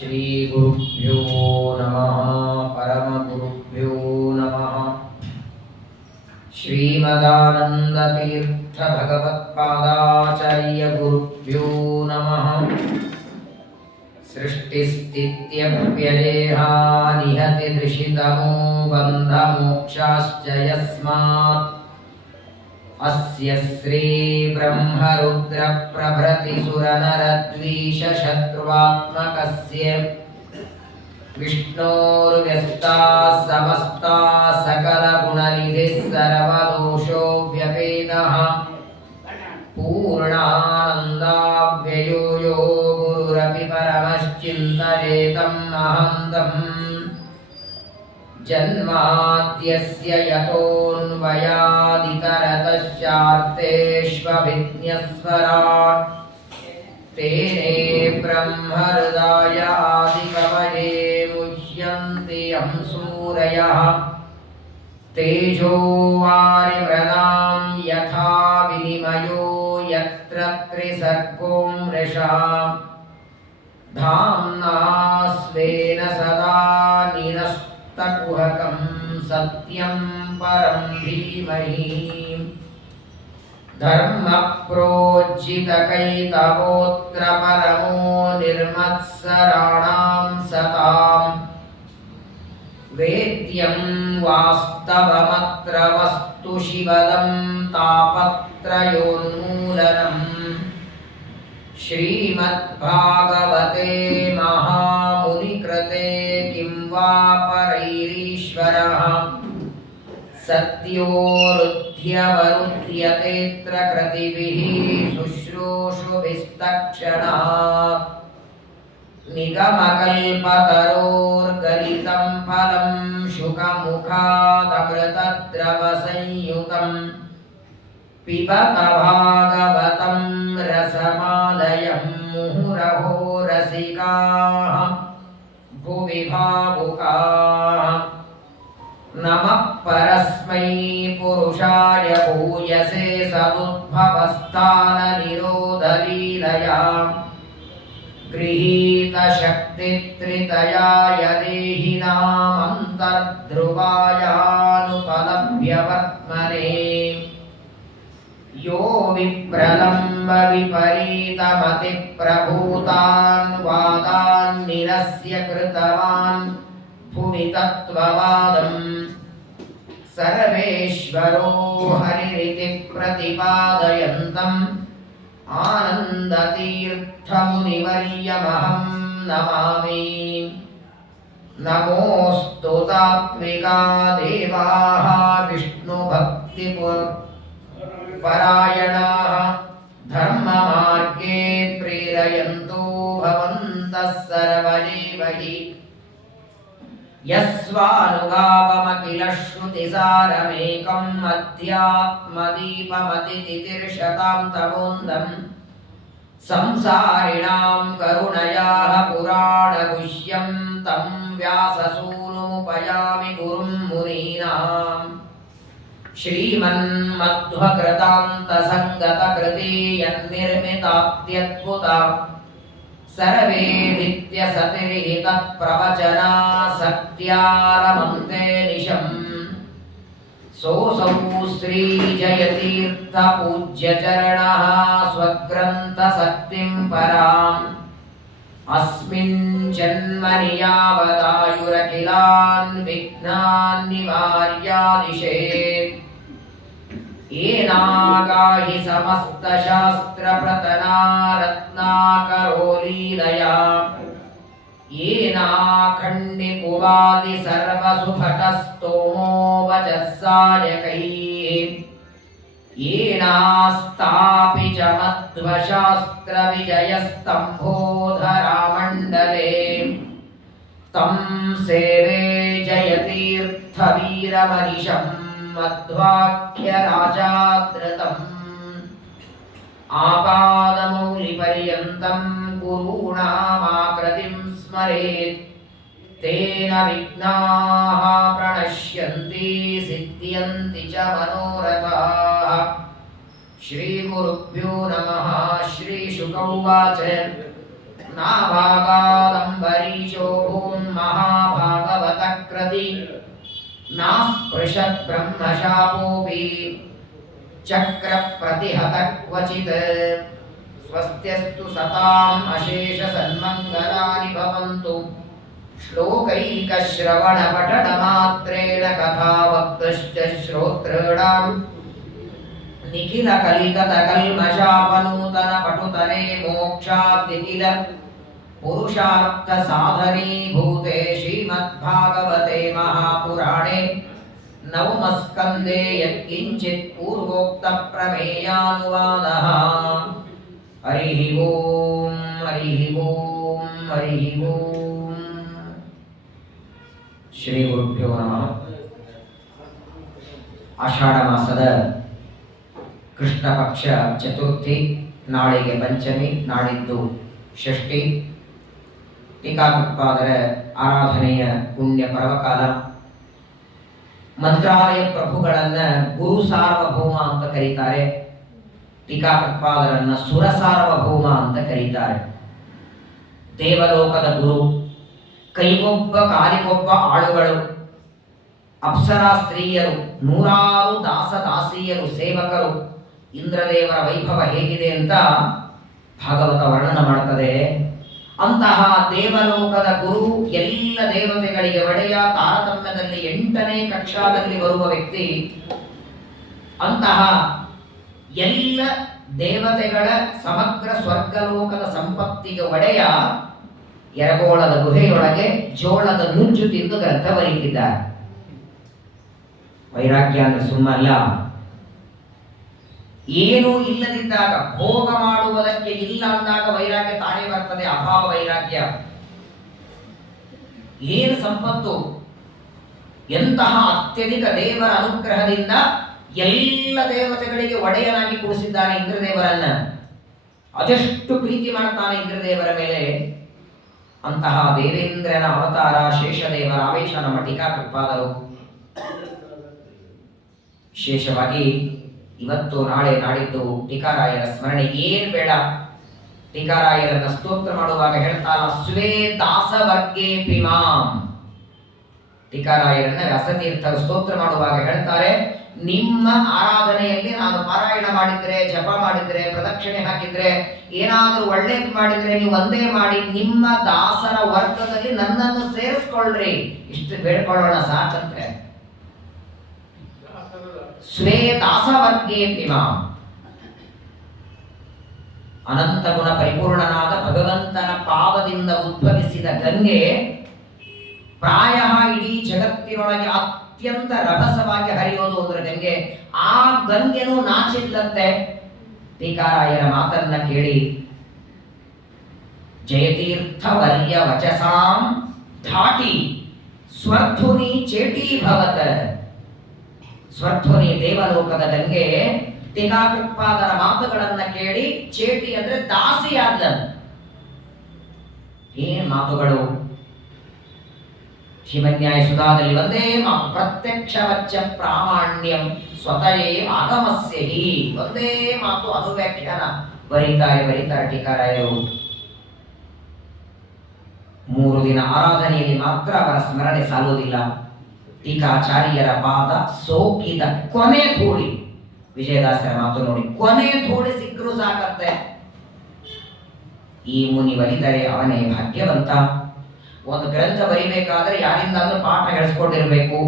श्री गुरुभ्यो नमः। परमगुरुभ्यो नमः। श्रीमदानंदतीर्थ भगवत्पादाचार्य गुरुभ्यो नमः। सृष्टिस्थित्यप्ययेहा निहति दृशितमो बन्धमोक्षाश्च यस्मात् अस्य श्री ब्रह्मरुद्र प्रभृति सुरनरद्वीष शत्रुवात्मकस्य विष्णोर्व्यस्ताः समस्ताः सकलगुणनिधिः सर्वदोषो व्यपेतः पूर्णानन्दाव्ययो यो गुरुरपि परमश्चिन्तयेतं महन्तम् जन्माद्यस्य यतोऽन्वयादितरतश्चार्थेष्वभिज्ञस्वराट् तेने ब्रह्महृदाय आदिकवये मुह्यन्ति यं सूरयः तेजो वारिमृदां यथा विनिमयो यत्र त्रिसर्गो मृषा धाम्ना स्वेन सदा निरस्तकुहकं सत्यं परं धीमहि धर्मप्रोज्झितकैतवोऽत्र परमो निर्मत्सराणां सताम् वेद्यं वास्तवमत्र वस्तु शिवदं तापत्रयोन्मूलनम् श्रीमद्भागवते महामुनिकृते किं वा परैरीश्वरः सत्योरुध्यवरुध्यतेऽत्र कृतिभिः शुश्रूषुभिस्तक्षणात् निगमकल्पतरोर्गलितं फलं शुकमुखादमृतद्रवसंयुतं पिबत भागवतं रसमालयं मुहुरहो रसिकाः भुवि भावुकाः नमः परस्मै पुरुषाय भूयसे सदुद्भवस्थाननिरोधलीलया गृहीतशक्तित्रितयाय देहिनामन्तर्ध्रुवायानुपलभ्य वर्त्मने यो विप्रलम्ब विपरीतमतिप्रभूतान् वादान् निरस्य कृतवान् भुवि तत्त्ववादम् सर्वेश्वरो हरिरिति प्रतिपादयन्तम् आनन्दतीर्थमुनिवर्यमहं नमामि। नमोऽस्तु तात्विका देवाः विष्णुभक्तिपरायणाः धर्ममार्गे प्रेरयन्तो भवन्तः सर्व एव हि यस्वानुगावमखिलश्रुतिसारमेकम् अध्यात्मदीपमतितितिर्षतां तमोन्दम् संसारिणां करुणयाः पुराणगुह्यं तं व्याससूनुमुपयामि गुरुं मुनीनाम् श्रीमन्मध्वकृतान्तसङ्गतकृते यन्निर्मितात्यद्भुता सर्वेदित्यसतिर्हितप्रवचना सत्यारमन्ते निशम् सोऽसौ श्रीजयतीर्थपूज्यचरणः स्वग्रन्थशक्तिं पराम् अस्मिन् जन्मनि यावदायुरखिलान् विघ्नान् निवार्यादिशेत् येनागाहि समस्तशास्त्रप्रतना रत्नाकरोलीलया येनाखण्डिकुवादि सर्वसुभटस्तोमो वचस्सायकैः येनास्तापि च मध्वशास्त्रविजयस्तम्भोधरामण्डले तं सेवे जयतीर्थवीरमनिशम् मध्वाख्यराजादृतम् आपादमौलिपर्यन्तं गुरूणामाकृतिं स्मरेत् तेन विघ्नाः प्रणश्यन्ति सिद्ध्यन्ति च मनोरथाः। श्रीगुरुभ्यो नमः। श्रीशुक उवाच नाभागादम्बरी ತ್ವರಿಷತ್ ಬ್ರಹ್ಮಶಾಪೋಪಿ ಚಕ್ರ ಪ್ರತಿಹತ ಕ್ವಚಿತ್ ಸ್ವಸ್ತ್ಯಸ್ತು ಸತಾಂ ಅಶೇಷ ಸನ್ಮಂಗಲಾನಿ ಭವಂತು ಶ್ಲೋಕೈಕ ಶ್ರವಣ ಪಠಣ ಮಾತ್ರೇಣ ಕಥಾವಕ್ತಶ್ಚ ಶ್ರೋತॄಣಾಂ ನಿಖಿಲ ಕಲಿಕತ ಕಲ್ಮಷಾಪನೂತನ ಪಟುತನೆ ಮೋಕ್ಷಾದಿಖಿಲ ಪುರುಷಾರ್ಥ ಸಾಧನೀಭೂತೆ ಶ್ರೀಮದ್ಭಾಗವತೆ ಮಹಾಪುರಾಣೇ ನವಮಸ್ಕಂದೇ ಯತ್ಕಿಂಚಿತ್ ಪೂರ್ವೋಕ್ತ ಪ್ರಮೇಯಾನುವಾದಃ. ಹರಿ ಓಂ ಹರಿ ಓಂ ಹರಿ ಓಂ. ಶ್ರೀ ಗುರುಭ್ಯೋ ನಮಃ. ಆಷಾಢ ಮಾಸದ ಕೃಷ್ಣ ಪಕ್ಷ ಚತುರ್ಥಿ, ನಾಳೆಗೆ ಪಂಚಮಿ, ನಾಡಿದ್ದು ಷಷ್ಠಿ. ಟೀಕಾಕೃತ್ಪಾದರ ಆರಾಧನೆಯ ಪುಣ್ಯ ಪರ್ವಕಾಲ. ಮಂತ್ರಾಲಯ ಪ್ರಭುಗಳನ್ನ ಗುರು ಸಾರ್ವಭೌಮ ಅಂತ ಕರೀತಾರೆ. ಟೀಕಾಕೃತ್ಪಾದರನ್ನ ಸುರ ಸಾರ್ವಭೌಮ ಅಂತ ಕರೀತಾರೆ. ದೇವಲೋಕದ ಗುರು, ಕೈಗೊಬ್ಬ ಕಾಲಿಗೊಬ್ಬ ಆಳುಗಳು, ಅಪ್ಸರಾ ಸ್ತ್ರೀಯರು, ನೂರಾರು ದಾಸ ದಾಸಿಯರು, ಸೇವಕರು. ಇಂದ್ರದೇವರ ವೈಭವ ಹೇಗಿದೆ ಅಂತ ಭಾಗವತ ವರ್ಣನ ಮಾಡುತ್ತದೆ. ಅಂತಹ ದೇವಲೋಕದ ಗುರು, ಎಲ್ಲ ದೇವತೆಗಳಿಗೆ ಒಡೆಯ, ತಾರತಮ್ಯದಲ್ಲಿ 8ನೇ ಕಕ್ಷಾದಲ್ಲಿ ಬರುವ ವ್ಯಕ್ತಿ. ಅಂತಹ ಎಲ್ಲ ದೇವತೆಗಳ ಸಮಗ್ರ ಸ್ವರ್ಗಲೋಕದ ಸಂಪತ್ತಿಗೆ ಒಡೆಯ ಎರಗೋಳದ ಗುಹೆಯೊಳಗೆ ಜೋಳದ ನುಜ್ಜು ತಿಂದು ಗ್ರಂಥ ಬರೀತಿದ್ದಾರೆ. ವೈರಾಗ್ಯ ಅಂದ್ರೆ ಸುಮ್ಮಲ್ಲ. ಏನೂ ಇಲ್ಲದಿದ್ದಾಗ, ಭೋಗ ಮಾಡುವುದಕ್ಕೆ ಇಲ್ಲ ಅಂದಾಗ ವೈರಾಗ್ಯ ತಾನೇ ಬರ್ತದೆ. ಅಭಾವ ವೈರಾಗ್ಯ. ಏನು ಸಂಪತ್ತು, ಎಂತಹ ಅತ್ಯಧಿಕ ದೇವರ ಅನುಗ್ರಹದಿಂದ ಎಲ್ಲ ದೇವತೆಗಳಿಗೆ ಒಡೆಯನಾಗಿ ಕೂಡಿಸಿದ್ದಾನೆ ಇಂದ್ರದೇವರನ್ನ. ಅದೆಷ್ಟು ಪ್ರೀತಿ ಮಾಡ್ತಾನೆ ಇಂದ್ರದೇವರ ಮೇಲೆ. ಅಂತಹ ದೇವೇಂದ್ರನ ಅವತಾರ ಶೇಷದೇವರ ಆವೇಶ ನಮ್ಮ ಟೀಕಾಕೃತ್ಪಾದರು. ವಿಶೇಷವಾಗಿ ಇವತ್ತು ನಾಳೆ ನಾಡಿದ್ದು ಟೀಕಾರಾಯರ ಸ್ಮರಣೆ. ಏನ್ ಬೇಡ, ಟೀಕಾರಾಯರನ್ನ ಸ್ತೋತ್ರ ಮಾಡುವಾಗ ಹೇಳ್ತಾರ ಸ್ವೇ ದಾಸವರ್ಗೇ ಪಿಮಾಂ. ಟೀಕಾರಾಯರನ್ನ ವ್ಯಾಸತೀರ್ಥರು ಸ್ತೋತ್ರ ಮಾಡುವಾಗ ಹೇಳ್ತಾರೆ, ನಿಮ್ಮ ಆರಾಧನೆಯಲ್ಲಿ ನಾನು ಪಾರಾಯಣ ಮಾಡಿದ್ರೆ, ಜಪ ಮಾಡಿದ್ರೆ, ಪ್ರದಕ್ಷಿಣೆ ಹಾಕಿದ್ರೆ, ಏನಾದರೂ ಒಳ್ಳೇದು ಮಾಡಿದ್ರೆ ನೀವು ಒಂದೇ ಮಾಡಿ ನಿಮ್ಮ ದಾಸರ ವರ್ಗದಲ್ಲಿ ನನ್ನನ್ನು ಸೇರಿಸ್ಕೊಳ್ರಿ. ಇಷ್ಟು ಬೇಡ್ಕೊಳ್ಳೋಣ ಸಾಕಂತೆ. ಸ್ವೇ ದಾಸವರ್ಗೇ ಪಿಮಾಂ. ಅನಂತ ಗುಣ ಪರಿಪೂರ್ಣನಾದ ಭಗವಂತನ ಪಾದದಿಂದ ಉದ್ಭವಿಸಿದ ಗಂಗೆ ಪ್ರಾಯ ಇಡೀ ಜಗತ್ತಿನೊಳಗೆ ಅತ್ಯಂತ ರಭಸವಾಗಿ ಹರಿಯೋದು ಅಂದ್ರೆ ಗಂಗೆ. ಆ ಗಂಗೆನೂ ನಾಚಿಲ್ಲಂತೆ. ಟೀಕಾರಾಯರ ಮಾತನ್ನ ಕೇಳಿ, ಜಯತೀರ್ಥ ವರ್ಯ ವಚಸಾಂ ಧಾಟಿ ಸ್ವರ್ಧುನಿ ಚೇಟಿ ಭವತ. ಸ್ವರ್ಧುನಿ ದೇವಲೋಕದ ಗಂಗೆ ಟೀಕಾಕೃತ್ಪಾದರ ಮಾತುಗಳನ್ನ ಕೇಳಿ ಚೇಟಿ ಅಂದ್ರೆ ದಾಸಿಯಾದ. ಏನ್ ಮಾತುಗಳು! ಶ್ರೀಮನ್ಯಾಯ ಸುಧಾದಲ್ಲಿ ಒಂದೇ ಮಾತು, ಪ್ರತ್ಯಕ್ಷ ವಚ್ಚ ಪ್ರಾಮಾಣ್ಯಂ ಸ್ವತಯೇ ಆಗಮಸ್ಯ ಹಿ. ಒಂದೇ ಮಾತು ಅನುವ್ಯಾಖ್ಯಾನ ಬರೀತಾರೆ ಟೀಕಾರಾಯರು. 3 ದಿನ ಆರಾಧನೆಯಲ್ಲಿ ಮಾತ್ರ ಅವರ ಸ್ಮರಣೆ ಸಾಲುವುದಿಲ್ಲ. ಟೀಕಾಚಾರ್ಯರ ಪಾದ ಸೋಕಿದ ಕೊನೆ ಧೂಳಿ. ವಿಜಯದಾಸರ ಮಾತು ನೋಡಿ, ಕೊನೆ ಧೂಳಿ ಸಿಕ್ಕರೂ ಸಾಕತ್ತೆ. ಈ ಮುನಿ ಬಲಿದರೆ ಅವನೇ ಭಾಗ್ಯವಂತ. ಒಂದು ಗ್ರಂಥ ಬರಿಬೇಕಾದ್ರೆ ಯಾರಿಂದಾದ್ರೂ ಪಾಠ ಹೇಳಿಸ್ಕೊಂಡಿರ್ಬೇಕು,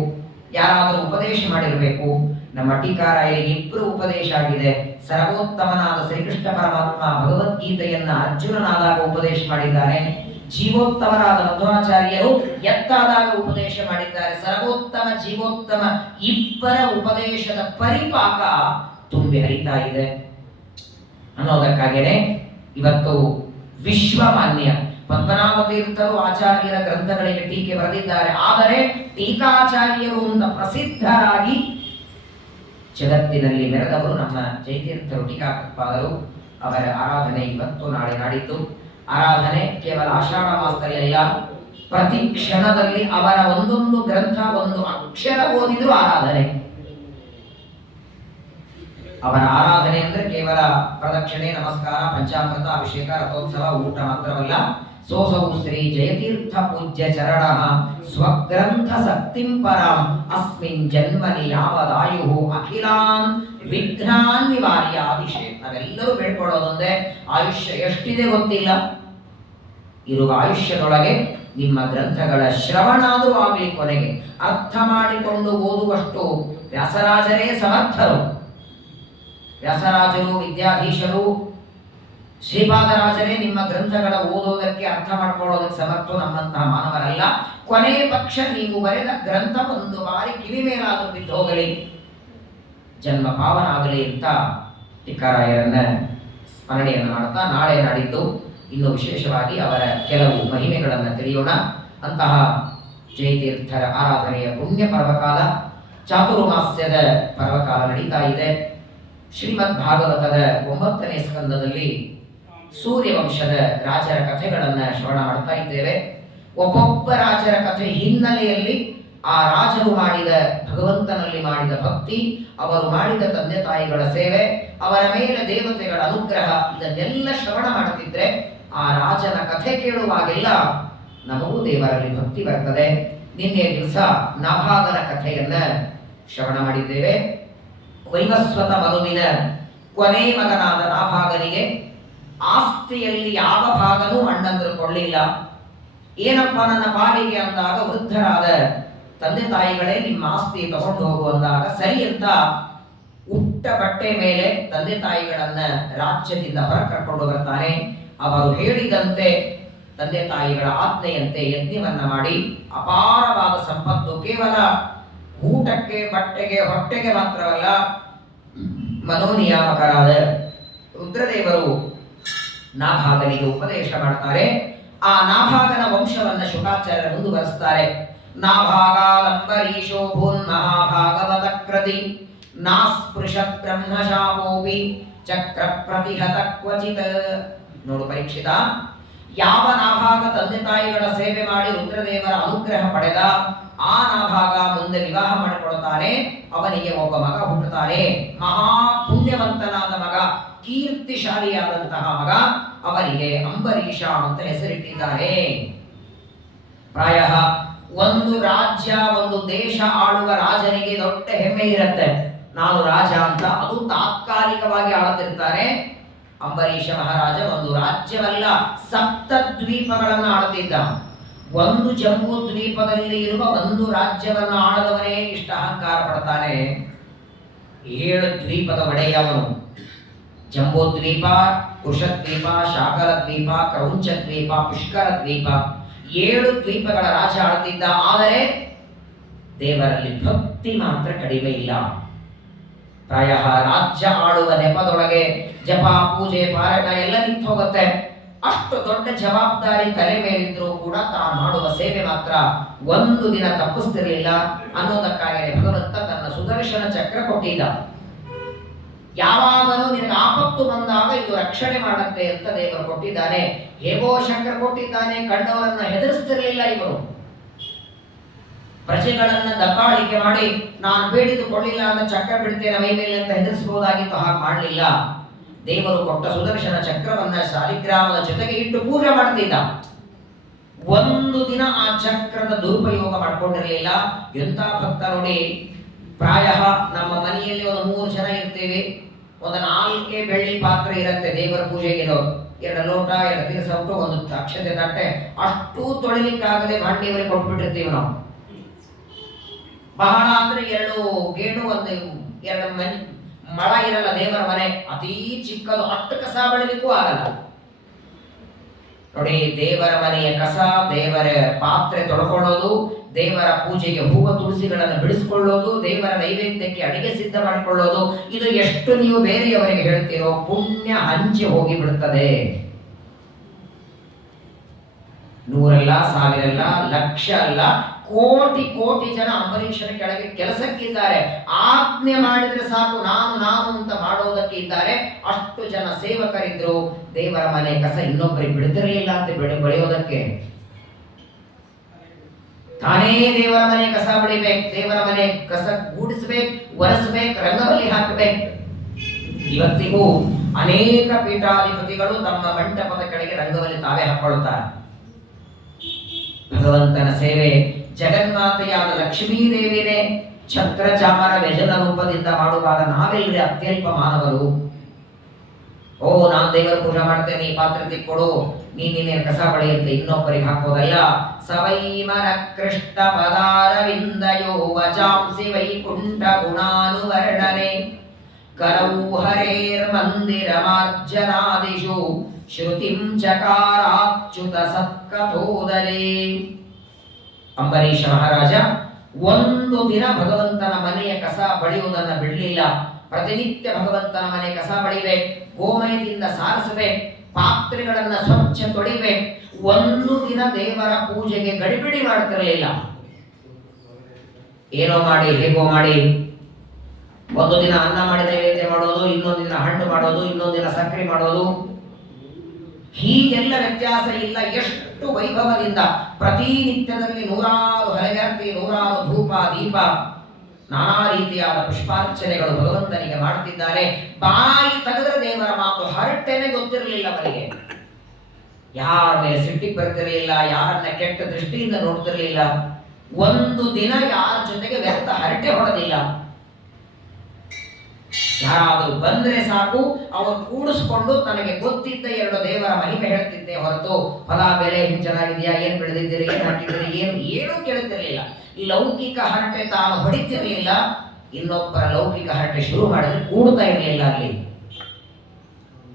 ಯಾರಾದರೂ ಉಪದೇಶ ಮಾಡಿರ್ಬೇಕು. ನಮ್ಮ ಟೀಕಾರಾಯರಿಗೆ 2 ಉಪದೇಶ ಆಗಿದೆ. ಸರ್ವೋತ್ತಮನಾದ ಶ್ರೀಕೃಷ್ಣ ಪರಮಾತ್ಮ ಭಗವದ್ಗೀತೆಯನ್ನ ಅರ್ಜುನನಾದಾಗ ಉಪದೇಶ ಮಾಡಿದ್ದಾನೆ. ಜೀವೋತ್ತಮರಾದ ಮಧ್ವಾಚಾರ್ಯರು ಎತ್ತಾದಾಗ ಉಪದೇಶ ಮಾಡಿದ್ದಾರೆ. ಸರ್ವೋತ್ತಮ ಜೀವೋತ್ತಮ ಇಬ್ಬರ ಉಪದೇಶದ ಪರಿಪಾಕ ತುಂಬಿ ಹರಿತಾ ಇದೆ ಅನ್ನೋದಕ್ಕಾಗೇನೆ ಇವತ್ತು ವಿಶ್ವಮಾನ್ಯ ಪದ್ಮನಾಭ ತೀರ್ಥರು ಆಚಾರ್ಯರ ಗ್ರಂಥಗಳಿಗೆ ಟೀಕೆ ಬರೆದಿದ್ದಾರೆ. ಆದರೆ ಟೀಕಾಚಾರ್ಯರು ಅಂತ ಪ್ರಸಿದ್ಧರಾಗಿ ಜಗತ್ತಿನಲ್ಲಿ ಮೆರೆದವರು ನಮ್ಮ ಜಯತೀರ್ಥರು ಟೀಕಾಕೃತ್ಪಾದರು. ಅವರ ಆರಾಧನೆ ಇವತ್ತು ನಾಳೆ ನಾಡಿದ್ದು. ಆರಾಧನೆ ಕೇವಲ ಆಷಾಢ ಮಾಸದಲ್ಲೆಲ್ಲ, ಪ್ರತಿ ಕ್ಷಣದಲ್ಲಿ ಅವರ ಒಂದೊಂದು ಗ್ರಂಥ, ಒಂದು ಅಕ್ಷರ ಓದಿದ್ರು ಆರಾಧನೆ. ಅವರ ಆರಾಧನೆ ಅಂದ್ರೆ ಕೇವಲ ಪ್ರದಕ್ಷಿಣೆ, ನಮಸ್ಕಾರ, ಪಂಚಾಮೃತ, ಅಭಿಷೇಕ, ರಥೋತ್ಸವ, ಊಟ ಮಾತ್ರವಲ್ಲ. ಸೋಸೌ ಶ್ರೀ ಜಯತೀರ್ಥ ಪೂಜ್ಯ ಚರಣ ಸ್ವಗ್ರಂಥ ಶಕ್ತಿಂ ಪರಾಂ ಅಸ್ಮಿನ್ ಜನ್ಮನಿ ಯಾವದಾಯು ಅಖಿಲಾನ್ ವಿಘ್ನಾನ್ ನಿವಾರ್ಯಾದಿಶೇ. ನಾವೆಲ್ಲರೂ ಬೇಡ್ಕೊಳ್ಳೋದೊಂದೇ, ಆಯುಷ್ಯ ಎಷ್ಟಿದೆ ಗೊತ್ತಿಲ್ಲ, ಇರುವ ಆಯುಷ್ಯದೊಳಗೆ ನಿಮ್ಮ ಗ್ರಂಥಗಳ ಶ್ರವಣಾದರೂ ಆಗಲಿ, ಕೊನೆಗೆ ಅರ್ಥ ಮಾಡಿಕೊಂಡು ಓದುವಷ್ಟು ವ್ಯಾಸರಾಜರೇ ಸಮರ್ಥರು. ವ್ಯಾಸರಾಜರು, ವಿದ್ಯಾಧೀಶರು, ಶ್ರೀಪಾದರಾಜರೇ ನಿಮ್ಮ ಗ್ರಂಥಗಳ ಓದೋದಕ್ಕೆ ಅರ್ಥ ಮಾಡ್ಕೊಳ್ಳೋದಕ್ಕೆ ಸಮರ್ಥರು, ನಮ್ಮಂತಹ ಮಾನವರಲ್ಲ. ಕೊನೆಯ ಪಕ್ಷ ನೀವು ಬರೆದ ಗ್ರಂಥ ಒಂದು ಬಾರಿ ಕಿವಿ ಮೇಲಾದರೂ ಬಿದ್ದು ಹೋಗಲಿ, ಜನ್ಮ ಪಾವನ ಆಗಲಿ ಅಂತ ಟಿಕ್ಕರಾಯರನ್ನ ಸ್ಮರಣೆಯನ್ನು ಮಾಡ್ತಾ ನಾಳೆ ನಾಡಿದ್ದು ಇನ್ನು ವಿಶೇಷವಾಗಿ ಅವರ ಕೆಲವು ಮಹಿಮೆಗಳನ್ನು ತಿಳಿಯೋಣ. ಅಂತಹ ಜಯತೀರ್ಥರ ಆರಾಧನೆಯ ಪುಣ್ಯ ಪರ್ವಕಾಲ, ಚಾತುರ್ಮಾಸ್ಯದ ಪರ್ವಕಾಲ ನಡೀತಾ ಇದೆ. ಶ್ರೀಮದ್ ಭಾಗವತದ 9ನೇ ಸ್ಕಂದದಲ್ಲಿ ಸೂರ್ಯವಂಶದ ರಾಜರ ಕಥೆಗಳನ್ನು ಶ್ರವಣ ಮಾಡ್ತಾ ಇದ್ದೇವೆ. ಒಬ್ಬೊಬ್ಬ ರಾಜರ ಕಥೆ ಹಿನ್ನೆಲೆಯಲ್ಲಿ ಆ ರಾಜರು ಮಾಡಿದ ಭಗವಂತನಲ್ಲಿ ಮಾಡಿದ ಭಕ್ತಿ, ಅವರು ಮಾಡಿದ ತಂದೆ ತಾಯಿಗಳ ಸೇವೆ, ಅವರ ಮೇಲೆ ದೇವತೆಗಳ ಅನುಗ್ರಹ, ಇದನ್ನೆಲ್ಲ ಶ್ರವಣ ಮಾಡುತ್ತಿದ್ರೆ ಆ ರಾಜನ ಕಥೆ ಕೇಳುವಾಗೆಲ್ಲ ನಮಗೂ ದೇವರಲ್ಲಿ ಭಕ್ತಿ ಬರ್ತದೆ. ನಿನ್ನೆ ದಿವಸ ನಾಭಾಗನ ಕಥೆಯನ್ನ ಶ್ರವಣ ಮಾಡಿದ್ದೇವೆ. ವೈವಸ್ವತ ಮನುವಿನ ಕೊನೆ ಮಗನಾದ ನಾಭಾಗನಿಗೆ ಆಸ್ತಿಯಲ್ಲಿ ಯಾವ ಭಾಗನೂ ಅಣ್ಣಂದರು ಕೊಳ್ಳಿಲ್ಲ. ಏನಪ್ಪ ನನ್ನ ಪಾಲಿಗೆ ಅಂದಾಗ ವೃದ್ಧರಾದ ತಂದೆ ತಾಯಿಗಳೇ ನಿಮ್ಮ ಆಸ್ತಿ ತಗೊಂಡು ಹೋಗು ಅಂದಾಗ ಸರಿ ಅಂತ ಉಟ್ಟ ಬಟ್ಟೆ ಮೇಲೆ ತಂದೆ ತಾಯಿಗಳನ್ನ ರಾಜ್ಯದಿಂದ ಹೊರ ಕರ್ಕೊಂಡು ಬರ್ತಾನೆ. ಅವರು ಹೇಳಿದಂತೆ ತಂದೆ ತಾಯಿಗಳ ಆಜ್ಞೆಯಂತೆ ಯಜ್ಞವನ್ನ ಮಾಡಿ ಅಪಾರವಾದ ಸಂಪತ್ತು, ಕೇವಲ ಊಟಕ್ಕೆ ಬಟ್ಟೆಗೆ ಹೊಟ್ಟೆಗೆ ಮಾತ್ರವಲ್ಲ, ಮನೋನಿಯಾಮಕರಾದ ರುದ್ರದೇವರು ನಾಭಾಗನಿಗೆ ಉಪದೇಶ ಮಾಡ್ತಾರೆ. ಆ ನಾಭಾಗನ ವಂಶವನ್ನ ಶುಕಾಚಾರ್ಯರು ಮುಂದುವರೆಸ್ತಾರೆ. ನಾಭಾಗಾದಂಬರೀಶೋ ಭೂನ್ ಮಹಾಭಾಗವತ ಕೃತಿ ನಾಸ್ಪೃಶತ್ ಬ್ರಹ್ಮಶಾಪೋಪಿ ಚಕ್ರ ಪ್ರತಿಹತ ಕ್ವಚಿತ್. ನೋಡು ಪರೀಕ್ಷಿತ, ಯಾವ ನಾಭಾಗ ತಂದೆ ತಾಯಿಗಳ ಸೇವೆ ಮಾಡಿ ರುದ್ರದೇವರ ಅನುಗ್ರಹ ಪಡೆದ ಆ ನಾಭಾಗ ಮುಂದೆ ವಿವಾಹ ಮಾಡಿಕೊಳ್ತಾನೆ. ಅವನಿಗೆ ಒಬ್ಬ ಮಗ ಹುಟ್ಟುತ್ತಾನೆ, ಮಹಾ ಪುಣ್ಯವಂತನಾದ ಮಗ, ಕೀರ್ತಿಶಾಲಿಯಾದಂತಹ ಮಗ. ಅವನಿಗೆ ಅಂಬರೀಷ ಅಂತ ಹೆಸರಿಟ್ಟಿದ್ದಾರೆ. ಪ್ರಾಯ ಒಂದು ರಾಜ್ಯ, ಒಂದು ದೇಶ ಆಳುವ ರಾಜನಿಗೆ ದೊಡ್ಡ ಹೆಮ್ಮೆ ಇರುತ್ತೆ, ನಾನು ರಾಜ ಅಂತ. ಅದು ತಾತ್ಕಾಲಿಕವಾಗಿ ಆಳುತ್ತಿರ್ತಾರೆ. ಅಂಬರೀಷ ಮಹಾರಾಜ ಒಂದು ರಾಜ್ಯವಲ್ಲ, 7 ದ್ವೀಪಗಳನ್ನು ಆಳುತ್ತಿದ್ದ. ಒಂದು ಜಂಬೂ ದ್ವೀಪದಲ್ಲಿ ಇರುವ ಒಂದು ರಾಜ್ಯವನ್ನು ಆಳದವನೇ ಇಷ್ಟ ಅಹಂಕಾರ ಪಡ್ತಾನೆ. 7 ದ್ವೀಪದ ಒಡೆಯವನು. ಜಂಬೂ ದ್ವೀಪ, ಕುಶದ್ವೀಪ, ಶಾಕರ ದ್ವೀಪ, ಕ್ರೌಂಚ ದ್ವೀಪ, ಪುಷ್ಕರ ದ್ವೀಪ, 7 ದ್ವೀಪಗಳ ರಾಜ ಆಳುತ್ತಿದ್ದ. ಆದರೆ ದೇವರಲ್ಲಿ ಭಕ್ತಿ ಮಾತ್ರ ಕಡಿಮೆ ಇಲ್ಲ. ಪ್ರಾಯ ರಾಜ್ಯ ಆಳುವ ನೆಪದೊಳಗೆ ಜಪ, ಪೂಜೆ, ಪಾರಾಯಣ ಎಲ್ಲ ನಿಂತು ಹೋಗುತ್ತೆ. ಅಷ್ಟು ದೊಡ್ಡ ಜವಾಬ್ದಾರಿ ತಲೆ ಮೇಲಿದ್ರೂ ಕೂಡ ತಾನು ಮಾಡುವ ಸೇವೆ ಮಾತ್ರ ಒಂದು ದಿನ ತಪ್ಪಿಸ್ತಿರ್ಲಿಲ್ಲ. ಅನ್ನೋದಕ್ಕಾಗಿ ಭಗವಂತ ತನ್ನ ಸುದರ್ಶನ ಚಕ್ರ ಕೊಟ್ಟಿದ್ದ. ಯಾವಾಗಲೂ ನಿನಗೆ ಆಪತ್ತು ಬಂದಾಗ ಇದು ರಕ್ಷಣೆ ಮಾಡುತ್ತೆ ಅಂತ ದೇವರು ಕೊಟ್ಟಿದ್ದಾನೆ. ಹೇಗೋ ಚಕ್ರ ಕೊಟ್ಟಿದ್ದಾನೆ, ಕಂಡವರನ್ನ ಹೆದರಿಸ್ತಿರ್ಲಿಲ್ಲ ಇವರು. ಪ್ರಜೆಗಳನ್ನ ದಬ್ಬಾಳಿಕೆ ಮಾಡಿ ನಾನು ಬೇಡಿದುಕೊಳ್ಳಿಲ್ಲ ಅಂತ ಚಕ್ರ ಬಿಡ್ತೇನೆ ಮೈ ಮೇಲೆ ಅಂತ ಹೆದರಿಸಬಹುದಾಗಿತ್ತು, ಹಾಗೆ ಮಾಡಲಿಲ್ಲ. ದೇವರು ಕೊಟ್ಟ ಸುದರ್ಶನ ಚಕ್ರವನ್ನ ಶಾಲಿಗ್ರಾಮದ ಜೊತೆಗೆ ಇಟ್ಟು ಪೂಜೆ ಮಾಡ್ತಿದ್ದ. ಒಂದು ದಿನ ಆ ಚಕ್ರದ ದುರುಪಯೋಗ ಮಾಡ್ಕೊಂಡಿರಲಿಲ್ಲ. ಎಂತ ಭಕ್ತ ನೋಡಿ, ಪ್ರಾಯ ನಮ್ಮ ಮನೆಯಲ್ಲಿ ಒಂದು 3 ಜನ ಇರ್ತೇವೆ, ಒಂದು 4 ಬೆಳ್ಳಿ ಪಾತ್ರೆ ಇರುತ್ತೆ ದೇವರ ಪೂಜೆಗಿರೋ, 2 ಲೋಟ, 2 ತಿರುಸೌಟು, 1 ಅಕ್ಷತೆ ತಟ್ಟೆ, ಅಷ್ಟು ತೊಳಿಲಿಕ್ಕಾಗದೆ ಭಾಂಡಿಯವರಿಗೆ ಕೊಟ್ಬಿಟ್ಟಿರ್ತೀವಿ ನಾವು. ಬಹಳ ಅಂದ್ರೆ 2 ಗೇಣು, 2 ಮಳ ಇರಲ್ಲ ದೇವರ ಮನೆ, ಅತೀ ಚಿಕ್ಕದು, ಅಷ್ಟು ಕಸ ಬೆಳಿಲಿಕ್ಕೂ ಆಗಲ್ಲ ನೋಡಿ. ದೇವರ ಮನೆಯ ಕಸ, ದೇವರ ಪಾತ್ರೆ ತೊಳ್ಕೊಳ್ಳೋದು, ದೇವರ ಪೂಜೆಗೆ ಹೂವ ತುಳಸಿಗಳನ್ನು ಬಿಡಿಸಿಕೊಳ್ಳೋದು, ದೇವರ ನೈವೇದ್ಯಕ್ಕೆ ಅಡಿಗೆ ಸಿದ್ಧ ಮಾಡಿಕೊಳ್ಳೋದು, ಇದು ಎಷ್ಟು ನೀವು ಬೇರೆಯವರಿಗೆ ಹೇಳ್ತೀರೋ ಪುಣ್ಯ ಹಂಚಿ ಹೋಗಿ ಬಿಡುತ್ತದೆ. 100 ಅಲ್ಲ, 1000 ಅಲ್ಲ, ಲಕ್ಷ ಅಲ್ಲ, ಕೋಟಿ ಕೋಟಿ ಜನ ಅಂಬರೀಷನ ಕೆಳಗೆ ಕೆಲಸಕ್ಕಿದ್ದಾರೆ. ಆಜ್ಞೆ ಮಾಡಿದ್ರೆ ಸಾಕು, ನಾನು ಅಂತ ಮಾಡೋದಕ್ಕೆ ಇದ್ದಾರೆ. ಅಷ್ಟು ಜನ ಸೇವಕರಿದ್ರು. ದೇವರ ಮನೆ ಕಸ ಇನ್ನೊಬ್ಬರಿಗೆ ಬಿಡ್ತಿರ್ಲಿಲ್ಲ ಅಂತ ಬೆಳೆಯೋದಕ್ಕೆ. ತಾನೇ ದೇವರ ಮನೆ ಕಸ ಬೆಳಿಬೇಕು, ದೇವರ ಮನೆ ಕಸ ಗೂಡಿಸ್ಬೇಕು, ಒರೆಸ್ಬೇಕು, ರಂಗವಲ್ಲಿ ಹಾಕಬೇಕು. ಇವತ್ತಿಗೂ ಅನೇಕ ಪೀಠಾಧಿಪತಿಗಳು ತಮ್ಮ ಮಂಟಪದ ಕೆಳಗೆ ರಂಗವಲ್ಲಿ ತಾವೇ ಹಾಕೊಳ್ತಾರೆ. ಭಗವಂತನ ಸೇವೆ ಜಗನ್ಮಾತೆಯಾದ ಲಕ್ಷ್ಮೀದೇವಿನೇ ಛತ್ರ ಚಾಮರ ವ್ಯಜನ ರೂಪದಿಂದ ಮಾಡುವಾಗ ನಾವೆಲ್ಲರೇ ಅತ್ಯಲ್ಪ ಮಾನವರು. ಓ, ನಾನು ದೇವರ ಪೂಜೆ ಮಾಡ್ತೇನೆ, ಈ ಪಾತ್ರೆ ತಿಕ್ಕೊಡು, ನೀನೇ ಕಸ ಬಳಿ ಅಂತ ಇನ್ನೊಬ್ಬರಿಗೆ ಹಾಕೋದಲ್ಲ. ಸವೈಮನ ಕೃಷ್ಣ ಪದಾರವಿಂದಯೋ ವಚಾಂಸಿ ವೈಕುಂಠ ಗುಣಾನುವರ್ಣನೆ ಕರೌ ಹರೇರ್ ಮಂದಿರ ಮಾರ್ಜನಾದಿಷು ಶ್ರುತಿಂ ಚಕಾರಾಚ್ಯುತ ಸತ್ಕಥೋದರೇ. ಅಂಬರೀಷ ಮಹಾರಾಜ ಒಂದು ದಿನ ಭಗವಂತನ ಮನೆಯ ಕಸ ಬಳಿಯುವುದನ್ನು ಬಿಡಲಿಲ್ಲ. ಪ್ರತಿನಿತ್ಯ ಭಗವಂತನ ಮನೆ ಕಸ ಬಳಿವೆ, ಗೋಮಯದಿಂದ ಸಾರಿಸವೆ, ಪಾತ್ರೆಗಳನ್ನ ಸ್ವಚ್ಛ ತೊಳಿವೆ. ಒಂದು ದಿನ ದೇವರ ಪೂಜೆಗೆ ಗಡಿಬಿಡಿ ಮಾಡ್ತಿರಲಿಲ್ಲ. ಏನೋ ಮಾಡಿ ಹೇಗೋ ಮಾಡಿ, ಒಂದು ದಿನ ಅನ್ನ ಮಾಡಿ ನೈವೇದ್ಯ ಮಾಡೋದು, ಇನ್ನೊಂದು ದಿನ ಹಣ್ಣು ಮಾಡೋದು, ಇನ್ನೊಂದು ದಿನ ಸಕ್ಕರೆ ಮಾಡೋದು, ಹೀಗೆಲ್ಲ ವ್ಯತ್ಯಾಸ ಇಲ್ಲ. ಎಷ್ಟು ವೈಭವದಿಂದ ಪ್ರತಿನಿತ್ಯದಲ್ಲಿ ನೂರಾರು ಹರಗರ್ತಿ, ನೂರಾರು ಧೂಪ ದೀಪ, ನಾನಾ ರೀತಿಯಾದ ಪುಷ್ಪಾರ್ಚನೆಗಳು ಭಗವಂತನಿಗೆ ಮಾಡುತ್ತಿದ್ದಾರೆ. ಬಾಯಿ ತೆಗೆದ್ರೆ ದೇವರ ಮಾತು ಹರಟೆನೆ ಗೊತ್ತಿರಲಿಲ್ಲ ಅವರಿಗೆ. ಯಾರ ಮೇಲೆ ಸಿಟ್ಟಿಗೆ ಬರ್ತಿರಲಿಲ್ಲ, ಯಾರನ್ನ ಕೆಟ್ಟ ದೃಷ್ಟಿಯಿಂದ ನೋಡ್ತಿರ್ಲಿಲ್ಲ. ಒಂದು ದಿನ ಯಾರ ಜೊತೆಗೆ ವ್ಯರ್ಥ ಹರಟೆ ಹೊಡೆದಿಲ್ಲ. ಯಾರಾದರೂ ಬಂದ್ರೆ ಸಾಕು, ಅವರು ಕೂಡಿಸ್ಕೊಂಡು ತನಗೆ ಗೊತ್ತಿದ್ದ ಎರಡು ದೇವರ ಮಹಿಮೆ ಹೇಳ್ತಿದ್ದೆ ಹೊರತು ಫಲ ಬೆಲೆ ಹಿಂಗ್ ಚೆನ್ನಾಗಿದೆಯಾ, ಏನ್ ಬೆಳೆದಿದ್ದೀರಿ, ಏನ್ ಹಾಕಿದ್ದೀರಿ, ಏನೂ ಕೇಳುತ್ತಿರಲಿಲ್ಲ. ಲೌಕಿಕ ಹರಟೆ ತಾನು ಹೊಡಿತಿರ್ಲಿಲ್ಲ, ಇನ್ನೊಬ್ಬರ ಲೌಕಿಕ ಹರಟೆ ಶುರು ಮಾಡಿದ್ರೆ ಕೂಡ್ತಾ ಇರಲಿಲ್ಲ ಅಲ್ಲಿ.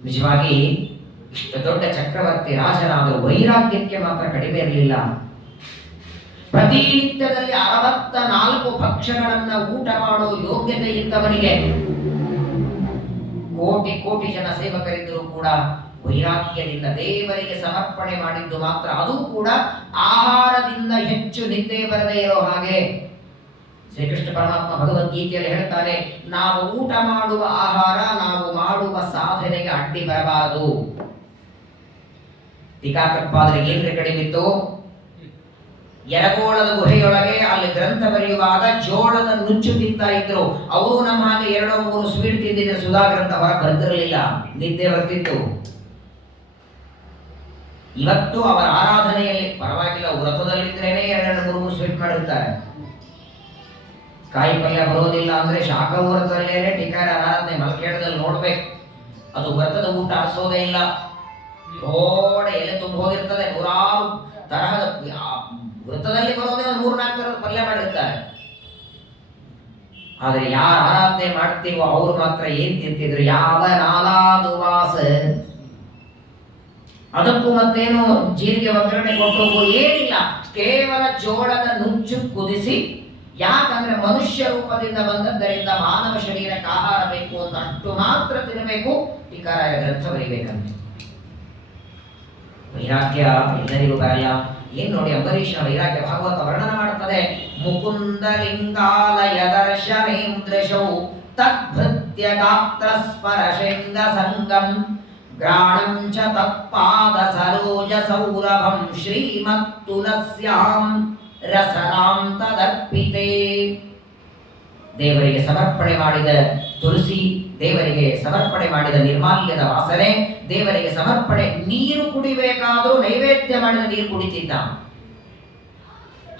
ನಿಜವಾಗಿ ಇಷ್ಟು ದೊಡ್ಡ ಚಕ್ರವರ್ತಿ ರಾಜನಾದರೂ ವೈರಾಗ್ಯಕ್ಕೆ ಮಾತ್ರ ಕಡಿಮೆ ಇರಲಿಲ್ಲ. ಪ್ರತಿನಿತ್ಯದಲ್ಲಿ 64 ಭಕ್ಷ್ಯಗಳನ್ನ ಊಟ ಮಾಡೋ ಯೋಗ್ಯತೆ ಇದ್ದವನಿಗೆ ಕೋಟಿ ಕೋಟಿ ಜನ ಸೇವಕರಿದ್ದರೂ ಕೂಡ ವೈರಾಗ್ಯದಿಂದ ದೇವರಿಗೆ ಸಮರ್ಪಣೆ ಮಾಡಿದ್ದು ಮಾತ್ರ, ಅದು ಕೂಡ ಆಹಾರದಿಂದ ಹೆಚ್ಚು ನಿದ್ದೆ ಬರದೇ ಇರೋ ಹಾಗೆ. ಶ್ರೀಕೃಷ್ಣ ಪರಮಾತ್ಮ ಭಗವದ್ಗೀತೆಯಲ್ಲಿ ಹೇಳ್ತಾನೆ, ನಾವು ಊಟ ಮಾಡುವ ಆಹಾರ ನಾವು ಮಾಡುವ ಸಾಧನೆಗೆ ಅಡ್ಡಿ ಬರಬಾರದು. ಟೀಕಾಕೃತ್ಪಾದರಿಗೆ ಏನ್ರೆ ಕಡಿಮಿತ್ತು? ಯರಗೋಳದ ಗುಹೆಯೊಳಗೆ ಅಲ್ಲಿ ಗ್ರಂಥ ಬರೆಯುವಾಗ ಜೋಳದ ನುಚ್ಚು ತಿಂತಾ ಇದ್ರು. ಅವರು ನಮ್ಮ ಹಾಗೆ 2-3 ಸ್ವೀಟ್ ತಿಂದಿದ್ರೆ ಸುಧಾ ಗ್ರಂಥ ಹೊರ ಬರ್ತಿರಲಿಲ್ಲ, ನಿದ್ದೆ ಬರ್ತಿತ್ತು. ಇವತ್ತು ಅವರ ಆರಾಧನೆಯಲ್ಲಿ ಪರವಾಗಿಲ್ಲ, ವ್ರತದಲ್ಲಿದ್ರೇನೆ 2-3 ಸ್ವೀಟ್ ಮಾಡಿರ್ತಾರೆ. ಕಾಯಿ ಪಲ್ಯ ಬರೋದಿಲ್ಲ ಅಂದ್ರೆ ಶಾಖ ವ್ರತದಲ್ಲೇನೆ ಟೀಕಾರ ಆರಾಧನೆ ಮಲ್ಕೇಡದಲ್ಲಿ ನೋಡ್ಬೇಕು. ಅದು ವ್ರತದ ಊಟ ಅನಿಸೋದೇ ಇಲ್ಲ. ಗೋಡೆ ಎಲೆ ತುಂಬ ಹೋಗಿರ್ತದೆ, ನೂರಾರು ತರಹದ ವೃತ್ತದಲ್ಲಿ ಬರೋದೇ ಒಂದು 3-4 ತರದ ಪಲ್ಯ ಮಾಡಿರ್ತಾರೆ. ಆದ್ರೆ ಯಾರು ಆರಾಧನೆ ಮಾಡ್ತೀವೋ ಅವರು ಮಾತ್ರ ಏನ್ ತಿಂತಿದ್ರು? ಯಾವ ನಾಲಾದುವಾಸ, ಅದಕ್ಕೂ ಮತ್ತೇನು ಜೀರಿಗೆ ಒಗ್ಗರಣೆ ಕೊಟ್ಟೋಗೋ ಏನಿಲ್ಲ, ಕೇವಲ ಜೋಳದ ನುಚ್ಚು ಕುದಿಸಿ. ಯಾಕಂದ್ರೆ ಮನುಷ್ಯ ರೂಪದಿಂದ ಬಂದದ್ದರಿಂದ ಮಾನವ ಶರೀರಕ್ಕೆ ಆಹಾರ ಬೇಕು ಅಂತ ಅಷ್ಟು ಮಾತ್ರ ತಿನ್ನಬೇಕು, ಟೀಕಾರಾಯ ಗ್ರಂಥ ಬರೀಬೇಕಂತೆ. ವೈರಾಗ್ಯ ಎಲ್ಲರಿಗೂ ಬರಲ್ಲ. ಏನ್ ನೋಡಿ, ಅಂಬರೀಷನ ವೈರಾಗ್ಯ ಭಾಗವತ ವರ್ಣನ ಮಾಡುತ್ತದೆ. ಮುಕುಂದ ಲಿಂಗಾಲಯ ದರ್ಶನೇಂದ್ರಶೌ ತದ್ಭೃತ್ಯ ಗಾತ್ರ ಸ್ಪರಶೇಂಗ ಸಂಗಂ ಗ್ರಾಣಂ ಚ ತತ್ಪಾದ ಸರೋಜ ಸೌರಭಂ ಶ್ರೀಮತ್ತುಲಸ್ಯಾಂ ರಸನಾಂ ತದರ್ಪಿತೇ. ದೇವರಿಗೆ ಸಮರ್ಪಣೆ ಮಾಡಿದ ತುಳಸಿ, ದೇವರಿಗೆ ಸಮರ್ಪಣೆ ಮಾಡಿದ ನಿರ್ಮಾಲ್ಯದ ವಾಸನೆ, ದೇವರಿಗೆ ಸಮರ್ಪಣೆ. ನೀರು ಕುಡಿಬೇಕಾದರೂ ನೈವೇದ್ಯ ಮಾಡಿದ ನೀರು ಕುಡಿತಿದ್ದ.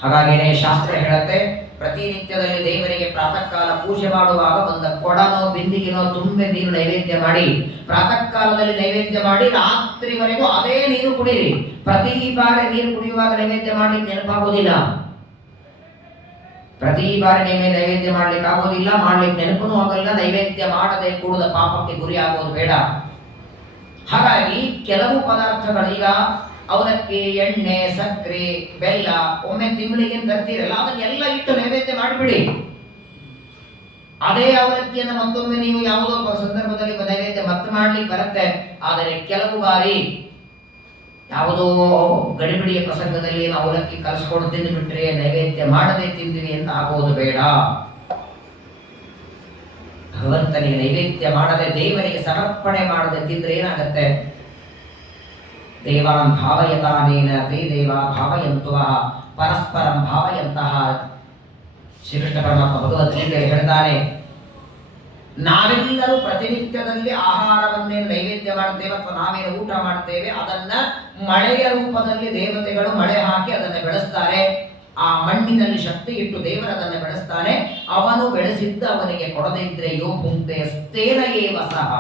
ಹಾಗಾಗಿನೇ ಶಾಸ್ತ್ರ ಹೇಳುತ್ತೆ, ಪ್ರತಿನಿತ್ಯದಲ್ಲಿ ದೇವರಿಗೆ ಪ್ರಾತಃ ಕಾಲ ಪೂಜೆ ಮಾಡುವಾಗ ಒಂದು ಕೊಡನೋ ಬಿಂದಿಗೆನೋ ತುಂಬೆ ನೀರು ನೈವೇದ್ಯ ಮಾಡಿ, ಪ್ರಾತಃ ಕಾಲದಲ್ಲಿ ನೈವೇದ್ಯ ಮಾಡಿ ರಾತ್ರಿವರೆಗೂ ಅದೇ ನೀರು ಕುಡಿಯಿರಿ. ಪ್ರತಿ ಬಾರಿ ನೀರು ಕುಡಿಯುವಾಗ ನೈವೇದ್ಯ ಮಾಡ್ಲಿಕ್ಕೆ ನೆನಪಾಗೋದಿಲ್ಲ, ಪ್ರತಿ ಬಾರಿ ನೈವೇದ್ಯ ಮಾಡ್ಲಿಕ್ಕೆ ಆಗೋದಿಲ್ಲ, ಮಾಡ್ಲಿಕ್ಕೆ ನೆನಪೂ ಆಗಲ್ಲ. ನೈವೇದ್ಯ ಮಾಡದೆ ಕೂಡದ ಪಾಪಕ್ಕೆ ಗುರಿ ಆಗೋದು ಬೇಡ. ಹಾಗಾಗಿ ಕೆಲವು ಪದಾರ್ಥಗಳೀಗ ಅವಲಕ್ಕಿ, ಎಣ್ಣೆ, ಸಕ್ಕರೆ, ಬೆಲ್ಲ ಒಮ್ಮೆ ತಿಂಗಳಿಗೆ ತರ್ತೀರಲ್ಲ, ಅದನ್ನೆಲ್ಲ ಇಟ್ಟು ನೈವೇದ್ಯ ಮಾಡಿಬಿಡಿ. ಅದೇ ಅವಲಕ್ಕಿಯನ್ನು ಮತ್ತೊಮ್ಮೆ ನೀವು ಯಾವುದೋ ಸಂದರ್ಭದಲ್ಲಿ ನೈವೇದ್ಯ ಮತ್ತೆ ಮಾಡ್ಲಿಕ್ಕೆ ಬರುತ್ತೆ. ಆದರೆ ಕೆಲವು ಬಾರಿ ಯಾವುದೋ ಗಡಿಬಿಡಿಯ ಪ್ರಸಂಗದಲ್ಲಿ ನಾವು ಅವಲಕ್ಕಿ ಕಲಸ್ಕೊಂಡು ತಿಂದು ಬಿಟ್ರೆ ನೈವೇದ್ಯ ಮಾಡದೆ ತಿಂದಿವಿ ಅಂತ ಆಗೋದು ಬೇಡ. ಭಗವಂತನಿಗೆ ನೈವೇದ್ಯ ಮಾಡದೆ, ದೇವರಿಗೆ ಸಮರ್ಪಣೆ ಮಾಡದೆ ತಿಂದ್ರೆ ಏನಾಗತ್ತೆ? ದೇವಾನ್ ಭಾವಯತಾನೇನ ತೇ ದೇವ ಭಾವಯಂತುವ ಪರಸ್ಪರಂ ಭಾವಯಂತಹ. ಶ್ರೀಕೃಷ್ಣ ಪರಮಾತ್ಮ ಭಗವದ್ಗೀತೆಯಲ್ಲಿ ಹೇಳ್ತಾನೆ, ನಾವೆಲ್ಲರೂ ಪ್ರತಿನಿತ್ಯದಲ್ಲಿ ಆಹಾರವನ್ನೇ ನೈವೇದ್ಯ ಮಾಡ್ತೇವೆ ಅಥವಾ ನಾವೇನು ಊಟ ಮಾಡ್ತೇವೆ ಅದನ್ನ ಮಳೆಯ ರೂಪದಲ್ಲಿ ದೇವತೆಗಳು ಮಳೆ ಹಾಕಿ ಅದನ್ನು ಬೆಳೆಸ್ತಾರೆ. ಆ ಮಣ್ಣಿನಲ್ಲಿ ಶಕ್ತಿ ಇಟ್ಟು ದೇವರು ಅದನ್ನು ಬೆಳೆಸ್ತಾನೆ. ಅವನು ಬೆಳೆಸಿದ್ದ ಅವನಿಗೆ ಕೊಡದೇ ಇದ್ರೆ ಯೋ ಭುಂಕ್ತೆ ಸ್ಥೇನ ಏವ ಸಹ.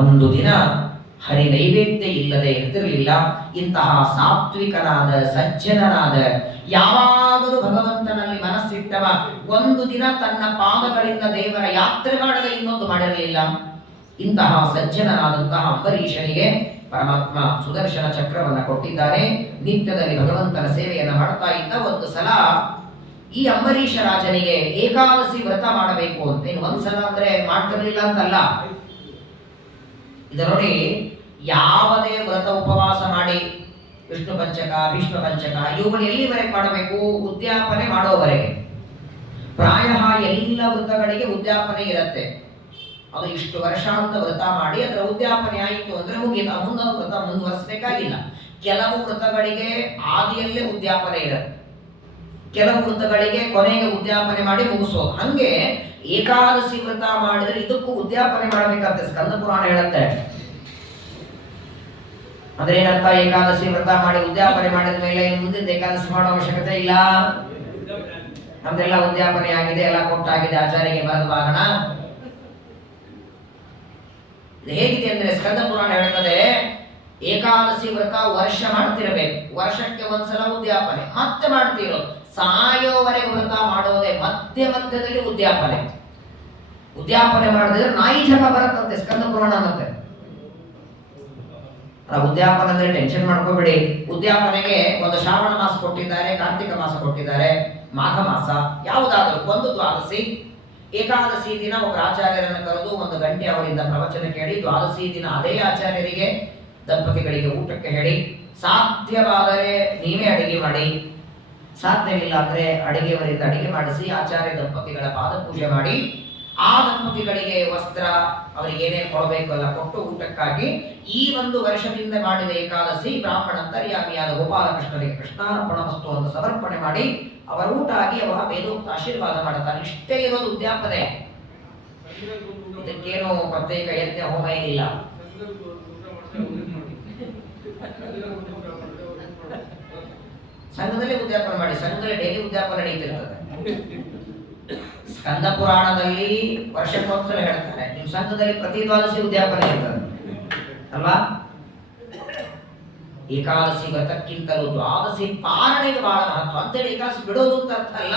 ಒಂದು ದಿನ ಹರಿ ನೈವೇದ್ಯ ಇಲ್ಲದೆ ಇರ್ತಿರಲಿಲ್ಲ. ಇಂತಹ ಸಾತ್ವಿಕನಾದ ಸಜ್ಜನನಾದ ಯಾವಾಗಲೂ ಭಗವಂತನಲ್ಲಿ ಮನಸ್ಸಿಟ್ಟವ ಒಂದು ದಿನ ತನ್ನ ಪಾದಗಳಿಂದ ದೇವರ ಯಾತ್ರೆ ಮಾಡದೆ ಇನ್ನೊಂದು ಮಾಡಿರಲಿಲ್ಲ. ಇಂತಹ ಸಜ್ಜನನಾದಂತಹ ಅಂಬರೀಷನಿಗೆ ಪರಮಾತ್ಮ ಸುದರ್ಶನ ಚಕ್ರವನ್ನು ಕೊಟ್ಟಿದ್ದಾನೆ. ನಿತ್ಯದಲ್ಲಿ ಭಗವಂತನ ಸೇವೆಯನ್ನು ಮಾಡ್ತಾ ಇದ್ದ ಒಂದು ಸಲ ಈ ಅಂಬರೀಷ ರಾಜನಿಗೆ ಏಕಾದಶಿ ವ್ರತ ಮಾಡಬೇಕು ಅಂತ. ಇನ್ನು ಒಂದ್ಸಲ ಅಂದ್ರೆ ಮಾಡ್ತಿರ್ಲಿಲ್ಲ ಅಂತಲ್ಲ. ಇದು ನೋಡಿ, ಯಾವುದೇ ವ್ರತ ಉಪವಾಸ ಮಾಡಿ ವಿಷ್ಣು ಪಂಚಕ ಭೀಷ್ಮ ಪಂಚಕ ಇವುಗಳು ಎಲ್ಲಿವರೆಗೆ ಮಾಡಬೇಕು? ಉದ್ಯಾಪನೆ ಮಾಡೋವರೆಗೆ. ಪ್ರಾಯ ಎಲ್ಲ ವೃತಗಳಿಗೆ ಉದ್ಯಾಪನೆ ಇರುತ್ತೆ. ಅದು ಇಷ್ಟು ವರ್ಷ ಅಂತ ವ್ರತ ಮಾಡಿ ಅದರ ಉದ್ಯಾಪನೆ ಆಯಿತು ಅಂದ್ರೆ ಮುಗಿದ ಮುಂದೊಂದು ವ್ರತ ಮುಂದುವರಿಸಬೇಕಾಗಿಲ್ಲ. ಕೆಲವು ವ್ರತಗಳಿಗೆ ಆದಿಯಲ್ಲೇ ಉದ್ಯಾಪನೆ ಇರುತ್ತೆ, ಕೆಲವು ವೃತ್ತಗಳಿಗೆ ಕೊನೆಗೆ ಉದ್ಯಾಪನೆ ಮಾಡಿ ಮುಗಿಸೋದು. ಹಂಗೆ ಏಕಾದಶಿ ವ್ರತ ಮಾಡಿದ್ರೆ ಇದಕ್ಕೂ ಉದ್ಯಾಪನೆ ಮಾಡಬೇಕಂತೆ ಸ್ಕಂದ ಪುರಾಣ ಹೇಳುತ್ತೆ. ಅಂದ್ರೆ ಏನಂತ? ಏಕಾದಶಿ ವ್ರತ ಮಾಡಿ ಉದ್ಯಾಪನೆ ಮಾಡಿದ ಮೇಲೆ ಮುಂದಿನ ಏಕಾದಶಿ ಮಾಡೋ ಅವಶ್ಯಕತೆ ಇಲ್ಲ. ನಮ್ದೆಲ್ಲ ಉದ್ಯಾಪನೆ ಆಗಿದೆ, ಎಲ್ಲ ಕೊಟ್ಟಾಗಿದೆ, ಆಚಾರ್ಯಗೆ ಬರೆದ ಬಾಗಣ. ಹೇಗಿದೆ ಅಂದ್ರೆ ಸ್ಕಂದ ಪುರಾಣ ಹೇಳ್ತದೆ, ಏಕಾದಶಿ ವ್ರತ ವರ್ಷ ಮಾಡ್ತಿರಬೇಕು, ವರ್ಷಕ್ಕೆ ಒಂದ್ಸಲ ಉದ್ಯಾಪನೆ, ಮತ್ತೆ ಮಾಡ್ತಿರೋ ಸಾಯೋವರೆಗೆ ವ್ರತ ಮಾಡೋದೇ, ಮಧ್ಯದಲ್ಲಿ ಉದ್ಯಾಪನೆ. ಉದ್ಯಾಪನೆ ಮಾಡಿದ್ರೆ ನಾಯಿ ಜಪ ಬರುತ್ತಂತೆ ಸ್ಕಂದ ಪುರಾಣ ಮತ್ತೆ. ಉದ್ಯಾಪನೆ ಅಂದ್ರೆ ಟೆನ್ಷನ್ ಮಾಡ್ಕೋಬೇಡಿ. ಉದ್ಯಾಪನೆಗೆ ಒಂದು ಶ್ರಾವಣ ಮಾಸ ಕೊಟ್ಟಿದ್ದಾರೆ, ಕಾರ್ತಿಕ ಮಾಸ ಕೊಟ್ಟಿದ್ದಾರೆ, ಮಾಘ ಮಾಸ, ಯಾವುದಾದ್ರೂ ಒಂದು ದ್ವಾದಶಿ. ಏಕಾದಶಿ ದಿನ ಒಬ್ಬ ಆಚಾರ್ಯರನ್ನು ಕರೆದು 1 ಗಂಟೆ ಅವರಿಂದ ಪ್ರವಚನ ಕೇಳಿ, ದ್ವಾದಶಿ ದಿನ ಅದೇ ಆಚಾರ್ಯರಿಗೆ ದಂಪತಿಗಳಿಗೆ ಊಟಕ್ಕೆ ಹೇಳಿ, ಸಾಧ್ಯವಾದರೆ ನೀವೇ ಅಡಿಗೆ ಮಾಡಿ, ಸಾಧ್ಯವಿಲ್ಲ ಅಂದ್ರೆ ಅಡಿಗೆಯವರಿಂದ ಅಡಿಗೆ ಮಾಡಿಸಿ ಆಚಾರ್ಯ ದಂಪತಿಗಳ ಪಾದ ಪೂಜೆ ಮಾಡಿ, ಆ ದಂಪತಿಗಳಿಗೆ ವಸ್ತ್ರ ಅವರಿಗೆ ಏನೇನು ಕೊಡಬೇಕು ಎಲ್ಲ ಕೊಟ್ಟು ಊಟಕ್ಕಾಗಿ ಈ ಒಂದು ವರ್ಷದಿಂದ ಮಾಡಿದ ಏಕಾದಶಿ ಬ್ರಾಹ್ಮಣ ಅಂತರ್ಯಾಮಿಯಾದ ಗೋಪಾಲಕೃಷ್ಣರಿಗೆ ಕೃಷ್ಣಾರ್ಪಣ ವಸ್ತು ಅಂತ ಸಮರ್ಪಣೆ ಮಾಡಿ ಅವರ ಊಟ ಆಗಿ ಅವರ ವೇದೋಕ್ತ ಆಶೀರ್ವಾದ ಮಾಡುತ್ತಾರೆ. ಇಷ್ಟೇ ಇರೋದು ಉದ್ಯಾಪನೆ. ಇದಕ್ಕೇನು ಪ್ರತ್ಯೇಕ ಯಜ್ಞ ಹೋಮ ಏನಿಲ್ಲ. ಸಂಘದಲ್ಲಿ ಉದ್ಯಾಪನೆ ಮಾಡಿ, ಸಂಘದಲ್ಲಿ ಡೈಲಿ ಉದ್ಯಾಪನೆ ನಡೀತಿರ್ತದೆ. ಸ್ಕಂದ ಪುರಾಣದಲ್ಲಿ ವರ್ಷಕ್ಕೊಂದ್ಸಲ ಹೇಳ್ತಾರೆ, ನಿಮ್ಮ ಸಂಘದಲ್ಲಿ ಪ್ರತಿ ದ್ವಾದಶಿ ಉದ್ಯಾಪನೆ ಇರ್ತದೆ ಅಲ್ವಾ? ಏಕಾದಶಿ ವ್ರತಕ್ಕಿಂತಲೂ ದ್ವಾದಶಿ ಪಾಲನೆಗೆ ಬಹಳ ಮಹತ್ವ. ಅಂತೇಳಿ ಏಕಾದಶಿ ಬಿಡೋದು ಅಂತ ಅರ್ಥ ಅಲ್ಲ.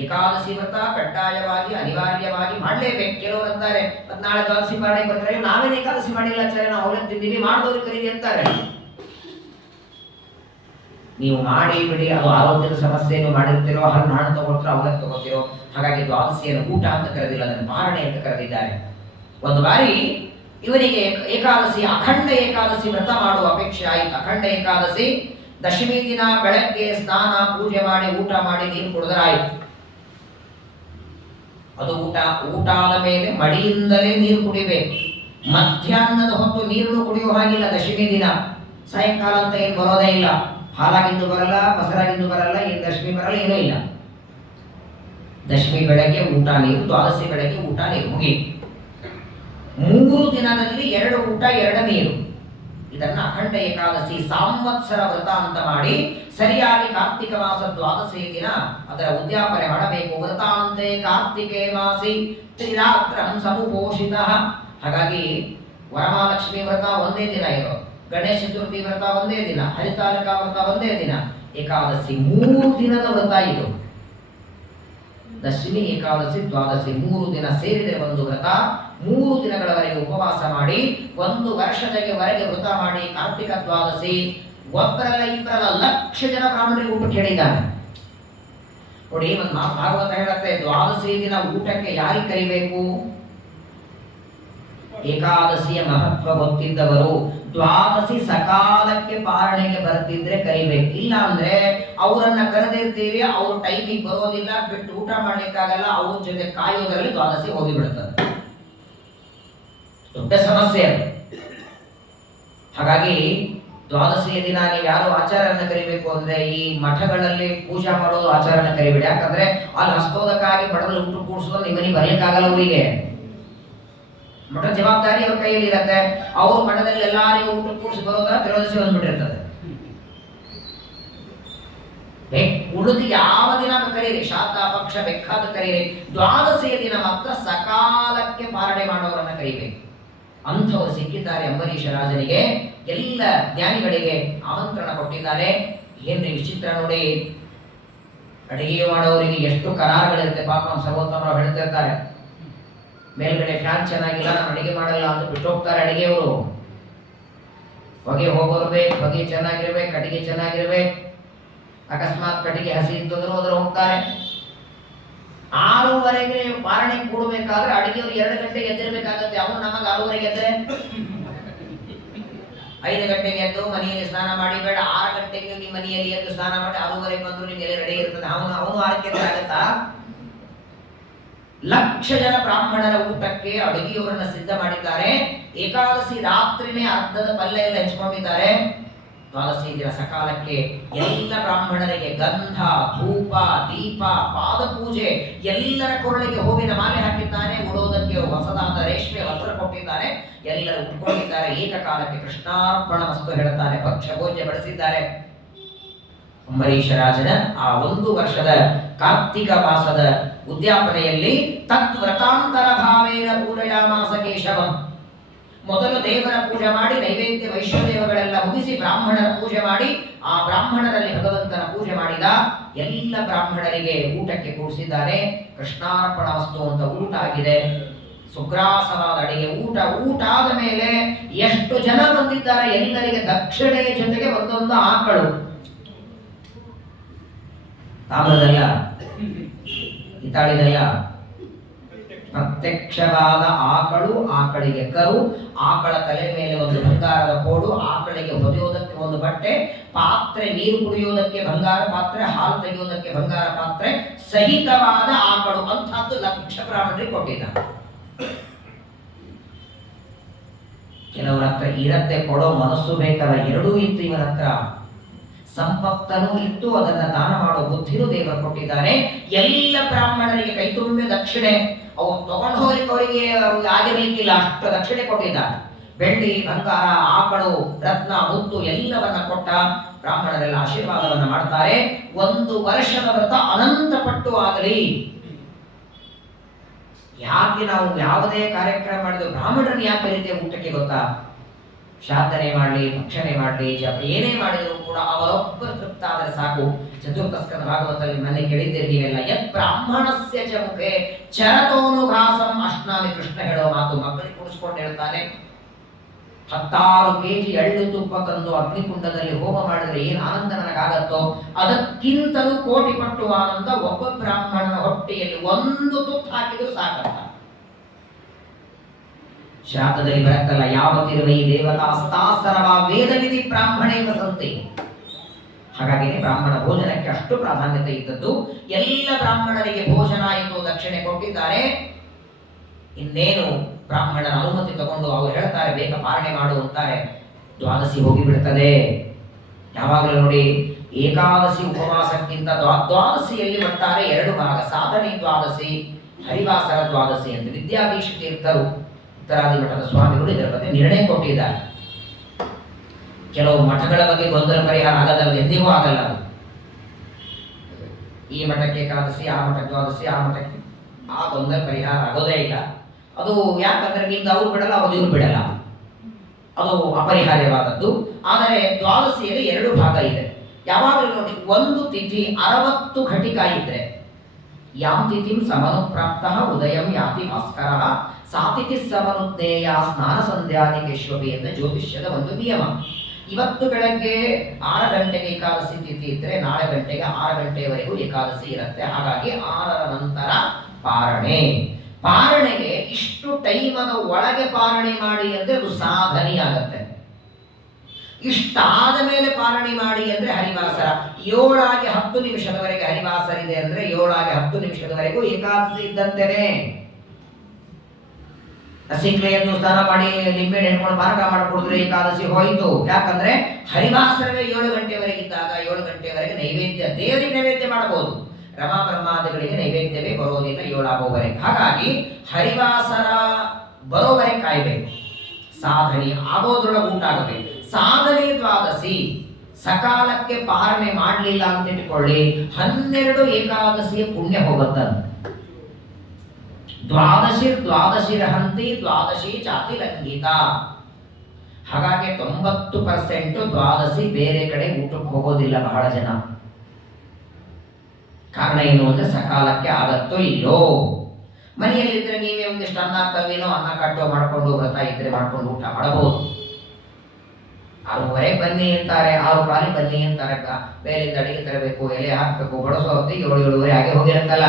ಏಕಾದಶಿ ವ್ರತ ಕಡ್ಡಾಯವಾಗಿ ಅನಿವಾರ್ಯವಾಗಿ ಮಾಡಲೇಬೇಕು. ಕೆಲವರು ಅಂತಾರೆ, ನಾಳೆ ದ್ವಾದಶಿ ಪಾಲನೆ ಬರ್ತಾರೆ, ನಾವೇನು ಏಕಾದಶಿ ಮಾಡಿಲ್ಲ ಆಚಾರ್ಯ, ನಾವು ಅವಲತ್ತಿದ್ದೀವಿ, ಮಾಡಿದವ್ರಿಗೆ ಕರೀರಿ ಅಂತಾರೆ. ನೀವು ಮಾಡಿ ಬಿಡಿ, ಅದು ಆರೋಗ್ಯದ ಸಮಸ್ಯೆ, ನೀವು ಮಾಡಿರ್ತೀರೋ, ಹಣ್ಣು ತಗೊಳ್ತಿರೋ, ಅವಲಕ್ಕಿ ತಗೋತಿರೋ. ಹಾಗಾಗಿ ದ್ವಾದಶಿಯನ್ನು ಊಟ ಅಂತ ಕರೆದಿಲ್ಲ, ಅದನ್ನು ಪಾರಣೆ ಅಂತ ಕರೆದಿದ್ದಾರೆ. ಒಂದು ಬಾರಿ ಇವನಿಗೆ ಏಕಾದಶಿ, ಅಖಂಡ ಏಕಾದಶಿ ವ್ರತ ಮಾಡುವ ಅಪೇಕ್ಷೆ ಆಯಿತು. ಅಖಂಡ ಏಕಾದಶಿ ದಶಮಿ ದಿನ ಬೆಳಗ್ಗೆ ಸ್ನಾನ ಪೂಜೆ ಮಾಡಿ ಊಟ ಮಾಡಿ ನೀರು ಕುಡಿದರಾಯಿತು. ಅದು ಊಟ ಆದ ಮೇಲೆ ಮಡಿಯಿಂದಲೇ ನೀರು ಕುಡಿಬೇಕು. ಮಧ್ಯಾಹ್ನದ ಹೊತ್ತು ನೀರನ್ನು ಕುಡಿಯುವ ಹಾಗಿಲ್ಲ. ದಶಮಿ ದಿನ ಸಾಯಂಕಾಲ ಅಂತ ಏನು ಬರೋದೇ ಇಲ್ಲ. ಹಾಲಾಗಿಂದು ಬರಲ್ಲ, ಮೊಸರಾಗಿಂದು ಬರಲ್ಲ, ಏನು ದಶಮಿ ಬರಲ್ಲ, ಏನೂ ಇಲ್ಲ. ದಶಮಿ ಬೆಳಗ್ಗೆ ಊಟ ನೀರು, ದ್ವಾದಶಿ ಬೆಳಗ್ಗೆ ಊಟ ನೀರು ಮುಗಿ 3 ದಿನದಲ್ಲಿ 2 ಊಟ 2 ನೀರು. ಇದನ್ನ ಅಖಂಡ ಏಕಾದಶಿ ಸಂವತ್ಸರ ವ್ರತ ಅಂತ ಮಾಡಿ ಸರಿಯಾಗಿ ಕಾರ್ತಿಕ ಮಾಸ ದ್ವಾದಶಿ ದಿನ ಅದರ ಉದ್ಯಾಪನೆ ಮಾಡಬೇಕು. ವ್ರತಾಂತೆ ಕಾರ್ತಿಕೇ ಮಾಸಿ ತ್ರಿರಾತ್ರಂ ಸಮುಪೋಷಿತ. ಹಾಗಾಗಿ ವರಮಹಾಲಕ್ಷ್ಮಿ ವ್ರತ ಒಂದೇ ದಿನ ಇರೋ, ಗಣೇಶ ಚತುರ್ಥಿ ವ್ರತ ಒಂದೇ ದಿನ, ಹರಿತಾಲಿಕಾ ವ್ರತ ಒಂದೇ ದಿನ, ಏಕಾದಶಿ 3 ದಿನದ ವ್ರತ ಇದು. ದಶಮಿ, ಏಕಾದಶಿ, ದ್ವಾದಶಿ 3 ದಿನ ಸೇರಿದರೆ ಒಂದು ವ್ರತ. 3 ದಿನಗಳವರೆಗೆ ಉಪವಾಸ ಮಾಡಿ 1 ವರ್ಷದವರೆಗೆ ವ್ರತ ಮಾಡಿ ಕಾರ್ತಿಕ ದ್ವಾದಶಿ ಒಬ್ಬರಲ್ಲ ಇಬ್ಬರಲ್ಲ 1,00,000 ಜನ ಬ್ರಾಹ್ಮಣರಿಗೆ ಊಟಕ್ಕೆ ಹೇಳಿದ್ದಾನೆ. ನೋಡಿ, ಒಂದು ಭಾಗವತ ಹೇಳುತ್ತೆ, ದ್ವಾದಶಿ ದಿನ ಊಟಕ್ಕೆ ಯಾರಿಗೆ ಕರಿಬೇಕು? ಏಕಾದಶಿಯ ಮಹತ್ವ ಗೊತ್ತಿದ್ದವರು. ದ್ವಾದಶಿ ಸಕಾಲಕ್ಕೆ ಪಾರಣೆಗೆ ಬರ್ತಿದ್ರೆ ಕರಿಬೇಕು. ಇಲ್ಲ ಅಂದ್ರೆ ಅವರನ್ನ ಕರೆದಿರ್ತೀವಿ, ಅವರು ಟೈಮಿಗೆ ಬರೋದಿಲ್ಲ, ಬಿಟ್ಟು ಊಟ ಮಾಡ್ಲಿಕ್ಕಾಗಲ್ಲ, ಅವ್ರ ಜೊತೆ ಕಾಯೋದ್ರಲ್ಲಿ ದ್ವಾದಶಿ ಹೋಗಿಬಿಡುತ್ತದೆ. ದೊಡ್ಡ ಸಮಸ್ಯೆ ಅದು. ಹಾಗಾಗಿ ದ್ವಾದಶಿಯ ದಿನ ನೀವು ಯಾರು ಆಚಾರವನ್ನು ಕರಿಬೇಕು ಅಂದ್ರೆ ಈ ಮಠಗಳಲ್ಲಿ ಪೂಜಾ ಮಾಡೋದು ಆಚಾರನ ಕರಿಬೇಡಿ. ಯಾಕಂದ್ರೆ ಅಲ್ಲಿ ಹಸ್ತೋದಕ್ಕಾಗಿ ಮಠದಲ್ಲಿ ಊಟ ಕೂಡಿಸೋದು ನಿಮ್ಮನಿಗೆ ಬರ್ಲಿಕ್ಕಾಗಲ್ಲ. ಅವರಿಗೆ ಮಠ ಜವಾಬ್ದಾರಿ ಅವ್ರ ಕೈಯಲ್ಲಿ ಇರತ್ತೆ. ಅವರು ಮಠದಲ್ಲಿ ಎಲ್ಲಾರಿಗೂ ಊಟ ಕೂಡಿಸಿ ಬರೋದ್ರ ತ್ರಯೋದಶಿ ಬಂದ್ಬಿಟ್ಟಿರ್ತದೆ. ಉಳಿದು ಯಾವ ದಿನ ಕರೀರಿ, ಶಾತ ಪಕ್ಷ ಬೇಕಾದ ಕರೀರಿ, ದ್ವಾದಶಿಯ ದಿನ ಮಾತ್ರ ಸಕಾಲಕ್ಕೆ ಪಾರಣೆ ಮಾಡೋರನ್ನ ಕರಿಬೇಕು. ಅಂಥವ್ರು ಸಿಕ್ಕಿದ್ದಾರೆ ಅಂಬರೀಷ ರಾಜನಿಗೆ. ಎಲ್ಲ ಜ್ಞಾನಿಗಳಿಗೆ ಆಮಂತ್ರಣ ಕೊಟ್ಟಿದ್ದಾರೆ. ಏನ್ರಿ ವಿಚಿತ್ರ ನೋಡಿ, ಅಡಿಗೆ ಮಾಡೋರಿಗೆ ಎಷ್ಟು ಕರಾರುಗಳಿರುತ್ತೆ. ಪಾಪ ಸರ್ವೋತ್ತಮರು ಹೇಳ್ತಿರ್ತಾರೆ, ಮೇಲ್ಗಡೆ ಫ್ಯಾನ್ ಚೆನ್ನಾಗಿಲ್ಲ, ನಾನು ಅಡಿಗೆ ಮಾಡಲ್ಲ ಅಂತ ಬಿಟ್ಟು ಹೋಗ್ತಾರೆ ಅಡಿಗೆಯವರು. ಹೊಗೆ ಹೋಗೋರ್ಬೇಕು, ಹೊಗೆ ಚೆನ್ನಾಗಿರ್ಬೇಕು, ಕಟ್ಟಿಗೆ ಚೆನ್ನಾಗಿರ್ಬೇಕು. ಅಕಸ್ಮಾತ್ ಕಟ್ಟಿಗೆ ಹಸಿ ಇತ್ತಂದ್ರೂ ಹೋದ್ರೆ ಹೋಗ್ತಾರೆ. 6:30ಗೆ ಪಾರಣೆ ಕೂಡಬೇಕಾದ್ರೆ ಅಡಿಗೆಯವರು 2 ಗಂಟೆಗೆ ಎದ್ದಿರ್ಬೇಕಾಗತ್ತೆ. ಅವನು ನಮಗೆ 6:30ಗೆ ಎದ್ರೆ 5 ಗಂಟೆಗೆ ಎದ್ದು ಮನೆಯಲ್ಲಿ ಸ್ನಾನ ಮಾಡಿ, ಬೇಡ 6 ಗಂಟೆಗೆ ನಿಮ್ಮ ಮನೆಯಲ್ಲಿ ಎದ್ದು ಸ್ನಾನ ಮಾಡಿ 6:30ಗೆ ಬಂದ್ರು ನಿಮ್ಗೆಲ್ಲ ರೆಡಿ ಇರ್ತದೆ. ಅವನು 6ಕ್ಕೆ ಆಗುತ್ತಾ? ಲಕ್ಷ ಜನ ಬ್ರಾಹ್ಮಣರ ಊಟಕ್ಕೆ ಅಡುಗೆಯವರನ್ನ ಸಿದ್ಧ ಮಾಡಿದ್ದಾರೆ. ಏಕಾದಶಿ ರಾತ್ರಿನೇ ಅರ್ಧದ ಪಲ್ಯ ಎಲ್ಲ ಹೆಚ್ಕೊಂಡಿದ್ದಾರೆ. ದ್ವಾದಶಿ ದಿನ ಸಕಾಲಕ್ಕೆ ಎಲ್ಲ ಬ್ರಾಹ್ಮಣರಿಗೆ ಗಂಧ, ಧೂಪ, ದೀಪ, ಪಾದ ಪೂಜೆ, ಎಲ್ಲರ ಕೊರಳಿಗೆ ಹೂವಿನ ಮಾಲೆ ಹಾಕಿದ್ದಾನೆ. ಉಡೋದಕ್ಕೆ ಹೊಸದಾದ ರೇಷ್ಮೆ ವಸ್ತ್ರ ಕೊಟ್ಟಿದ್ದಾರೆ. ಎಲ್ಲರೂ ಉಟ್ಕೊಂಡಿದ್ದಾರೆ. ಏಕಕಾಲಕ್ಕೆ ಕೃಷ್ಣಾರ್ಪಣ ವಸ್ತು ಹೇಳ್ತಾರೆ. ಭಕ್ಷ್ಯ ಭೋಜ್ಯ ಬಡಿಸಿದ್ದಾರೆ. ಅಂಬರೀಷ ರಾಜನ ಆ 1 ವರ್ಷದ ಕಾರ್ತಿಕ ಮಾಸದ ಉದ್ಯಾಪನೆಯಲ್ಲಿ ತದ್ವ್ರತಾಂತರ ಭಾವೇನ ಪೂಜಯಾಮಾಸ ಕೇಶವಂ. ಮೊದಲು ದೇವರ ಪೂಜೆ ಮಾಡಿ ನೈವೇದ್ಯ ವೈಶ್ವದೇವಗಳೆಲ್ಲ ಮುಗಿಸಿ ಬ್ರಾಹ್ಮಣರ ಪೂಜೆ ಮಾಡಿ, ಆ ಬ್ರಾಹ್ಮಣರಲ್ಲಿ ಭಗವಂತನ ಪೂಜೆ ಮಾಡಿದ. ಎಲ್ಲ ಬ್ರಾಹ್ಮಣರಿಗೆ ಊಟಕ್ಕೆ ಕೂಡಿಸಿದ್ದಾರೆ. ಕೃಷ್ಣಾರ್ಪಣ ವಸ್ತು ಅಂತ ಊಟ ಆಗಿದೆ. ಸುಗ್ರಾಸವಾದ ಅಡಿಗೆ ಊಟ ಆದ ಮೇಲೆ ಎಷ್ಟು ಜನ ಬಂದಿದ್ದಾರೆ ಎಲ್ಲರಿಗೆ ದಕ್ಷಿಣೆಯ ಜೊತೆಗೆ ಒಂದೊಂದು ಆಕಳು. ತಾಮ್ರದಲ್ಲ, ಹಿತ್ತಾಳಿದಲ್ಲ, ಪ್ರತ್ಯಕ್ಷವಾದ ಆಕಳು, ಆಕಳಿಗೆ ಕರು, ಆಕಳ ತಲೆ ಮೇಲೆ ಒಂದು ಬಂಗಾರದ ಕೋಡು, ಆಕಳಿಗೆ ಹೊದೆಯೋದಕ್ಕೆ ಒಂದು ಬಟ್ಟೆ, ಪಾತ್ರೆ, ನೀರು ಕುಡಿಯೋದಕ್ಕೆ ಬಂಗಾರ ಪಾತ್ರೆ, ಹಾಲು ತೆಗೆಯೋದಕ್ಕೆ ಬಂಗಾರ ಪಾತ್ರೆ ಸಹಿತವಾದ ಆಕಳು. ಅಂತಹದ್ದು ಲಕ್ಷ ಬ್ರಾಹ್ಮಣರಿಗೆ ಕೊಟ್ಟಿದ್ದ. ಕೆಲವರ ಹತ್ರ ಇರತ್ತೆ, ಕೊಡೋ ಮನಸ್ಸು ಬೇಕಲ್ಲ, ಎರಡೂ ಇತ್ತು ಇವನ ಹತ್ರ. ಸಂಪತ್ತನೂ ಇತ್ತು, ಅದನ್ನ ದಾನ ಮಾಡೋ ಬುದ್ಧಿನೂ ದೇವರು ಕೊಟ್ಟಿದ್ದಾನೆ. ಎಲ್ಲ ಬ್ರಾಹ್ಮಣರಿಗೆ ಕೈ ತುಂಬೆ ದಕ್ಷಿಣೆ. ಅವ್ರು ತಗೊಂಡು ಹೋಗ್ಲಿಕ್ಕೆ ಅವರಿಗೆ ಆಗಿರ್ಲಿಕ್ಕಿಲ್ಲ, ಅಷ್ಟು ದಕ್ಷಿಣೆ ಕೊಟ್ಟಿದ್ದ. ಬೆಳ್ಳಿ, ಬಂಗಾರ, ಆಕಳು, ರತ್ನ, ಮುತ್ತು ಎಲ್ಲವನ್ನ ಕೊಟ್ಟ. ಬ್ರಾಹ್ಮಣರೆಲ್ಲ ಆಶೀರ್ವಾದವನ್ನ ಮಾಡ್ತಾರೆ. 1 ವರ್ಷದ ವ್ರತ ಅನಂತ ಪಟ್ಟು ಆಗಲಿ. ಯಾಕೆ ನಾವು ಯಾವುದೇ ಕಾರ್ಯಕ್ರಮ ಮಾಡಿದ್ರು ಬ್ರಾಹ್ಮಣರನ್ನು ಯಾಕೆ ಕರೀತೇವೆ ಊಟಕ್ಕೆ ಗೊತ್ತಾ? ಶಾಂತನೆ ಮಾಡಲಿ, ಭಕ್ಷಣೆ ಮಾಡಲಿ, ಜಪ ಏನೇ ಮಾಡಿದ್ರು ಕೂಡ ಅವರೊಬ್ಬರು ತೃಪ್ತ ಆದರೆ ಸಾಕು. ಚತುರ್ಥಸ್ಕಂದ ಭಾಗವತದಲ್ಲಿ ಮನೆ ಕೇಳಿದ್ದೀರಿ ನೀವೆಲ್ಲ. ಯತ್ ಬ್ರಾಹ್ಮಣಸ್ಯ ಚ ಮುಖೆ ಚರತೋನುಘಾಸಂ ಅಶ್ನಾಮಿ. ಕೃಷ್ಣ ಹೇಳೋ ಮಾತು ಮಕ್ಕಳಿಗೆ ಕೂಡಿಸ್ಕೊಂಡು ಹೇಳ್ತಾನೆ. 16 kg ಎಳ್ಳು ತುಪ್ಪ ತಂದು ಅಗ್ನಿಕುಂಡದಲ್ಲಿ ಹೋಮ ಮಾಡಿದ್ರೆ ಏನು ಆನಂದ ನನಗಾಗತ್ತೋ ಅದಕ್ಕಿಂತಲೂ ಕೋಟಿ ಪಟ್ಟು ಆನಂದ ಒಬ್ಬ ಬ್ರಾಹ್ಮಣನ ಹೊಟ್ಟೆಯಲ್ಲಿ 1 ತುತ್ತು ಹಾಕಿದ್ರು ಸಾಕಂತ. ಶಾಸ್ತ್ರದಲ್ಲಿ ಬರುತ್ತಲ್ಲ, ಯಾವತಿರುವೈ ದೇವತಾ ಸ್ಥಾಸರವ ವೇದವಿಧಿ ಬ್ರಾಹ್ಮಣೇ ವಸಂತಿ. ಹಾಗಾಗಿನೇ ಬ್ರಾಹ್ಮಣ ಭೋಜನಕ್ಕೆ ಅಷ್ಟು ಪ್ರಾಧಾನ್ಯತೆ ಇದ್ದದ್ದು. ಎಲ್ಲ ಬ್ರಾಹ್ಮಣರಿಗೆ ಭೋಜನ ಆಯಿತು, ದಕ್ಷಿಣೆ ಕೊಟ್ಟಿದ್ದಾರೆ. ಇನ್ನೇನು ಬ್ರಾಹ್ಮಣರ ಅನುಮತಿ ತಗೊಂಡು ಅವರು ಹೇಳ್ತಾರೆ ಬೇಗ ಪಾರಣೆ ಮಾಡು ಅಂತಾರೆ. ದ್ವಾದಶಿ ಹೋಗಿ ಬಿಡ್ತದೆ. ಯಾವಾಗಲೂ ನೋಡಿ, ಏಕಾದಶಿ ಉಪವಾಸಕ್ಕಿಂತ ದ್ವಾದಶಿಯಲ್ಲಿ ಒಟ್ಟಾರೆ 2 ಭಾಗ, ಸಾಧನೆ ದ್ವಾದಶಿ, ಹರಿವಾಸರ ದ್ವಾದಶಿ ಅಂತ ವಿದ್ಯಾಧೀಶ ತೀರ್ಥರು ಉತ್ತರಾದಿ ಮಠದ ಸ್ವಾಮಿಗಳು ಇದರ ಬಗ್ಗೆ ನಿರ್ಣಯ ಕೊಟ್ಟಿದ್ದಾರೆ. ಕೆಲವು ಮಠಗಳ ಬಗ್ಗೆ ಗೊಂದಲ ಪರಿಹಾರ ಆಗದಲ್ಲ, ಎಂದಿಗೂ ಆಗಲ್ಲ. ಅದು ಈ ಮಠಕ್ಕೆ ಏಕಾದಶಿ, ಆ ಮಠಕ್ಕೆ ದ್ವಾದಶಿ, ಆ ಮಠಕ್ಕೆ ಆ ಗೊಂದಲ ಪರಿಹಾರ ಆಗೋದೇ ಇಲ್ಲ. ಅದು ಯಾಕಂದ್ರೆ ನಿಮ್ದು ಅವ್ರು ಬಿಡಲ್ಲ, ಅವ್ರು ಇವ್ರು ಬಿಡಲ್ಲ, ಅದು ಅಪರಿಹಾರ್ಯವಾದದ್ದು. ಆದರೆ ದ್ವಾದಶಿಯಲ್ಲಿ 2 ಭಾಗ ಇದೆ. ಯಾವಾಗಲೂ ನೋಡಿ, 1 ತಿಥಿ 60 ಘಟಿಕ ಇದ್ರೆ, ಯಾಂ ತಿಥಿಂ ಸಮನುಪ್ರಾಪ್ತ ಉದಯಂ ಯಾತಿ ಭಾಸ್ಕರ ಸಾತಿಥಿ ಸಮನುಜ್ಞೇಯ ಸ್ನಾನ ಸಂಧ್ಯಾದಿಕೇಶ್ವಪಿ ಅಂತ ಜ್ಯೋತಿಷ್ಯದ ಒಂದು ನಿಯಮ. ಇವತ್ತು ಬೆಳಗ್ಗೆ 6 ಗಂಟೆಗೆ ಏಕಾದಶಿ ತಿಥಿ ಇದ್ರೆ ನಾಳೆ ಗಂಟೆಗೆ 6 ಗಂಟೆಯವರೆಗೂ ಏಕಾದಶಿ ಇರುತ್ತೆ. ಹಾಗಾಗಿ 6ರ ನಂತರ ಪಾರಣೆ. ಪಾರಣೆಗೆ ಇಷ್ಟು ಟೈಮದ ಒಳಗೆ ಪಾರಣೆ ಮಾಡಿ ಅಂದ್ರೆ ಅದು ಸಾಧನೆಯಾಗತ್ತೆ. ಇಷ್ಟಾದ ಮೇಲೆ ಪಾರಣೆ ಮಾಡಿ ಅಂದ್ರೆ ಹರಿವಾಸರ. 7 10 ನಿಮಿಷದವರೆಗೆ ಹರಿವಾಸರ ಇದೆ ಅಂದ್ರೆ 7 10 ನಿಮಿಷದವರೆಗೂ ಏಕಾದಶಿ ಇದ್ದಂತೆನೆ. ಸಿಕ್ಕರೆ ನೀವು ಸ್ನಾನ ಮಾಡಿ ನಿಂಬೆ ನೆಟ್ಕೊಂಡು ಪಾನಕ ಮಾಡಿಕೊಡಿದ್ರೆ ಏಕಾದಶಿ ಹೋಯಿತು. ಯಾಕಂದ್ರೆ ಹರಿವಾಸರವೇ 7 ಗಂಟೆವರೆಗಿದ್ದಾಗ 7 ಗಂಟೆವರೆಗೆ ನೈವೇದ್ಯ ದೇವರಿಗೆ ನೈವೇದ್ಯ ಮಾಡಬಹುದು. ರಮಾ ಬ್ರಹ್ಮಾದಿಗಳಿಗೆ ನೈವೇದ್ಯವೇ ಬರೋದಿಲ್ಲ 7 ಆಗೋವರೆಗೆ. ಹಾಗಾಗಿ ಹರಿವಾಸರ ಬರೋವರೆಗೆ ಕಾಯಬೇಕು. ಸಾಧನೆ ಆಗೋದ್ರೊಳಗೆ ಊಟ ಆಗಬೇಕು. ಸಾಧನೆ ದ್ವಾದಶಿ ಸಕಾಲಕ್ಕೆ ಪಾಲನೆ ಮಾಡಲಿಲ್ಲ ಅಂತ ಇಟ್ಕೊಳ್ಳಿ, 12 ಏಕಾದಶಿಯ ಪುಣ್ಯ ಹೋಗುತ್ತದೆ. ದ್ವಾದಶಿರಹಂತಿ ದ್ವಾದಶಿ ಚಾತಿ ಲಂಘಿತ. ಹಾಗಾಗಿ 90% ದ್ವಾದಶಿ ಬೇರೆ ಕಡೆ ಊಟಕ್ಕೆ ಹೋಗೋದಿಲ್ಲ ಬಹಳ ಜನ. ಕಾರಣ ಏನು ಅಂದ್ರೆ ಸಕಾಲಕ್ಕೆ ಆಗತ್ತೋ ಇಲ್ಲೋ. ಮನೆಯಲ್ಲಿದ್ರೆ ನೀವೇ ಒಂದಿಷ್ಟು ಅನ್ನ ತವಿನೋ ಅನ್ನ ಕಟ್ಟೋ ಮಾಡ್ಕೊಂಡು ವ್ರತ ಇದ್ರೆ ಮಾಡ್ಕೊಂಡು ಊಟ ಮಾಡಬಹುದು. 6:30 ಬನ್ನಿ ಅಂತಾರೆ, 6 ಕಾಲಿ ಬನ್ನಿ ಅಂತಾರೆ. ಮೇಲಿಂದ ಅಡಿಗೆ ತರಬೇಕು, ಎಲೆ ಹಾಕಬೇಕು, ಬಡಿಸೋ ಹೊತ್ತಿಗೆ 7-7:30 ಆಗಿ ಹೋಗಿರುತ್ತಲ್ಲ.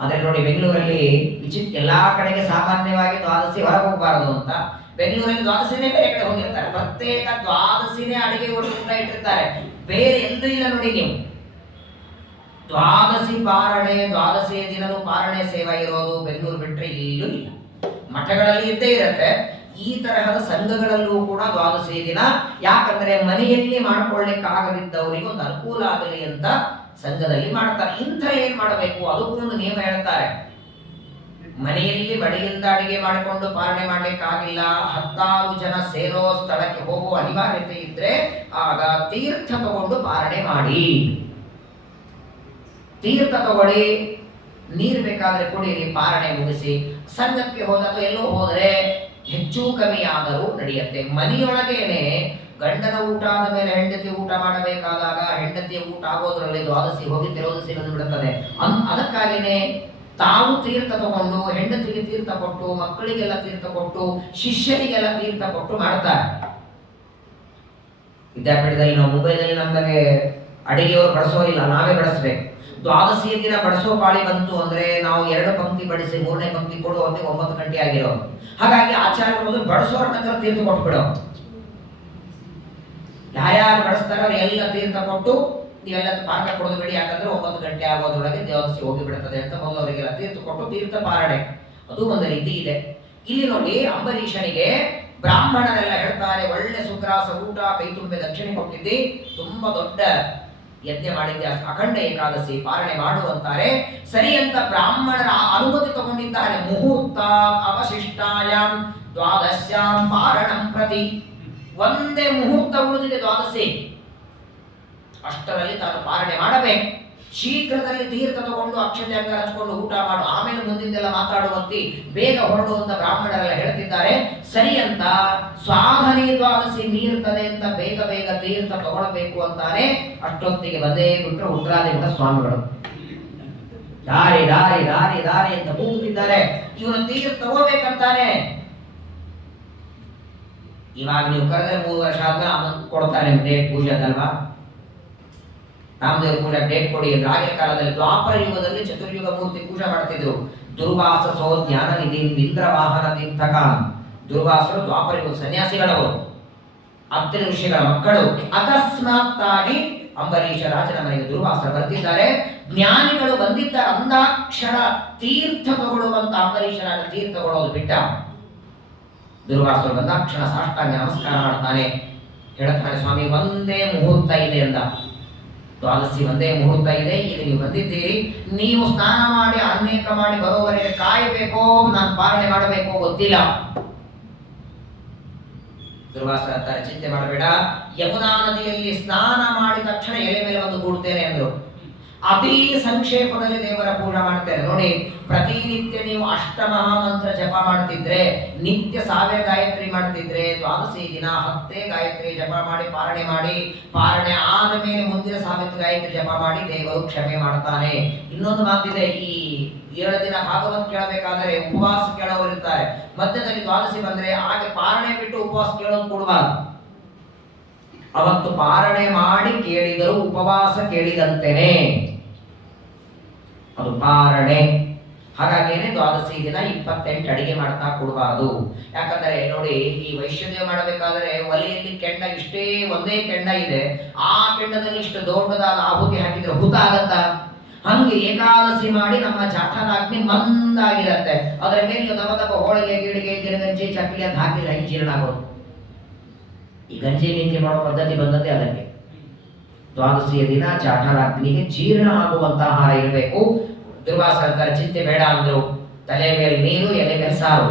ಆದ್ರೆ ನೋಡಿ ಬೆಂಗಳೂರಲ್ಲಿ ಎಲ್ಲಾ ಕಡೆಗೆ ಸಾಮಾನ್ಯವಾಗಿ ದ್ವಾದಶಿ ಹೊರಗೆ ಹೋಗಬಾರದು ಅಂತ ಬೆಂಗಳೂರಲ್ಲಿ ದ್ವಾದಶಿನೇ ಬೇರೆ ಕಡೆ ಹೋಗಿರ್ತಾರೆ. ಪ್ರತ್ಯೇಕ ದ್ವಾದಶಿನೇ ಅಡಿಗೆ ಊಟ ಇಟ್ಟಿರ್ತಾರೆ, ಬೇರೆ ಎಲ್ಲೂ ಇಲ್ಲ. ನೋಡಿ ನೀವು ದ್ವಾದಶಿ ಪಾರಣೆ, ದ್ವಾದಶಿಯ ದಿನವೂ ಪಾರಣೆ ಸೇವಾ ಇರೋದು ಬೆಂಗಳೂರು ಬಿಟ್ಟರೆ ಇಲ್ಲೂ ಇಲ್ಲ. ಮಠಗಳಲ್ಲಿ ಇದ್ದೇ ಇರುತ್ತೆ. ಈ ತರಹದ ಸಂಘಗಳಲ್ಲೂ ಕೂಡ ದ್ವಾದಶಿ ದಿನ, ಯಾಕಂದ್ರೆ ಮನೆಯಲ್ಲಿ ಮಾಡ್ಕೊಳ್ಳಿಕ್ಕಾಗದಿದ್ದವರಿಗೆ ಒಂದು ಅನುಕೂಲ ಆಗಲಿ ಅಂತ ಸಂಘದಲ್ಲಿ ಮಾಡ್ತಾರೆ. ಇಂಥ ಏನ್ ಮಾಡಬೇಕು ಅದಕ್ಕೂ ಒಂದು ನಿಯಮ ಹೇಳ್ತಾರೆ. ಮನೆಯಲ್ಲಿ ಮಡಿಯಿಂದ ಅಡಿಗೆ ಮಾಡಿಕೊಂಡು ಪಾಲನೆ ಮಾಡ್ಲಿಕ್ಕಾಗಿಲ್ಲ, 10 ಜನ ಸೇರೋ ಸ್ಥಳಕ್ಕೆ ಹೋಗುವ ಅನಿವಾರ್ಯತೆ ಇದ್ರೆ ಆಗ ತೀರ್ಥ ತಗೊಂಡು ಪಾಲನೆ ಮಾಡಿ. ತೀರ್ಥ ತಗೊಳ್ಳಿ, ನೀರು ಬೇಕಾದ್ರೆ ಕುಡೀರಿ, ಪಾಲನೆ ಮುಗಿಸಿ. ಸಂಘಕ್ಕೆ ಹೋದ ಅಥವಾ ಎಲ್ಲೋ ಹೋದ್ರೆ ಹೆಚ್ಚು ಕಮ್ಮಿ ಆದರೂ ನಡೆಯುತ್ತೆ. ಮನೆಯೊಳಗೇನೆ ಗಂಡನ ಊಟ ಆದ ಮೇಲೆ ಹೆಂಡತಿ ಊಟ ಮಾಡಬೇಕಾದಾಗ ಹೆಂಡತಿಯ ಊಟ ಆಗೋದ್ರಲ್ಲಿ ದ್ವಾದಶಿ ಹೋಗಿ ತ್ರೋದಶಿ ಬಂದುಬಿಡುತ್ತದೆ. ಅದಕ್ಕಾಗಿನೇ ತಾವು ತೀರ್ಥ ತಗೊಂಡು ಹೆಂಡತಿಗೆ ತೀರ್ಥ ಕೊಟ್ಟು, ಮಕ್ಕಳಿಗೆಲ್ಲ ತೀರ್ಥ ಕೊಟ್ಟು, ಶಿಷ್ಯರಿಗೆಲ್ಲ ತೀರ್ಥ ಕೊಟ್ಟು ಮಾಡ್ತಾರೆ. ವಿದ್ಯಾಪೀಠದಲ್ಲಿ ನಾವು ಮುಂಬೈನಲ್ಲಿ ನಮಗೆ ಅಡಿಗೆಯವರು ಬಡಿಸೋರಿಲ್ಲ, ನಾವೇ ಬಡಿಸ್ಬೇಕು. ದ್ವಾದಶಿಯ ದಿನ ಬಡಿಸೋ ಪಾಳಿ ಬಂತು ಅಂದ್ರೆ ನಾವು 2 ಪಂಕ್ತಿ ಬಡಿಸಿ 3ನೇ ಪಂಕ್ತಿ ಕೊಡುವ ಹೊತ್ತಿಗೆ 9 ಗಂಟೆ ಆಗಿರೋ. ಹಾಗಾಗಿ ಆಚಾರ್ಯರು ಬಡಿಸೋರ ನಂತರ ತೀರ್ಥ ಕೊಟ್ಬಿಡೋ. ಯಾರ್ಯಾರು ಬಡಿಸ್ತಾರೋ ಅವ್ರೆಲ್ಲ ತೀರ್ಥ ಕೊಟ್ಟು ನೀವೆಲ್ಲ ಪಾನಕ ಕೊಡೋದು ಬಿಡಿ, ಯಾಕಂದ್ರೆ 9 ಗಂಟೆ ಆಗೋದ್ರೊಳಗೆ ದ್ವಾದಶಿ ಹೋಗಿ ಬಿಡುತ್ತದೆ ಅಂತ ಮೊದಲು ಅವರಿಗೆಲ್ಲ ತೀರ್ಥ ಕೊಟ್ಟು ತೀರ್ಥ ಪಾರಣೆ, ಅದು ಒಂದು ರೀತಿ ಇದೆ. ಇಲ್ಲಿ ನೋಡಿ ಅಂಬರೀಷನಿಗೆ ಬ್ರಾಹ್ಮಣರೆಲ್ಲ ಹೇಳ್ತಾರೆ, ಒಳ್ಳೆ ಸುಗ್ರಾಸ ಊಟ, ಕೈ ತುಂಬೆ ದಕ್ಷಿಣೆ ಕೊಟ್ಟಿದ್ದಿ, ತುಂಬಾ ದೊಡ್ಡ ಯಜ್ಞ ಮಾಡಿದ್ದೆ, ಅಖಂಡ ಏಕಾದಶಿ ಪಾರಣೆ ಮಾಡು ಅಂತಾರೆ. ಸರಿ ಅಂತ ಬ್ರಾಹ್ಮಣರ ಅನುಮತಿ ತಗೊಂಡಿದ್ದಾರೆ. ಮುಹೂರ್ತ ಅವಶಿಷ್ಟಾಯಾಂ ದ್ವಾದಶ್ಯಾಂ ಪಾರಣಂ ಪ್ರತಿ. ಒಂದೇ ಮುಹೂರ್ತ ಉಳಿದಿದೆ ದ್ವಾದಶಿ, ಅಷ್ಟರಲ್ಲಿ ತಾನು ಪಾರಣೆ ಮಾಡಬೇಕು. ಶೀಘ್ರದಲ್ಲಿ ತೀರ್ಥ ತಗೊಂಡು ಅಕ್ಷತೆ ಅಂಗ ಹಚ್ಕೊಂಡು ಊಟ ಮಾಡು, ಆಮೇಲೆ ಮುಂದಿಂದೆಲ್ಲ ಮಾತಾಡುವಂತೆ ಬೇಗ ಹೊರಡು ಅಂತ ಬ್ರಾಹ್ಮಣರೆಲ್ಲ ಹೇಳ್ತಿದ್ದಾರೆ. ಸರಿ ಅಂತ ಸ್ವಾಧನೆ ದ್ವಾದಶಿ ಮೀರ್ತದೆ ಅಂತ ಬೇಗ ಬೇಗ ತೀರ್ಥ ತಗೊಳ್ಬೇಕು ಅಂತಾನೆ. ಅಷ್ಟೊತ್ತಿಗೆ ಬಂದೇ ಬಿಟ್ಟರು ಉತ್ತರಾದಿಗಳ ಸ್ವಾಮಿಗಳು. ದಾರಿ ದಾರಿ ದಾರಿ ದಾರಿ ಅಂತ ಕೂಗುತ್ತಿದ್ದಾರೆ. ಇವನು ತೀರ್ಥ ತಗೋಬೇಕಂತಾನೆ. ಇವಾಗ ನೀವು ಕರೆದ್ರೆ 3 ವರ್ಷ ಆದ್ಮೇಲೆ ಕೊಡ್ತಾರೆ ಡೇಟ್ ಪೂಜೆ ಅದಲ್ವಾ. ರಾಮದೇವ್ರ ಪೂಜಾ ಡೇಟ್ ಕೊಡಿ ಅಂದ್ರೆ ಆಗಿನ ಕಾಲದಲ್ಲಿ ದ್ವಾಪರ ಯುಗದಲ್ಲಿ ಚತುರ್ಯುಗ ಮೂರ್ತಿ ಪೂಜೆ ಮಾಡ್ತಿದ್ರು. ದುರ್ವಾಸಸೋ ಜ್ಞಾನ ನಿಧಿ ಇಂದ್ರ ವಾಹನ ತೀರ್ಥಕ. ದುರ್ವಾಸರು ದ್ವಾಪರ ಯುಗದ ಸನ್ಯಾಸಿಗಳವರು, ಅತ್ರಿ ಋಷಿಗಳ ಮಕ್ಕಳು. ಅಕಸ್ಮಾತ್ ಆಗಿ ಅಂಬರೀಷ ರಾಜನ ಮನೆಗೆ ದುರ್ವಾಸ ಬರ್ತಿದ್ದಾರೆ. ಜ್ಞಾನಿಗಳು ಬಂದಿದ್ದಾರೆ ಅಂದಾಕ್ಷಣ ತೀರ್ಥ ತಗೊಳ್ಳುವಂತ ಅಂಬರೀಷ ರಾಜ ತೀರ್ಥ ತಗೊಳ್ಳೋದು ಬಿಟ್ಟ. ದುರ್ವಾಸರು ಬಂದಾಕ್ಷಣ ಸಾಷ್ಟಾಂಗ ನಮಸ್ಕಾರ ಮಾಡ್ತಾನೆ. ಹೇಳ್ತಾನೆ, ಸ್ವಾಮಿ ಒಂದೇ ಮುಹೂರ್ತ ಇದೆ ಅಂದ. ದ್ವಾದಶಿ ಒಂದೇ ಮುಹೂರ್ತ ಇದೆ, ಇಲ್ಲಿ ನೀವು ಬಂದಿದ್ದೀರಿ, ನೀವು ಸ್ನಾನ ಮಾಡಿ ಅನೇಕ ಮಾಡಿ ಬರೋವರೆಗೆ ಕಾಯಬೇಕೋ ನಾನು ಪಾಲನೆ ಮಾಡಬೇಕೋ ಗೊತ್ತಿಲ್ಲ. ದುರ್ವಾಸ ಅಂತಾರೆ, ಚಿಂತೆ ಮಾಡಬೇಡ, ಯಮುನಾ ನದಿಯಲ್ಲಿ ಸ್ನಾನ ಮಾಡಿದ ತಕ್ಷಣ ಎಲೆ ಮೇಲೆ ಬಂದು ಕೂಡ್ತೇನೆ ಅಂದ್ರು. ಅತಿ ಸಂಕ್ಷೇಪದಲ್ಲಿ ದೇವರ ಪೂಜೆ ಮಾಡ್ತೇನೆ. ನೋಡಿ, ಪ್ರತಿನಿತ್ಯ ನೀವು ಅಷ್ಟಮಹಾಮಂತ್ರ ಜಪ ಮಾಡ್ತಿದ್ರೆ, ನಿತ್ಯ 1000 ಗಾಯತ್ರಿ ಮಾಡ್ತಿದ್ರೆ, ದ್ವಾದಶಿ ದಿನ 10 ಗಾಯತ್ರಿ ಜಪ ಮಾಡಿ ಪಾರಣೆ ಆದ ಮೇಲೆ ಮುಂದಿನ 1000 ಗಾಯತ್ರಿ ಜಪ ಮಾಡಿ ದೇವರು ಕ್ಷಮೆ ಮಾಡ್ತಾನೆ. ಇನ್ನೊಂದು ಮಾತಿದೆ, ಈ 7 ದಿನ ಭಾಗವತ್ ಕೇಳಬೇಕಾದರೆ ಉಪವಾಸ ಕೇಳೋರು ಇರ್ತಾರೆ. ಮಧ್ಯದಲ್ಲಿ ದ್ವಾದಶಿ ಬಂದ್ರೆ ಹಾಗೆ ಪಾರಣೆ ಬಿಟ್ಟು ಉಪವಾಸ ಕೇಳೋದು ಕೊಡಬಾರ್ದು. ಅವತ್ತು ಪಾರಣೆ ಮಾಡಿ ಕೇಳಿದರೂ ಉಪವಾಸ ಕೇಳಿದಂತೆನೆ, ಅದು ಪಾರಣೆ. ಹಾಗಾಗೇನೆ ದ್ವಾದಶಿ ದಿನ 28 ಅಡಿಗೆ ಮಾಡ್ತಾ ಕೊಡಬಾರದು. ಯಾಕಂದ್ರೆ ನೋಡಿ, ಈ ವೈಶ್ಯದೇವ ಮಾಡಬೇಕಾದ್ರೆ ಒಲೆಯಲ್ಲಿ ಕೆಂಡ ಒಂದೇ ಕೆಂಡ ಇದೆ, ಆ ಕೆಂಡದಲ್ಲಿ ಇಷ್ಟು ದೊಡ್ಡದಾದ ಆಹುತಿ ಹಾಕಿದ್ರೆ ಹುತ ಆಗತ್ತಾ? ಹಂಗೆ ಏಕಾದಶಿ ಮಾಡಿ ನಮ್ಮ ಜಾಠರಾಗ್ನಿ ಮಂದಾಗಿರತ್ತೆ. ಅದರ ಮೇಲೆ ದಪ ದಪ ಹೋಳಿಗೆ ಗಿಳಿಗೆ ಗಿರಗಂಜಿ ಚಕ್ಲಿ ಅಂತ ಹಾಕಿದ್ರೆ ಹೆಂಗೆ ಜೀರ್ಣ ಆಗೋದು? ಈ ಗಂಜಿ ಗಿಂಜಿ ಮಾಡೋ ಪದ್ಧತಿ ಬಂದದ್ದೇ ಅದಕ್ಕೆ. ದ್ವಾದಶಿಯ ದಿನ ಜಾಠರಾಗ್ನಿಗೆ ಜೀರ್ಣ ಆಗುವಂತಹ ಆಹಾರ ಇರಬೇಕು. ದುರ್ವಾಸರ ಚಿಂತೆ ಬೇಡ ಅಂದ್ರು. ತಲೆ ಮೇಲೆ ನೀರು, ಎಲೆ ಮೇಲೆ ಸಾರು.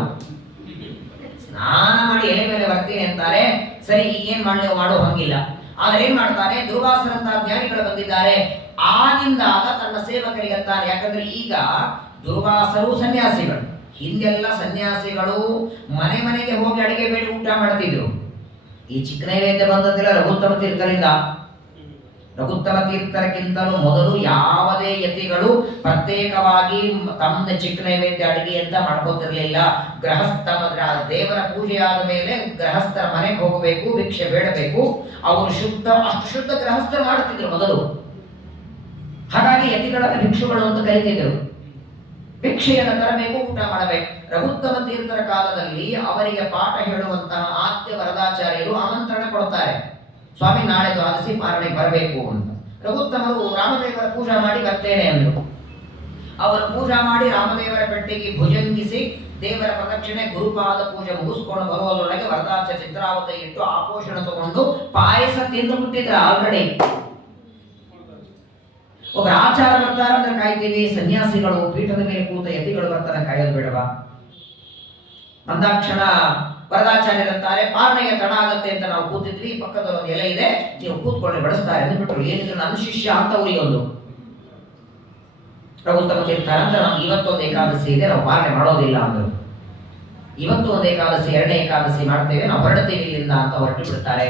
ಸ್ನಾನ ಮಾಡಿ ಎಲೆ ಮೇಲೆ ಬರ್ತೀನಿ ಅಂತಾರೆ. ಸರಿ, ಏನ್ ಮಾಡೋ ಹಂಗಿಲ್ಲ. ಆದ್ರೆ ಏನ್ ಮಾಡ್ತಾರೆ, ದುರ್ವಾಸರಂತಹ ಜ್ಞಾನಿಗಳು ಬಂದಿದ್ದಾರೆ. ಆಗಿಂದಾಗ ತನ್ನ ಸೇವಕರಿಗೆ ಅಂತಾರೆ. ಯಾಕಂದ್ರೆ ಈಗ ದುರ್ವಾಸರು ಸನ್ಯಾಸಿಗಳು. ಹಿಂದೆಲ್ಲ ಸನ್ಯಾಸಿಗಳು ಮನೆ ಮನೆಗೆ ಹೋಗಿ ಅಡಿಗೆ ಬೇಡಿ ಊಟ ಮಾಡ್ತಿದ್ರು. ಈ ಚಿಕ್ಕ ನೈವೇದ್ಯ ಬಂದದ್ದೆಲ್ಲ ರಘುತ್ತಮ ತೀರ್ಥರಿಂದ. ರಘುತ್ತಮ ತೀರ್ಥರಕ್ಕಿಂತಲೂ ಮೊದಲು ಯಾವುದೇ ಯತಿಗಳು ಪ್ರತ್ಯೇಕವಾಗಿ ತಮ್ಮ ಚಿಕ್ಕ ನೈವೇದ್ಯ ಅಡಿಗೆ ಅಂತ ಮಾಡ್ಕೋತಿರ್ಲಿಲ್ಲ. ಗೃಹಸ್ಥ ದೇವರ ಪೂಜೆಯಾದ ಮೇಲೆ ಗೃಹಸ್ಥರ ಮನೆಗೆ ಹೋಗಬೇಕು, ಭಿಕ್ಷೆ ಬೇಡಬೇಕು. ಅವರು ಅಷ್ಟು ಶುದ್ಧ ಗೃಹಸ್ಥರು ಮಾಡುತ್ತಿದ್ರು ಮೊದಲು. ಹಾಗಾಗಿ ಯತಿಗಳನ್ನು ಭಿಕ್ಷುಗಳು ಅಂತ ಕರೀತಿದ್ರು. ಭಿಕ್ಷೆಯನ್ನು ತರಬೇಕು, ಊಟ ಮಾಡಬೇಕು. ರಘುತ್ತಮ ತೀರ್ಥರ ಕಾಲದಲ್ಲಿ ಅವರಿಗೆ ಪಾಠ ಹೇಳುವಂತಹ ಆದ್ಯ ವರದಾಚಾರ್ಯರು ಆಮಂತ್ರಣ ಕೊಡ್ತಾರೆ. ಸ್ವಾಮಿ, ನಾಳೆ ದ್ವಾದಶಿ ಪಾರಣೆಗೆ ಬರಬೇಕು ಅಂತ. ರಘುತ್ತಮರು ರಾಮದೇವರ ಪೂಜಾ ಮಾಡಿ ಬರ್ತೇನೆ ಅಂದರು. ಅವರು ಪೂಜಾ ಮಾಡಿ ರಾಮದೇವರ ಪೆಟ್ಟಿಗೆ ಭುಜಂಗಿಸಿ ದೇವರ ಪ್ರದಕ್ಷಿಣೆ ಗುರುಪಾದ ಪೂಜೆ ಮುಗಿಸ್ಕೊಂಡು ಬರುವುದರೊಳಗೆ ವರದಾಚಾರ್ಯ ಚಿತ್ರಾವತ ಇಟ್ಟು ಆಪೋಷಣ ತಗೊಂಡು ಪಾಯಸ ತಿಂದು ಬಿಟ್ಟಿದ್ರು ಆಲ್ರೆಡಿ. ಒಬ್ಬರ ಆಚಾರ ಬರ್ತಾರ ಅಂದ್ರೆ ಕಾಯ್ತೀವಿ. ಸನ್ಯಾಸಿಗಳು ಪೀಠದ ಮೇಲೆ ಕೂತ ಯತಿಗಳು ಬರ್ತಾರ, ಕಾಯೋದು ಬೇಡವಾ? ಅಂದಾಕ್ಷಣ ವರದಾಚಾರ್ಯರಂತಾರೆ, ಪಾರಣೆಗೆ ತಡ ಆಗತ್ತೆ ಅಂತ ನಾವು ಕೂತಿದ್ವಿ, ಪಕ್ಕದಲ್ಲಿ ಒಂದು ಎಲೆ ಇದೆ, ನೀವು ಕೂತ್ಕೊಳ್ಳಿ ಬಡಿಸ್ತಾರೆ ಅಂದ್ಬಿಟ್ರು. ಏನಿದ್ರು ನನ್ನ ಶಿಷ್ಯ ಅಂತ ಅವ್ರಿಗೆ ಒಂದು ರಘುತ್ತಮ ತೀರ್ಥರ ಅಂತ, ನಮ್ಗೆ ಇವತ್ತೊಂದು ಏಕಾದಶಿ ಇದೆ, ನಾವು ಪಾರಣೆ ಮಾಡೋದಿಲ್ಲ ಅಂದರು. ಇವತ್ತು ಒಂದು ಏಕಾದಶಿ, ಎರಡನೇ ಏಕಾದಶಿ ಮಾಡ್ತೇವೆ, ನಾವು ಹೊರಡ್ತೀವಿ ಇಲ್ಲಿಂದ ಅಂತ ಹೊರಟು ಬಿಡ್ತಾರೆ.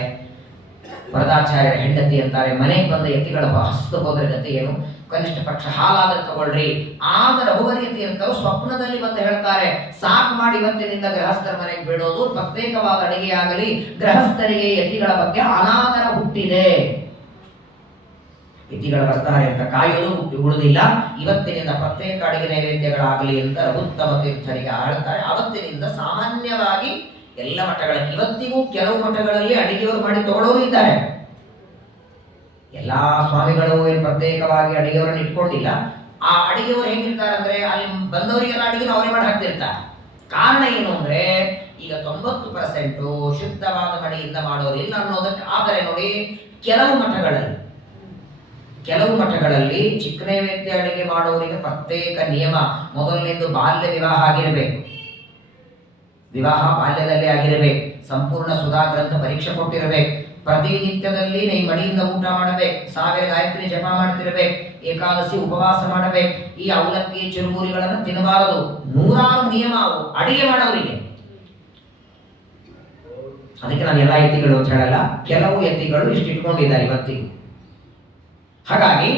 ವರದಾಚಾರ್ಯರ ಹೆಂಡತಿ ಅಂತಾರೆ, ಮನೆಗೆ ಬಂದ ಯತಿಗಳ ಹಸ್ತು ಹೋದ್ರೆ ಗತಿ ಏನು? ಕನಿಷ್ಠ ಪಕ್ಷ ಹಾಲಾದ್ರೆ ತಗೊಳ್ರಿ. ಆಗ ರಘುವರ್ಯ ತೀರ್ಥರು ಸ್ವಪ್ನದಲ್ಲಿ ಬಂದು ಹೇಳ್ತಾರೆ, ಸಾಕು ಮಾಡಿ ಇವತ್ತಿನಿಂದ ಗೃಹಸ್ಥರ ಮನೆಗೆ ಬಿಡೋದು, ಪ್ರತ್ಯೇಕವಾದ ಅಡಿಗೆಯಾಗಲಿ. ಗೃಹಸ್ಥರಿಗೆ ಯತಿಗಳ ಬಗ್ಗೆ ಅನಾದರ ಹುಟ್ಟಿದೆ. ಯತಿಗಳ ಬರ್ತಾರೆ ಅಂತ ಕಾಯೋದು ಉಳಿದಿಲ್ಲ. ಇವತ್ತಿನಿಂದ ಪ್ರತ್ಯೇಕ ಅಡಿಗೆ ನೈವೇದ್ಯಗಳಾಗಲಿ ಅಂತ ರಘುತ್ತಮ ತೀರ್ಥರಿಗೆ ಹೇಳ್ತಾರೆ. ಅವತ್ತಿನಿಂದ ಸಾಮಾನ್ಯವಾಗಿ ಎಲ್ಲ ಮಠಗಳಲ್ಲಿ, ಇವತ್ತಿಗೂ ಕೆಲವು ಮಠಗಳಲ್ಲಿ ಅಡಿಗೆಯವರು ಮಾಡಿ ತಗೊಳ್ಳೋರು ಇದ್ದಾರೆ. ಎಲ್ಲಾ ಸ್ವಾಮಿಗಳು ಏನು ಪ್ರತ್ಯೇಕವಾಗಿ ಅಡಿಗೆಯವರನ್ನು ಇಟ್ಕೊಂಡಿಲ್ಲ. ಆ ಅಡಿಗೆಯವರು ಹೇಗಿರ್ತಾರೆ ಅಂದ್ರೆ, ಅಲ್ಲಿ ಬಂದವರಿಗೆಲ್ಲ ಅಡಿಗೆ ಅವರೇ ಮಾಡಿ ಹಾಕ್ತಿರ್ತಾರೆ. ಕಾರಣ ಏನು ಅಂದ್ರೆ, ಈಗ 90% ಶುದ್ಧವಾದ ಮಡಿಯಿಂದ ಮಾಡೋರಿಲ್ಲ ಅನ್ನೋದಕ್ಕೆ. ಆದರೆ ನೋಡಿ, ಕೆಲವು ಮಠಗಳಲ್ಲಿ ಚಿಕ್ಕ ನೈವೇದ್ಯ ಅಡಿಗೆ ಮಾಡೋರಿಗೆ ಪ್ರತ್ಯೇಕ ನಿಯಮ. ಮೊದಲನೇದು ಬಾಲ್ಯ ವಿವಾಹ ಆಗಿರಬೇಕು. ವಿವಾಹ ಬಾಲ್ಯದಲ್ಲೇ ಆಗಿರಬೇಕು. ಸಂಪೂರ್ಣ ಸುಧಾ ಗ್ರಂಥ ಪರೀಕ್ಷೆ ಕೊಟ್ಟಿರಬೇಕು. ಪ್ರತಿನಿತ್ಯದಲ್ಲಿ ಈ ಮಡಿಯಿಂದ ಊಟ ಮಾಡಬೇಕು. 1000 ಗಾಯತ್ರಿ ಜಪ ಮಾಡ್ತಿರ್ಬೇಕು. ಏಕಾದಶಿ ಉಪವಾಸ ಮಾಡಬೇಕು. ಈ ಅವಲಕ್ಕಿ ಚುರುಮುರಿಗಳನ್ನು ತಿನ್ನಬಾರದು. 100 ನಿಯಮ ಅವು ಅಡಿಗೆ ಮಾಡೋರಿಗೆ. ಅದಕ್ಕೆ ನಾನು ಎಲ್ಲ ಯತಿಗಳು ಅಂತ ಹೇಳಲ್ಲ, ಕೆಲವು ಯತಿಗಳು ಇಷ್ಟು ಇಟ್ಕೊಂಡಿದ್ದಾರೆ ಇವತ್ತಿಗೆ. ಹಾಗಾಗಿ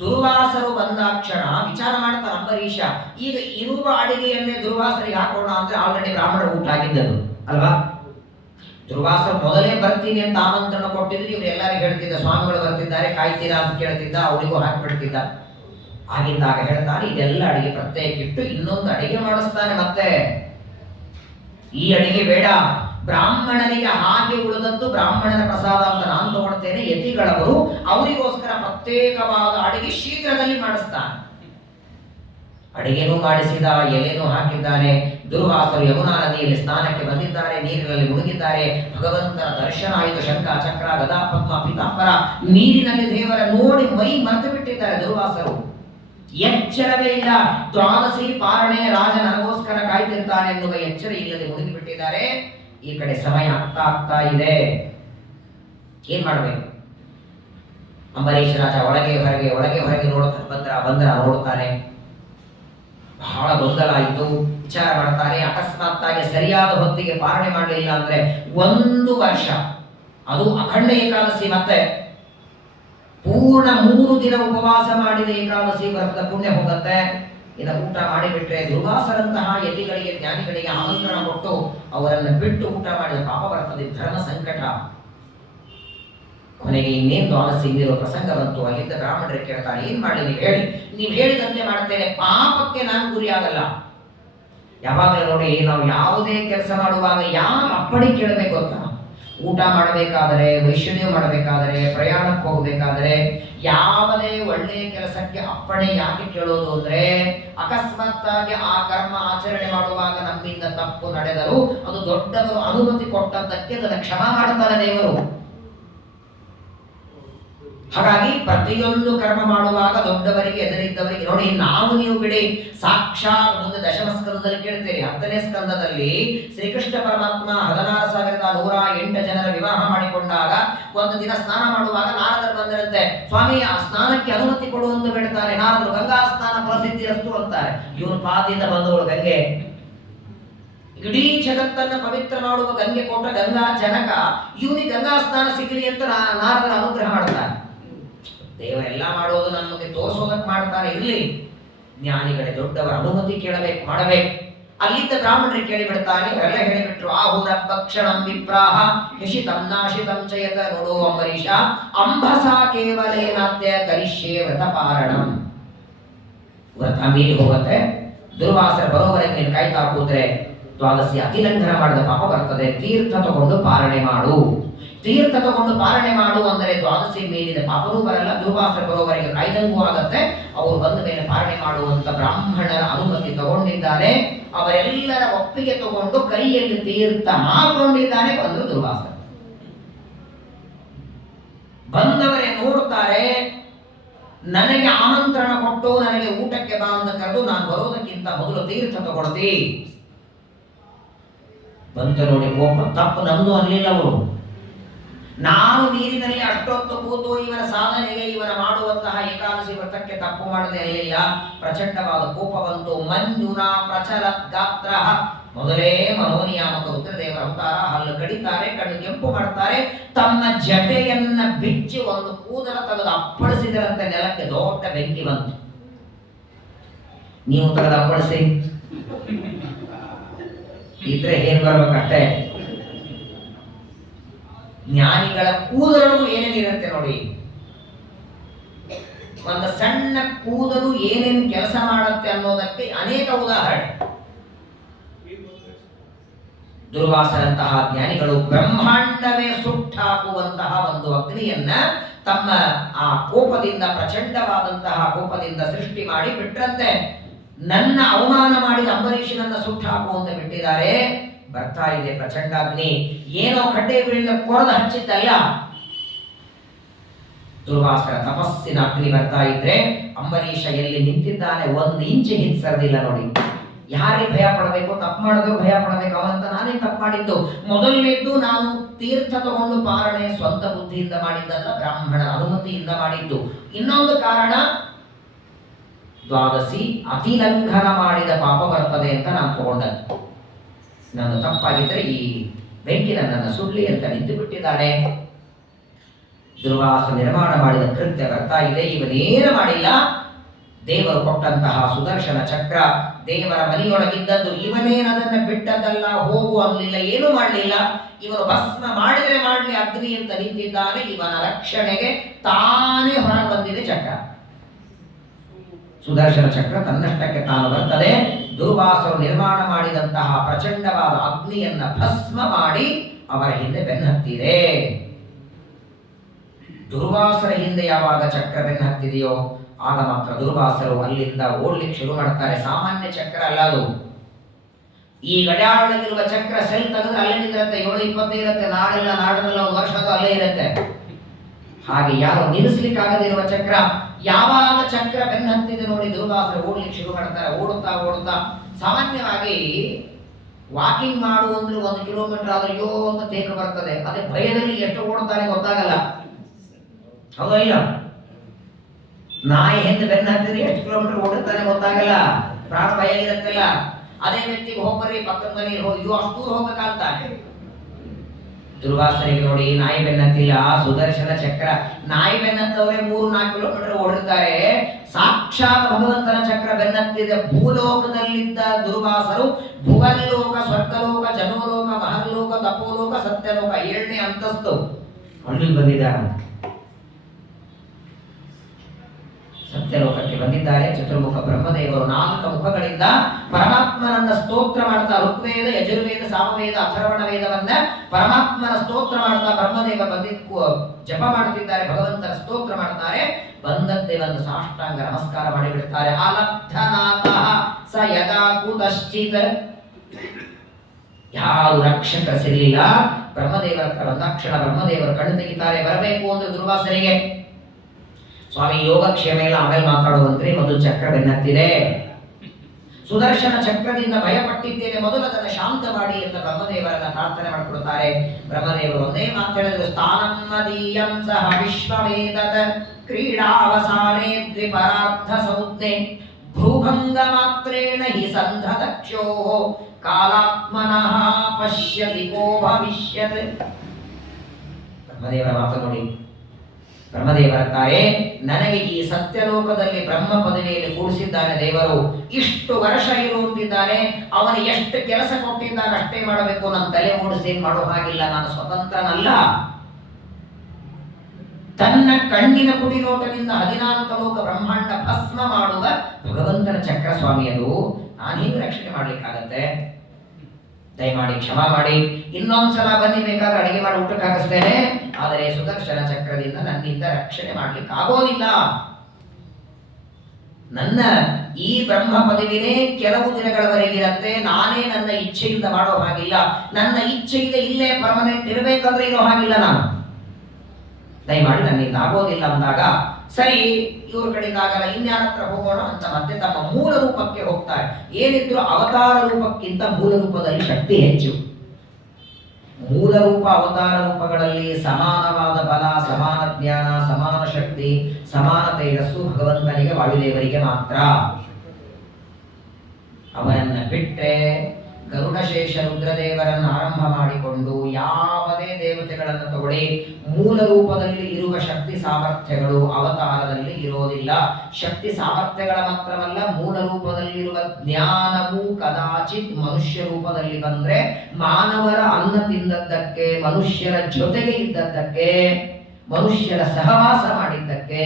ದುರ್ವಾಸರು ಬಂದಾಕ್ಷಣ ವಿಚಾರ ಮಾಡ್ತಾರೆ ಅಂಬರೀಷ, ಈಗ ಇರುವ ಅಡಿಗೆಯನ್ನೇ ದುರ್ವಾಸರಿಗೆ ಹಾಕೋಣ ಅಂದ್ರೆ ಆಲ್ರೆಡಿ ಬ್ರಾಹ್ಮಣರು ಊಟ ಆಗಿದ್ದದು ಅಲ್ವಾ? ದುರ್ವಾಸರು ಮೊದಲೇ ಬರ್ತೀನಿ ಅಂತ ಆಮಂತ್ರಣ ಕೊಟ್ಟಿದ್ರು. ಇವ್ರು ಎಲ್ಲರಿಗೂ ಹೇಳ್ತಿದ್ದ, ಸ್ವಾಮಿಗಳು ಬರ್ತಿದ್ದಾರೆ ಕಾಯ್ತೀರಾ ಅಂತ ಕೇಳ್ತಿದ್ದ, ಅವರಿಗೂ ಹಾಕಿಬಿಡ್ತಿದ್ದ. ಆಗಿದ್ದಾಗ ಹೇಳ್ತಾನೆ, ಇದೆಲ್ಲ ಅಡಿಗೆ ಪ್ರತ್ಯೇಕ ಇಟ್ಟು ಇನ್ನೊಂದು ಅಡಿಗೆ ಮಾಡಿಸ್ತಾನೆ. ಮತ್ತೆ ಈ ಅಡಿಗೆ ಬೇಡ, ಬ್ರಾಹ್ಮಣರಿಗೆ ಹಾಗೆ ಉಳಿದದ್ದು ಬ್ರಾಹ್ಮಣನ ಪ್ರಸಾದ ಅಂತ ನಾನು ತಗೊಳ್ತೇನೆ. ಯತಿಗಳವರು ಅವರಿಗೋಸ್ಕರ ಪ್ರತ್ಯೇಕವಾದ ಅಡಿಗೆ ಶೀಘ್ರದಲ್ಲಿ ಮಾಡಿಸ್ತಾನೆ. ಅಡಿಗೆನೂ ಮಾಡಿಸಿದ, ಎಲೆನೂ ಹಾಕಿದ್ದಾನೆ. ದುರ್ವಾಸರು ಯಮುನಾ ನದಿಯಲ್ಲಿ ಸ್ನಾನಕ್ಕೆ ಬಂದಿದ್ದಾರೆ, ನೀರಿನಲ್ಲಿ ಮುಳುಗಿದ್ದಾರೆ. ಭಗವಂತನ ದರ್ಶನ ಆಯಿತು. ಶಂಖ ಚಕ್ರ ಗದಾ ಪದ್ಮ ಪೀತಾಂಬರ ನೀರಿನಲ್ಲಿ ದೇವರ ನೋಡಿ ಮೈ ಮರೆತು ಬಿಟ್ಟಿದ್ದಾರೆ ದುರ್ವಾಸರು. ಎಚ್ಚರವೇ ಇಲ್ಲ. ದ್ವಾದಶಿ ಪಾರಣೆ ರಾಜ ನನಗೋಸ್ಕರ ಕಾಯ್ತಿರ್ತಾನೆ ಎನ್ನುವ ಎಚ್ಚರ ಇಲ್ಲದೆ ಮುಳುಗಿಬಿಟ್ಟಿದ್ದಾರೆ. ಈ ಕಡೆ ಸಮಯ ಆಗ್ತಾ ಇದೆ. ಏನ್ ಮಾಡ್ಬೇಕು? ಅಂಬರೀಷ ರಾಜ ಒಳಗೆ ಹೊರಗೆ ಬಂದ್ರ ನೋಡ್ತಾನೆ. ಬಹಳ ಗೊಂದಲ ಆಯಿತು. ವಿಚಾರ ಮಾಡ್ತಾನೆ. ಅಕಸ್ಮಾತ್ತಾಗಿ ಸರಿಯಾದ ಹೊತ್ತಿಗೆ ಪಾರಣೆ ಮಾಡಲಿಲ್ಲ ಅಂದ್ರೆ 1 ವರ್ಷ, ಅದು ಅಖಂಡ ಏಕಾದಶಿ, ಮತ್ತೆ ಪೂರ್ಣ 3 ದಿನ ಉಪವಾಸ ಮಾಡಿದ ಏಕಾದಶಿ ವ್ರತದ ಪುಣ್ಯ ಹೋಗುತ್ತೆ. ಇನ್ನು ಊಟ ಮಾಡಿಬಿಟ್ರೆ ದುರ್ವಾಸರಂತಹ ಯತಿಗಳಿಗೆ ಜ್ಞಾನಿಗಳಿಗೆ ಆಮಂತ್ರಣ ಕೊಟ್ಟು ಅವರನ್ನು ಬಿಟ್ಟು ಊಟ ಮಾಡಿದ ಪಾಪ ಬರ್ತದೆ. ಧರ್ಮ ಸಂಕಟ. ಕೊನೆಗೆ ಇನ್ನೇನು ದ್ವಾದಶಿ ಇಂದಿರೋ ಪ್ರಸಂಗ ಬಂತು. ಅಲ್ಲಿದ್ದ ಬ್ರಾಹ್ಮಣರಿಗೆ ಕೇಳ್ತಾರೆ, ಏನ್ ಮಾಡಲಿ ನೀವು ಹೇಳಿ, ನೀವು ಹೇಳಿದಂತೆ ಮಾಡ್ತೇನೆ, ಪಾಪಕ್ಕೆ ನಾನು ಗುರಿ ಆಗಲ್ಲ. ಯಾವಾಗಲೂ ನೋಡಿ, ನಾವು ಯಾವುದೇ ಕೆಲಸ ಮಾಡುವಾಗ ಯಾರು ಅಪ್ಪಡಿ ಕೇಳಬೇಕು ಅಂತ. ಊಟ ಮಾಡಬೇಕಾದರೆ, ವೈಷಮ್ಯ ಮಾಡಬೇಕಾದರೆ, ಪ್ರಯಾಣಕ್ಕೆ ಹೋಗಬೇಕಾದರೆ, ಯಾವುದೇ ಒಳ್ಳೆಯ ಕೆಲಸಕ್ಕೆ ಅಪ್ಪಣೆ ಯಾಕೆ ಕೇಳೋದು ಅಂದ್ರೆ, ಅಕಸ್ಮಾತ್ತಾಗಿ ಆ ಕರ್ಮ ಆಚರಣೆ ಮಾಡುವಾಗ ನಮ್ಮಿಂದ ತಪ್ಪು ನಡೆದರೂ ಅದು ದೊಡ್ಡವರು ಅನುಮತಿ ಕೊಟ್ಟದ್ದಕ್ಕೆ ಅದನ್ನು ಕ್ಷಮಾ ಮಾಡ್ತಾರೆ ದೇವರು. ಹಾಗಾಗಿ ಪ್ರತಿಯೊಂದು ಕರ್ಮ ಮಾಡುವಾಗ ದೊಡ್ಡವರಿಗೆ ಎದುರಿದ್ದವರಿಗೆ ನೋಡಿ, ನಾವು ನೀವು ಬಿಡಿ, ಸಾಕ್ಷಾತ್ ಮುಂದೆ ದಶಮ ಸ್ಕಂದದಲ್ಲಿ ಕೇಳ್ತೀರಿ, 10ನೇ ಸ್ಕಂದದಲ್ಲಿ ಶ್ರೀಕೃಷ್ಣ ಪರಮಾತ್ಮ 16,108 ಜನರ ವಿವಾಹ ಮಾಡಿಕೊಂಡಾಗ ಒಂದು ದಿನ ಸ್ನಾನ ಮಾಡುವಾಗ ನಾರದರು ಬಂದರಂತೆ, ಸ್ವಾಮಿ ಆ ಸ್ನಾನಕ್ಕೆ ಅನುಮತಿ ಕೊಡು ಅಂತ ಬಿಡ್ತಾರೆ. ನಾರದರು ಗಂಗಾ ಸ್ನಾನ ಪ್ರಸಿದ್ಧಿ ಅಷ್ಟು ಅಂತಾರೆ. ಇವನು ಪಾದಿಂದ ಬಂದವಳು ಗಂಗೆ, ಇಡೀ ಜಗತ್ತನ್ನ ಪವಿತ್ರ ಮಾಡುವ ಗಂಗೆ ಕೊಟ್ಟ ಗಂಗಾ ಜನಕ, ಇವನಿಗೆ ಗಂಗಾ ಸ್ನಾನ ಸಿಗಲಿ ಅಂತ ನಾರದರ ಅನುಗ್ರಹ ಮಾಡ್ತಾರೆ. ದೇವರೆಲ್ಲ ಮಾಡೋದು ನಮಗೆ ತೋರಿಸೋದಕ್ಕೆ ಮಾಡ್ತಾರೆ, ಇರಲಿ, ಜ್ಞಾನಿಗಳೇ ದೊಡ್ಡವರ ಅನುಮತಿ ಕೇಳಬೇಕು, ಮಾಡಬೇಕು. ಅಲ್ಲಿದ್ದ ಬ್ರಾಹ್ಮಣರಿಗೆ ಕೇಳಿಬಿಡ್ತಾನೆ, ಇವರೆಲ್ಲ ಹೇಳಿಬಿಟ್ರು, ಆಹುರ ಭಕ್ಷಣಂ ವಿಪ್ರಾಹ ಯಶಿತಂ ನಾಶಿತಂ ಚಯತ. ನೋಡು ಅಂಬರೀಷ, ಅಂಬಸ ಕೇವಲೇನಾದ್ಯ ಕರಿಷ್ಯೆ ವ್ರತಪಾರಣಂ. ವ್ರತ ಮೀರಿ ಹೋಗುತ್ತೆ, ದುರ್ವಾಸರ ಬರೋವರೆಗೆ ನೀನು ಕಾಯ್ತಾ ಕೂತ್ರೆ ದ್ವಾದಶಿ ಅತಿಲಂಘನ ಮಾಡಿದ ಪಾಪ ಬರ್ತದೆ. ತೀರ್ಥ ತಗೊಂಡು ಪಾರಣೆ ಮಾಡು. ತೀರ್ಥ ತಗೊಂಡು ಪಾರಣೆ ಮಾಡು ಅಂದರೆ ದ್ವಾದಶಿ ಮೀರಿದ ಪಾಪನೂ ಬರಲ್ಲ, ದುರ್ವಾಸರ ಬರೋವರೆಗೆ ಕಾಯ್ದಂಗೂ ಆಗತ್ತೆ. ಅವರು ಬಂದ ಮೇಲೆ ಪಾರಣೆ ಮಾಡುವಂತ ಬ್ರಾಹ್ಮಣರ ಅನುಮತಿ ತಗೊಂಡಿದ್ದಾನೆ. ಅವರೆಲ್ಲರ ಒಪ್ಪಿಗೆ ತಗೊಂಡು ಕೈಯಲ್ಲಿ ತೀರ್ಥ ಹಾಕೊಂಡಿದ್ದಾನೆ. ಬಂದರು ದುರ್ವಾಸ. ಬಂದವರೇ ನೋಡ್ತಾರೆ, ನನಗೆ ಆಮಂತ್ರಣ ಕೊಟ್ಟು ನನಗೆ ಊಟಕ್ಕೆ ಬಾ ಅಂತ ಕರೆದು ನಾನು ಬರೋದಕ್ಕಿಂತ ಮೊದಲು ತೀರ್ಥ ತಗೊಳ್ತಿ. ಬಂತ ನೋಡಿ ಕೋಪ, ತಪ್ಪು ನಮ್ದು ಅಲ್ಲಿಲ್ಲ. ಅವರು ನಾನು ನೀರಿನಲ್ಲಿ ಅಷ್ಟೊತ್ತು ಕೂತು ಇವನ ಸಾಧನೆಗೆ, ಇವನ ಮಾಡುವಂತಹ ಏಕಾದಶಿ ವ್ರತಕ್ಕೆ ತಪ್ಪು ಮಾಡದೆ ಅಲ್ಲಿಲ್ಲ. ಪ್ರಚಂಡವಾದ ಕೋಪ ಬಂತು. ಮಂಜುನ ಪ್ರಚಲತ್ ಗಾತ್ರ. ಮೊದಲೇ ಮನೋನಿಯಾಮಕ ರುದ್ರದೇವರ ಅವತಾರ. ಹಲ್ಲು ಕಡಿತಾರೆ, ಕಣ್ಣು ಕೆಂಪು ಮಾಡ್ತಾರೆ, ತಮ್ಮ ಜಟೆಯನ್ನ ಬಿಚ್ಚಿ ಒಂದು ಕೂದಲ ತೆಗೆದು ಅಪ್ಪಳಿಸಿದರಂತೆ ನೆಲಕ್ಕೆ. ದೊಡ್ಡ ಬೆಂಕಿ ಬಂತು. ನೀವು ತೆಗೆದು ಅಪ್ಪಳಿಸಿ ಇದ್ರೆ ಏನ್ ಬರ್ಬೇಕಷ್ಟೇ. ಜ್ಞಾನಿಗಳ ಕೂದಲು ಏನೇನಿರುತ್ತೆ ನೋಡಿ, ಒಂದು ಸಣ್ಣ ಕೂದಲು ಏನೇನು ಕೆಲಸ ಮಾಡುತ್ತೆ ಅನ್ನೋದಕ್ಕೆ ಅನೇಕ ಉದಾಹರಣೆ. ದುರ್ವಾಸರಂತಹ ಜ್ಞಾನಿಗಳು ಬ್ರಹ್ಮಾಂಡವೇ ಸುಟ್ಟಾಕುವಂತಹ ಒಂದು ಅಗ್ನಿಯನ್ನ ತಮ್ಮ ಆ ಕೋಪದಿಂದ, ಪ್ರಚಂಡವಾದಂತಹ ಕೋಪದಿಂದ ಸೃಷ್ಟಿ ಮಾಡಿ ಬಿಟ್ರಂತೆ. ನನ್ನ ಅವಮಾನ ಮಾಡಿದ ಅಂಬರೀಷನನ್ನ ಸುಟ್ಟಾಕುವಂತ ಬಿಟ್ಟಿದ್ದಾರೆ. ಬರ್ತಾ ಇದೆ ಪ್ರಚಂಡಾಗ್ನಿ. ಏನೋ ಕಡ್ಡೆ ಬೀಳಿಂದ ಕೊರದು ಹಚ್ಚಿದ್ದಲ್ಲ, ದುರ್ವಾಸರ ತಪಸ್ಸಿನ ಅಗ್ನಿ ಬರ್ತಾ ಇದ್ರೆ ಅಂಬರೀಷ ಎಲ್ಲಿ ನಿಂತಿದ್ದಾನೆ 1 ಇಂಚ್ ಹಿಂದೆ ಸರಿದಿಲ್ಲ ನೋಡಿ. ಯಾರಿಗೆ ಭಯ ಪಡಬೇಕು? ತಪ್ಪು ಮಾಡಿದ್ರು ಭಯ ಪಡಬೇಕು. ಅವನಂತ ನಾನೇ ತಪ್ಪು ಮಾಡಿದ್ದು. ಮೊದಲನೇದ್ದು, ನಾನು ತೀರ್ಥ ತಗೊಂಡು ಪಾರಣೆ ಸ್ವಂತ ಬುದ್ಧಿಯಿಂದ ಮಾಡಿದ್ದಲ್ಲ, ಬ್ರಾಹ್ಮಣ ಅನುಮತಿಯಿಂದ ಮಾಡಿದ್ದು. ಇನ್ನೊಂದು ಕಾರಣ, ದ್ವಾದಶಿ ಅತಿಲಂಘನ ಮಾಡಿದ ಪಾಪ ಬರ್ತದೆ ಅಂತ ನಾನು ತಗೊಂಡದ್ದು. ನಾನು ತಪ್ಪಾಗಿದ್ದರೆ ಈ ಬೆಂಕಿ ನನ್ನನ್ನು ಸುಳ್ಳಿ ಅಂತ ನಿಂತು ಬಿಟ್ಟಿದ್ದಾನೆ. ದುರ್ವಾಸ ನಿರ್ಮಾಣ ಮಾಡಿದ ಕೃತ್ಯ ಬರ್ತಾ ಇದೆ. ಇವನೇನು ಮಾಡಿಲ್ಲ. ದೇವರು ಕೊಟ್ಟಂತಹ ಸುದರ್ಶನ ಚಕ್ರ ದೇವರ ಮನೆಯೊಳಗಿದ್ದದ್ದು. ಇವನೇನದನ್ನು ಬಿಟ್ಟದ್ದಲ್ಲ, ಹೋಗು ಅನ್ನಲಿಲ್ಲ, ಏನೂ ಮಾಡಲಿಲ್ಲ. ಇವನು ಭಸ್ಮ ಮಾಡಿದರೆ ಮಾಡಲಿ ಅಗ್ನಿ ಅಂತ ನಿಂತಿದ್ದಾನೆ. ಇವನ ರಕ್ಷಣೆಗೆ ತಾನೇ ಹೊರಗೆ ಬಂದಿದೆ ಚಕ್ರ. ಸುದರ್ಶನ ಚಕ್ರ ತನ್ನಷ್ಟಕ್ಕೆ ತಾನು ಬರ್ತದೆ. ದುರ್ವಾಸರು ನಿರ್ಮಾಣ ಮಾಡಿದಂತಹ ಪ್ರಚಂಡವಾದ ಅಗ್ನಿಯನ್ನ ಭಸ್ಮ ಮಾಡಿ ಅವರ ಹಿಂದೆ ಬೆನ್ನಹತ್ತಿದೆ. ದುರ್ವಾಸರ ಹಿಂದೆ ಯಾವಾಗ ಚಕ್ರ ಬೆನ್ನಹತ್ತಿದೆಯೋ ಆಗ ಮಾತ್ರ ದುರ್ವಾಸರು ಅಲ್ಲಿಂದ ಓಡ್ಲಿಕ್ಕೆ ಶುರು ಮಾಡ್ತಾರೆ. ಸಾಮಾನ್ಯ ಚಕ್ರ ಅಲ್ಲ ಅದು. ಈ ಗಡಿಯಾರೊಳಗಿರುವ ಚಕ್ರ ಸೆಲ್ ತೆಗೆದ್ರೆ ಅಲ್ಲೇ ನಿಂತಿರುತ್ತೆ. 7:20 ಇರುತ್ತೆ. ನಾಳೆಲ್ಲ ನಾಡಿನಲ್ಲ 1 ವರ್ಷ ಅದು ಅಲ್ಲೇ ಇರುತ್ತೆ. ಹಾಗೆ ಯಾರು ನಿಲ್ಲಿಸ್ಲಿಕ್ಕಾಗದಿರುವ ಚಕ್ರ, ಯಾವಾಗ ಚಕ್ರ ಬೆನ್ನು ಹತ್ತಿದೆ ನೋಡಿ ದುರ್ವಾಸರು ಓಡ್ಲಿಕ್ಕೆ ಶುರು ಮಾಡ್ತಾರೆ. ಓಡುತ್ತಾ ಓಡುತ್ತಾ, ಸಾಮಾನ್ಯವಾಗಿ ವಾಕಿಂಗ್ ಮಾಡು ಅಂದ್ರೆ 1 ಕಿಲೋಮೀಟರ್ ಆದ್ರೆ ಅಯ್ಯೋ ಅಂತ ತೇಕ ಬರ್ತದೆ. ಅದೇ ಭಯದಲ್ಲಿ ಎಷ್ಟು ಓಡ್ತಾನೆ ಗೊತ್ತಾಗಲ್ಲ. ಹೌದಾ ಇಲ್ಲ? ನಾಯಿ ಹಿಂದೆ ಬೆನ್ನು ಹತ್ತಿದ್ರೆ ಎಷ್ಟು ಕಿಲೋಮೀಟರ್ ಓಡುತ್ತಾನೆ ಗೊತ್ತಾಗಲ್ಲ, ಪ್ರಾಣ ಭಯ ಇರುತ್ತಲ್ಲ. ಅದೇ ವ್ಯಕ್ತಿಗೆ ಹೋಗ್ಬರ್ರಿ ಪಕ್ಕದ ಮನೆಗೆ ಹೋಗಿ ಅಷ್ಟು ದೂರ ಹೋಗ್ಬೇಕಂತಾನೆ. ದುರ್ವಾಸರಿಗೆ ನೋಡಿ ನಾಯಿ ಬೆನ್ನತ್ತಿಲ್ಲ, ಸುದರ್ಶನ ಚಕ್ರ. ನಾಯಿ ಬೆನ್ನತ್ತವರೇ 3-4 ಕಿಲೋಮೀಟರ್ ಓಡಿರ್ತಾರೆ. ಸಾಕ್ಷಾತ್ ಭಗವಂತನ ಚಕ್ರ ಬೆನ್ನತ್ತಿದೆ. ಭೂಲೋಕದಲ್ಲಿದ್ದ ದುರ್ವಾಸರು ಭುವರ್ಲೋಕ, ಸ್ವರ್ಗಲೋಕ, ಜನೋಲೋಕ, ಮಹರ್ಲೋಕ, ತಪೋಲೋಕ, ಸತ್ಯಲೋಕ 7ನೇ ಅಂತಸ್ತು ಅಲ್ಲಿ ಬಂದಿದ್ದಾರೆ. ಸತ್ಯಲೋಕಕ್ಕೆ ಬಂದಿದ್ದಾರೆ. ಚತುರ್ಮುಖ ಬ್ರಹ್ಮದೇವರು 4 ಮುಖಗಳಿಂದ ಪರಮಾತ್ಮನನ್ನ ಸ್ತೋತ್ರ ಮಾಡ್ತಾ, ಋಗ್ವೇದ, ಯಜುರ್ವೇದ, ಸಾಮವೇದ, ಅಥರ್ವಣ ವೇದವನ್ನ ಪರಮಾತ್ಮನ ಸ್ತೋತ್ರ ಮಾಡ್ತಾ ಬ್ರಹ್ಮದೇವ ಜಪ ಮಾಡುತ್ತಿದ್ದಾರೆ, ಭಗವಂತನ ಸ್ತೋತ್ರ ಮಾಡ್ತಾರೆ. ಬಂದದ್ದೇ ಒಂದು ಸಾಷ್ಟಾಂಗ ನಮಸ್ಕಾರ ಮಾಡಿಬಿಡ್ತಾರೆ. ಅಲಬ್ಧನಾಥಃ ಸ ಯದಾ ಕುತಶ್ಚಿತ್, ಯಾರು ರಕ್ಷಕ ಸಿಗಲಿಲ್ಲ. ಬ್ರಹ್ಮದೇವರ ಹತ್ರ ಬಂದಾಕ್ಷಣ ಬ್ರಹ್ಮದೇವರು ಕಣ್ಣು ತೆಗಿತಾರೆ. ಬರಬೇಕು ಅಂದ್ರೆ ದುರ್ವಾಸರಿಗೆ, ಸ್ವಾಮಿ ಯೋಗಕ್ಷೇಮ ಎಲ್ಲ ಆಮೇಲೆ ಮಾತಾಡುವಂತ್ರಿ, ಮೊದಲು ಚಕ್ರ ಬೆನ್ನತ್ತಿದೆ, ಸುದರ್ಶನ ಚಕ್ರದಿಂದ ಭಯಪಟ್ಟಿದ್ದೇನೆ, ಮೊದಲು ಅದನ್ನು ಶಾಂತ ಮಾಡಿ ಅಂತ ಬ್ರಹ್ಮದೇವರನ್ನ ಪ್ರಾರ್ಥನೆ ಮಾಡಿಕೊಡ್ತಾರೆ. ಬ್ರಹ್ಮದೇವರು ಒಂದೇ ಮಾತು ಹೇಳಿದ್ರು, ಸ್ಥಾನಂ ಮದೀಯಂ ಸಹ ವಿಶ್ವವೇತತ್ ಕ್ರೀಡಾವಸಾನೆ ದ್ವಿಪರಾರ್ಧ ಸಂಜ್ಞೆ ಭ್ರೂಭಂಗ ಮಾತ್ರೇಣ ಹಿ ಸಂಧದಕ್ಷೋ ಕಾಲಾತ್ಮನಃ ಪಶ್ಯತಿ ಕೋ ಭವಿಷ್ಯತ್. ಬ್ರಹ್ಮದೇವರ ಮಾತು ನೋಡಿ. ಬ್ರಹ್ಮದೇವರಂತಾರೆ, ನನಗೆ ಈ ಸತ್ಯಲೋಕದಲ್ಲಿ ಬ್ರಹ್ಮ ಪದವಿಯಲ್ಲಿ ಕೂಡಿಸಿದ್ದಾನೆ ದೇವರು, ಇಷ್ಟು ವರ್ಷ ಇರುವಂತಿದ್ದಾನೆ, ಅವನು ಎಷ್ಟು ಕೆಲಸ ಕೊಟ್ಟಿದ್ದಾನೆ ಅಷ್ಟೇ ಮಾಡಬೇಕು, ನನ್ನ ತಲೆ ಓಡಿಸಿ ಮಾಡೋ ಹಾಗಿಲ್ಲ, ನಾನು ಸ್ವತಂತ್ರನಲ್ಲ. ತನ್ನ ಕಣ್ಣಿನ ಕುಡಿನೋಟದಿಂದ 14 ಲೋಕ ಬ್ರಹ್ಮಾಂಡ ಭಸ್ಮ ಮಾಡುವ ಭಗವಂತನ ಚಕ್ರ ಸ್ವಾಮಿ ಅದು. ನಾನು ಹಿಂಗೆ ರಕ್ಷಣೆ ಮಾಡ್ಲಿಕ್ಕಾಗತ್ತೆ? ದಯಮಾಡಿ ಕ್ಷಮಾ ಮಾಡಿ, ಇನ್ನೊಂದ್ಸಲ ಬನ್ನಿ, ಬೇಕಾದ್ರೆ ಅಡಿಗೆ ಮಾಡಿ ಊಟಕ್ಕೆ ಹಾಕಿಸ್ತೇನೆ, ಆದರೆ ಸುದರ್ಶನ ಚಕ್ರದಿಂದ ನನ್ನಿಂದ ರಕ್ಷಣೆ ಮಾಡ್ಲಿಕ್ಕೆ ಆಗೋದಿಲ್ಲ. ನನ್ನ ಈ ಬ್ರಹ್ಮ ಪದವಿನೇ ಕೆಲವು ದಿನಗಳವರೆಗಿರತ್ತೆ, ನಾನೇ ನನ್ನ ಇಚ್ಛೆಯಿಂದ ಮಾಡೋ ಹಾಗಿಲ್ಲ, ನನ್ನ ಇಚ್ಛೆಯಿಂದ ಇಲ್ಲೇ ಪರ್ಮನೆಂಟ್ ಇರಬೇಕಂದ್ರೆ ಇರೋ ಹಾಗಿಲ್ಲ ನಾನು, ದಯಮಾಡಿ ನನ್ನಿಂದ ಆಗೋದಿಲ್ಲ ಅಂದಾಗ, ಸರಿ ಇವ್ರ ಕಡೆಯಿಂದ ಆಗಲ್ಲ, ಇನ್ಯಾರ ಹತ್ರ ಹೋಗೋಣ ಅಂತ ಮತ್ತೆ ತಮ್ಮ ಮೂಲ ರೂಪಕ್ಕೆ ಹೋಗ್ತಾರೆ. ಏನಿದ್ರು ಅವತಾರ ರೂಪಕ್ಕಿಂತ ಮೂಲ ರೂಪದಲ್ಲಿ ಶಕ್ತಿ ಹೆಚ್ಚು. ಮೂಲ ರೂಪ ಅವತಾರ ರೂಪಗಳಲ್ಲಿ ಸಮಾನವಾದ ಬಲ, ಸಮಾನ ಜ್ಞಾನ, ಸಮಾನ ಶಕ್ತಿ, ಸಮಾನ ತೇಜಸ್ಸು ಭಗವಂತನಿಗೆ, ವಾಯುದೇವರಿಗೆ ಮಾತ್ರ. ಅವರನ್ನ ಬಿಟ್ಟರೆ ಗರುಡಶೇಷ ರುದ್ರದೇವರನ್ನು ಆರಂಭ ಮಾಡಿಕೊಂಡು ಯಾವುದೇ ದೇವತೆಗಳನ್ನು ತಗೊಳ್ಳಿ, ಮೂಲ ರೂಪದಲ್ಲಿ ಇರುವ ಶಕ್ತಿ ಸಾಮರ್ಥ್ಯಗಳು ಅವತಾರದಲ್ಲಿ ಇರೋದಿಲ್ಲ. ಶಕ್ತಿ ಸಾಮರ್ಥ್ಯಗಳ ಮಾತ್ರವಲ್ಲ, ಮೂಲ ರೂಪದಲ್ಲಿರುವ ಜ್ಞಾನವು ಕದಾಚಿತ್ ಮನುಷ್ಯ ರೂಪದಲ್ಲಿ ಬಂದ್ರೆ ಮಾನವರ ಅನ್ನ ತಿಂದದ್ದಕ್ಕೆ, ಮನುಷ್ಯರ ಜೊತೆಗೆ ಇದ್ದದ್ದಕ್ಕೆ, ಮನುಷ್ಯರ ಸಹವಾಸ ಮಾಡಿದ್ದಕ್ಕೆ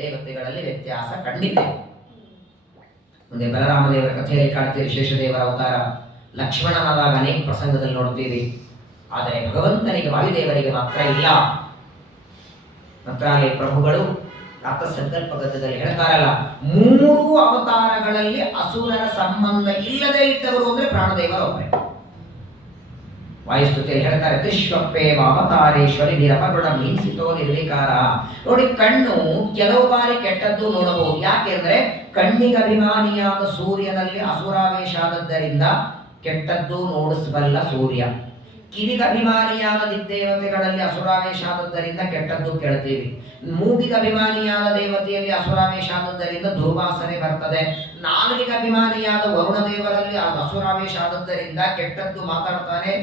ದೇವತೆಗಳಲ್ಲಿ ವ್ಯತ್ಯಾಸ ಕಂಡಿದೆ. ಮುಂದೆ ಬಲರಾಮದೇವರ ಕಥೆಯಲ್ಲಿ ಕಾಣ್ತೀರಿ, ಶೇಷದೇವರ ಅವತಾರ, ಲಕ್ಷ್ಮಣನಾದಾಗ ಅನೇಕ ಪ್ರಸಂಗದಲ್ಲಿ ನೋಡ್ತೀವಿ. ಆದರೆ ಭಗವಂತನಿಗೆ, ವಾಯುದೇವರಿಗೆ ಮಾತ್ರ ಇಲ್ಲ. ಮಂತ್ರಾಲಯ ಪ್ರಭುಗಳು ಪ್ರಾತಃ ಸಂಕಲ್ಪ ಗದ್ಯದಲ್ಲಿ ಹೇಳ್ತಾರಲ್ಲ, 3 ಅವತಾರಗಳಲ್ಲಿ ಅಸುರರ ಸಂಬಂಧ ಇಲ್ಲದೆ ಇದ್ದವರು ಅಂದ್ರೆ ಪ್ರಾಣದೇವರು ಒಬ್ಬರೇ. ವಾಯುಸ್ತುತಿಯಲ್ಲಿ ಹೇಳ್ತಾರೆ, ತ್ರಿಶ್ವಪ್ಪೇವ ಅವತಾರೇಶ್ವರಿ ನಿರಪಗುಣ ಮೀನ್ಸಿತೋ ನಿರ್ವಿಕಾರ. ನೋಡಿ, ಕಣ್ಣು ಕೆಲವು ಬಾರಿ ಕೆಟ್ಟದ್ದು ನೋಡಬಹುದು. ಯಾಕೆಂದ್ರೆ ಕಣ್ಣಿಗೆ ಅಭಿಮಾನಿಯಾದ ಸೂರ್ಯನಲ್ಲಿ ಅಸುರಾವೇಶ ಆದದ್ದರಿಂದ ಕೆಟ್ಟದ್ದು ನೋಡಿಸಬಲ್ಲ ಸೂರ್ಯ. ಕಿವಿಗೆ ಅಭಿಮಾನಿಯಾದ ದಿಗ್ದೇವತೆಗಳಲ್ಲಿ ಅಸುರಾವೇಶ ಆದದ್ದರಿಂದ ಕೆಟ್ಟದ್ದು ಕೇಳ್ತೀವಿ. ಮೂಗಿಗೆ ಅಭಿಮಾನಿಯಾದ ದೇವತೆಯಲ್ಲಿ ಅಸುರಾವೇಶ ಆದದ್ದರಿಂದ ದುರ್ವಾಸನೆ ಬರ್ತದೆ. ನಾಲಿಗೆ ಅಭಿಮಾನಿಯಾದ ವರುಣ ದೇವರಲ್ಲಿ ಅಸುರಾವೇಶ ಆದದ್ದರಿಂದ ಕೆಟ್ಟದ್ದು ಮಾತಾಡ್ತಾನೆ,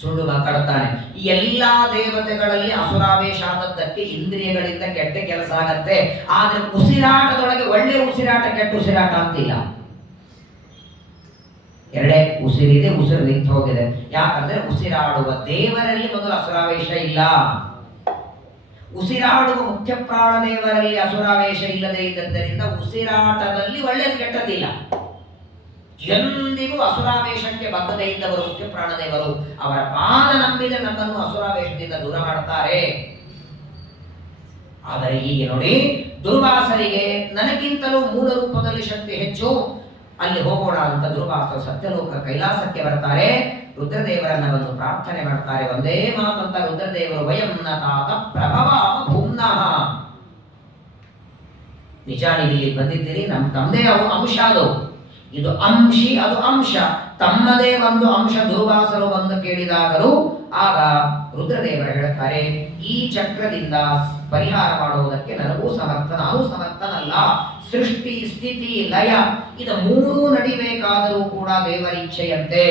ಸುಳ್ಳು ಮಾತಾಡ್ತಾನೆ. ಎಲ್ಲಾ ದೇವತೆಗಳಲ್ಲಿ ಅಸುರಾವೇಶ ಆದದ್ದಕ್ಕೆ ಇಂದ್ರಿಯಗಳಿಂದ ಕೆಟ್ಟ ಕೆಲಸ ಆಗತ್ತೆ. ಆದ್ರೆ ಉಸಿರಾಟದೊಳಗೆ ಒಳ್ಳೆ ಉಸಿರಾಟ, ಕೆಟ್ಟ ಉಸಿರಾಟ ಅಂತಿಲ್ಲ. ಎರಡೇ ಉಸಿರಿದೆ, ಉಸಿರು ನಿಂತು ಹೋಗಿದೆ. ಯಾಕಂದ್ರೆ ಉಸಿರಾಡುವ ದೇವರಲ್ಲಿ ಮೊದಲು ಅಸುರಾವೇಶ ಇಲ್ಲ. ಉಸಿರಾಡುವ ಮುಖ್ಯ ಪ್ರಾಣ ದೇವರಲ್ಲಿ ಅಸುರಾವೇಶ ಇಲ್ಲದೆ ಇದ್ದರಿಂದ ಉಸಿರಾಟದಲ್ಲಿ ಒಳ್ಳೆಯದು ಕೆಟ್ಟದ್ದಿಲ್ಲ. ಎಂದಿಗೂ ಅಸುರಾವೇಶಕ್ಕೆ ಬದ್ಧತೆ ಇದ್ದವರು ಮುಖ್ಯ ಪ್ರಾಣದೇವರು. ಅವರ ಪಾದ ನಂಬಿದರೆ ನಮ್ಮನ್ನು ಅಸುರಾವೇಶದಿಂದ ದೂರ ಮಾಡ್ತಾರೆ. ಆದರೆ ಹೀಗೆ ನೋಡಿ, ದುರ್ವಾಸರಿಗೆ ನನಗಿಂತಲೂ ಮೂಲ ರೂಪದಲ್ಲಿ ಶಕ್ತಿ ಹೆಚ್ಚು, ಅಲ್ಲಿ ಹೋಗೋಣ ಅಂತ ದುರ್ವಾಸರು ಸತ್ಯಲೋಕ ಕೈಲಾಸಕ್ಕೆ ಬರ್ತಾರೆ. ರುದ್ರದೇವರನ್ನ ಬಂದು ಪ್ರಾರ್ಥನೆ ಮಾಡ್ತಾರೆ. ಒಂದೇ ಮಾತಂತ ರುದ್ರದೇವರು, ವಯಂ ನ ತಾತ ಪ್ರಭವ ಭೂಮ್ನಃ. ನಿಜ, ನೀವು ಬಂದಿದ್ದೀರಿ, ತಮ್ಮದೇ ಅಂಶ ಅದು. ಇದು ಅಂಶಿ, ಅದು ಅಂಶ. ತಮ್ಮದೇ ಒಂದು ಅಂಶ ದುರ್ವಾಸರು ಬಂದು ಕೇಳಿದಾಗಲೂ ಆಗ ರುದ್ರದೇವರು ಹೇಳ್ತಾರೆ, ಈ ಚಕ್ರದಿಂದ ಪರಿಹಾರ ಮಾಡುವುದಕ್ಕೆ ನನಗೂ ಸಮರ್ಥ, ನಾನು ಸಮರ್ಥನಲ್ಲ. ಸೃಷ್ಟಿ, ಸ್ಥಿತಿ, ಲಯ ಇದು 3 ನಡಿಬೇಕಾದರೂ ಕೂಡ ದೇವರ ಇಚ್ಛೆಯಂತೆ.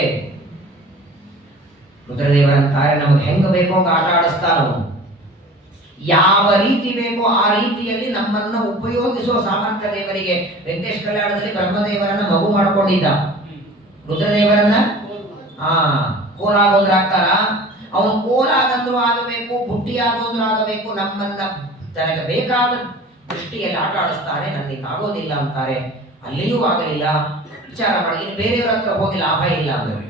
ರುದ್ರದೇವರಂತಾರೆ, ನಮ್ಗೆ ಹೆಂಗ ಬೇಕೋ ಹಂಗ ಆಟ ಆಡಿಸ್ತಾನೋ, ಯಾವ ರೀತಿ ಬೇಕೋ ಆ ರೀತಿಯಲ್ಲಿ ನಮ್ಮನ್ನ ಉಪಯೋಗಿಸುವ ಸಾಮರ್ಥ್ಯ ದೇವರಿಗೆ. ವೆಂಕಟೇಶ್ ಕಲ್ಯಾಣದಲ್ಲಿ ಬ್ರಹ್ಮದೇವರನ್ನ ಮಗು ಮಾಡ್ಕೊಂಡಿದ್ದ, ರುದ್ರದೇವರನ್ನ ಕೋಲಾಗೋದ್ರು ಆಗ್ತಾರ. ಅವನು ಕೋಲಾಗಂದ್ರು ಆಗಬೇಕು, ಬುಟ್ಟಿ ಆಗೋದ್ರು ಆಗಬೇಕು. ನಮ್ಮನ್ನ ತನಗೆ ಬೇಕಾದ ದೃಷ್ಟಿಯಲ್ಲಿ ಆಟ ಆಡಿಸ್ತಾರೆ, ನನ್ನಿಂದ ಆಗೋದಿಲ್ಲ ಅಂತಾರೆ. ಅಲ್ಲಿಯೂ ಆಗಲಿಲ್ಲ. ವಿಚಾರ ಮಾಡಿ, ಇನ್ನು ಬೇರೆಯವರ ಹತ್ರ ಹೋಗಿ ಲಾಭ ಇಲ್ಲ ಅಂದ್ರೆ,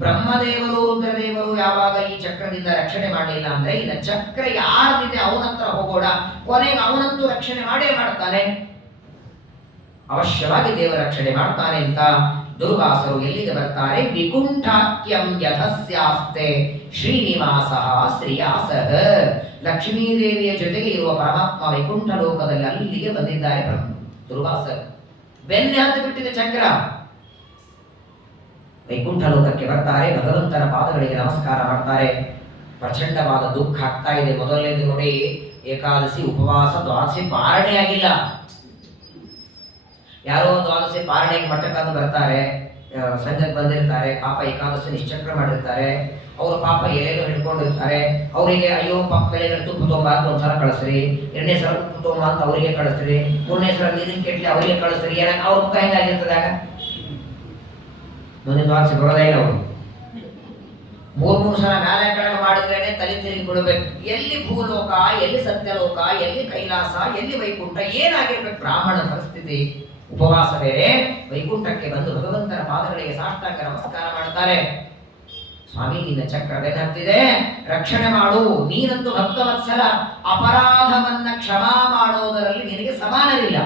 ಬ್ರಹ್ಮದೇವರು ರುದ್ರದೇವರು ಯಾವಾಗ ಈ ಚಕ್ರದಿಂದ ರಕ್ಷಣೆ ಮಾಡಲಿಲ್ಲ ಅಂದ್ರೆ ಇನ್ನು ಚಕ್ರ ಯಾರದಿದೆ ಅವನ ಹತ್ರ ಹೋಗೋಣ, ಕೊನೆಗೆ ಅವನಂತೂ ರಕ್ಷಣೆ ಮಾಡೇ ಮಾಡ್ತಾನೆ. ಅವಶ್ಯವಾಗಿ ದೇವರ ರಕ್ಷಣೆ ಮಾಡ್ತಾನೆ ಅಂತ ದುರ್ವಾಸರು ಎಲ್ಲಿಗೆ ಬರ್ತಾರೆ? ವಿಕುಂಠಾಖ್ಯಂ ಯಥಸ್ಯಾಸ್ತೆ ಶ್ರೀನಿವಾಸ ಶ್ರೀಯಾಸಃ. ಲಕ್ಷ್ಮೀದೇವಿಯ ಜೊತೆಗೆ ಇರುವ ಪರಮಾತ್ಮ ವೈಕುಂಠ ಲೋಕದಲ್ಲಿ ಅಲ್ಲಿಗೆ ಬಂದಿದ್ದಾರೆ ದುರ್ವಾಸರು. ಬೆನ್ನೆ ಹತ್ತು ಬಿಟ್ಟಿದೆ ಚಕ್ರ. ವೈಕುಂಠ ಲೋಕಕ್ಕೆ ಬರ್ತಾರೆ, ಭಗವಂತನ ಪಾದಗಳಿಗೆ ನಮಸ್ಕಾರ ಮಾಡ್ತಾರೆ. ಪ್ರಚಂಡವಾದ ದುಃಖ ಆಗ್ತಾ ಇದೆ. ಮೊದಲನೇದು ನೋಡಿ, ಏಕಾದಶಿ ಉಪವಾಸ ದ್ವಾದಶಿ ಪಾರಣೆ ಆಗಿಲ್ಲ. ಯಾರೋ ದ್ವಾದಶಿ ಪಾರಣೆಗೆ ಮಠಕ್ಕಾದ ಬರ್ತಾರೆ, ಸಂಘಕ್ಕೆ ಬಂದಿರ್ತಾರೆ, ಪಾಪ ಏಕಾದಶಿ ನಿಶ್ಚಕ್ರ ಮಾಡಿರ್ತಾರೆ. ಅವರು ಪಾಪ ಎಲೆನೂ ಹಿಡ್ಕೊಂಡಿರ್ತಾರೆ. ಅವರಿಗೆ ಅಯ್ಯೋ ಪಾಪ ಬೆಳೆಗಳು ತುಪ್ಪ ತೊಂಬ ಅಂತ ಒಂದ್ಸಲ ಕಳಿಸ್ರಿ, ಎರಡನೇ ಸಲ ತುಪ್ಪ ತೊಂಬ ಅಂತ ಅವರಿಗೆ ಕಳಿಸ್ರಿ, ಮೂರನೇ ಸಲ ನೀರಿನ ಕೆಟ್ಲಿ ಅವರಿಗೆ ಕಳಿಸ್ರಿ. ಏನಾಗ ಅವ್ರ ಮುಖ ಹೆಂಗಾಗಿರ್ತದಾಗ ಮುಂದಿನ ದ್ವಾದಶಿ ಬರೋದೇ ಇಲ್ಲ. ಅವರು ಮೂರು ಸಲ ಮೇಲೆ ಕೆಳಗೆ ಮಾಡಿದ್ರೇನೆ ತಲೆ ತಿರುಗಿ ಬಿಡಬೇಕು. ಎಲ್ಲಿ ಭೂಲೋಕ, ಎಲ್ಲಿ ಸತ್ಯಲೋಕ, ಎಲ್ಲಿ ಕೈಲಾಸ, ಎಲ್ಲಿ ವೈಕುಂಠ, ಏನಾಗಿರ್ಬೇಕು ಬ್ರಾಹ್ಮಣ ಪರಿಸ್ಥಿತಿ? ಉಪವಾಸ ಬೇರೆ, ವೈಕುಂಠಕ್ಕೆ ಬಂದು ಭಗವಂತನ ಪಾದಗಳಿಗೆ ಸಾಷ್ಟಾಂಗ ನಮಸ್ಕಾರ ಮಾಡ್ತಾರೆ. ಸ್ವಾಮಿ, ನಿನ್ನ ಚಕ್ರ ಬೆನ್ನತ್ತಿದೆ, ರಕ್ಷಣೆ ಮಾಡು. ನೀನಂತೂ ಭಕ್ತವತ್ಸಲ, ಅಪರಾಧವನ್ನ ಕ್ಷಮಾ ಮಾಡೋದರಲ್ಲಿ ನಿನಗೆ ಸಮಾನವಿಲ್ಲ.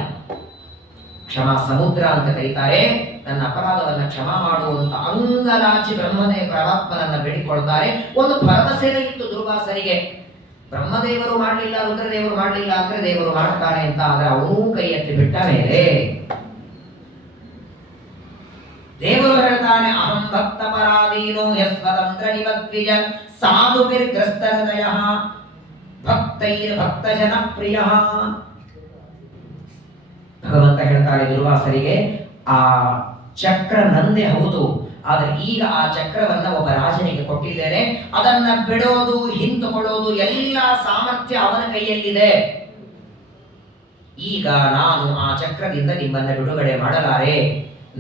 ಕ್ಷಮಾ ಸಮುದ್ರ ಅಂತ ಕರೀತಾರೆ. ನನ್ನ ಅಪರಾಧವನ್ನ ಕ್ಷಮಾ ಮಾಡುವಂತ ಅಂಗಲಾಚಿ ಬ್ರಹ್ಮನೇ ಪರಮಾತ್ಮನನ್ನ ಬೇಡಿಕೊಳ್ತಾರೆ. ಒಂದು ಭರವಸೆನೇ ಇತ್ತು ದುರ್ವಾಸರಿಗೆ. ಬ್ರಹ್ಮದೇವರು ಮಾಡಲಿಲ್ಲ, ರುದ್ರದೇವರು ಮಾಡಲಿಲ್ಲ ಅಂದ್ರೆ ದೇವರು ಮಾಡ್ತಾನೆ ಅಂತ. ಆದ್ರೆ ಅವನೂ ಕೈ ಎತ್ತಿ ಬಿಟ್ಟ ಮೇಲೆ ದೇವರು ಹೇಳ್ತಾನೆ, ಅಹಂ ಭಕ್ತ ಪರಾಧೀನೋ ಯಸ್ವತಂತ್ರ ನಿವದ್ವಿಜ ಸಾಧುಭಿರ್ಗ್ರಸ್ತ ಹೃದಯ ಭಕ್ತೈರ್ ಭಕ್ತ ಜನ ಪ್ರಿಯ. ಭಗವಂತ ಹೇಳ್ತಾರೆ ದುರ್ವಾಸರಿಗೆ, ಆ ಚಕ್ರ ನಂದೇ ಹೌದು, ಆದ್ರೆ ಈಗ ಆ ಚಕ್ರವನ್ನ ಒಬ್ಬ ರಾಜನಿಗೆ ಕೊಟ್ಟಿದ್ದೇನೆ. ಅದನ್ನ ಬಿಡೋದು, ಹಿಂತುಕೊಳ್ಳೋದು ಎಲ್ಲ ಸಾಮರ್ಥ್ಯ ಅವನ ಕೈಯಲ್ಲಿದೆ. ಈಗ ನಾನು ಆ ಚಕ್ರದಿಂದ ನಿಮ್ಮನ್ನ ಬಿಡುಗಡೆ ಮಾಡಲಾರೆ.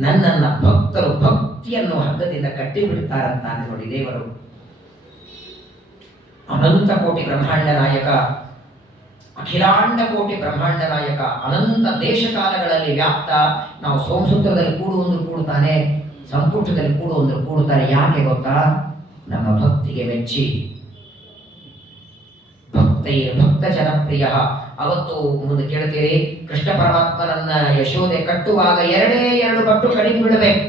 ನನ್ನನ್ನ ಭಕ್ತರು ಭಕ್ತಿಯನ್ನು ಹಗ್ಗದಿಂದ ಕಟ್ಟಿ ಬಿಡುತ್ತಾರಂತ ನೋಡಿ ದೇವರು. ಅನಂತ ಕೋಟಿ ಬ್ರಹ್ಮಾಂಡ ನಾಯಕ, ಅಖಿಲಾಂಡ ಕೋಟಿ ಬ್ರಹ್ಮಾಂಡ ನಾಯಕ, ಅನಂತ ದೇಶ ಕಾಲಗಳಲ್ಲಿ ವ್ಯಾಪ್ತ. ನಾವು ಸೋಮಸೂತ್ರದಲ್ಲಿ ಕೂಡುವಂದ್ರು ಕೂಡುತ್ತಾನೆ, ಸಂಪುಟದಲ್ಲಿ ಕೂಡುವಂದ್ರು ಕೂಡುತ್ತಾನೆ. ಯಾಕೆ ಗೊತ್ತಾ? ನಮ್ಮ ಭಕ್ತಿಗೆ ಮೆಚ್ಚಿ. ಭಕ್ತೈರ್ ಭಕ್ತ ಜನಪ್ರಿಯ. ಅವತ್ತು ಮುಂದೆ ಕೇಳ್ತೀರಿ, ಕೃಷ್ಣ ಪರಮಾತ್ಮನನ್ನ ಯಶೋದೆ ಕಟ್ಟುವಾಗ ಎರಡು ಬಟ್ಟು ಕಡಿಮೆ ಬಿಡಬೇಕು.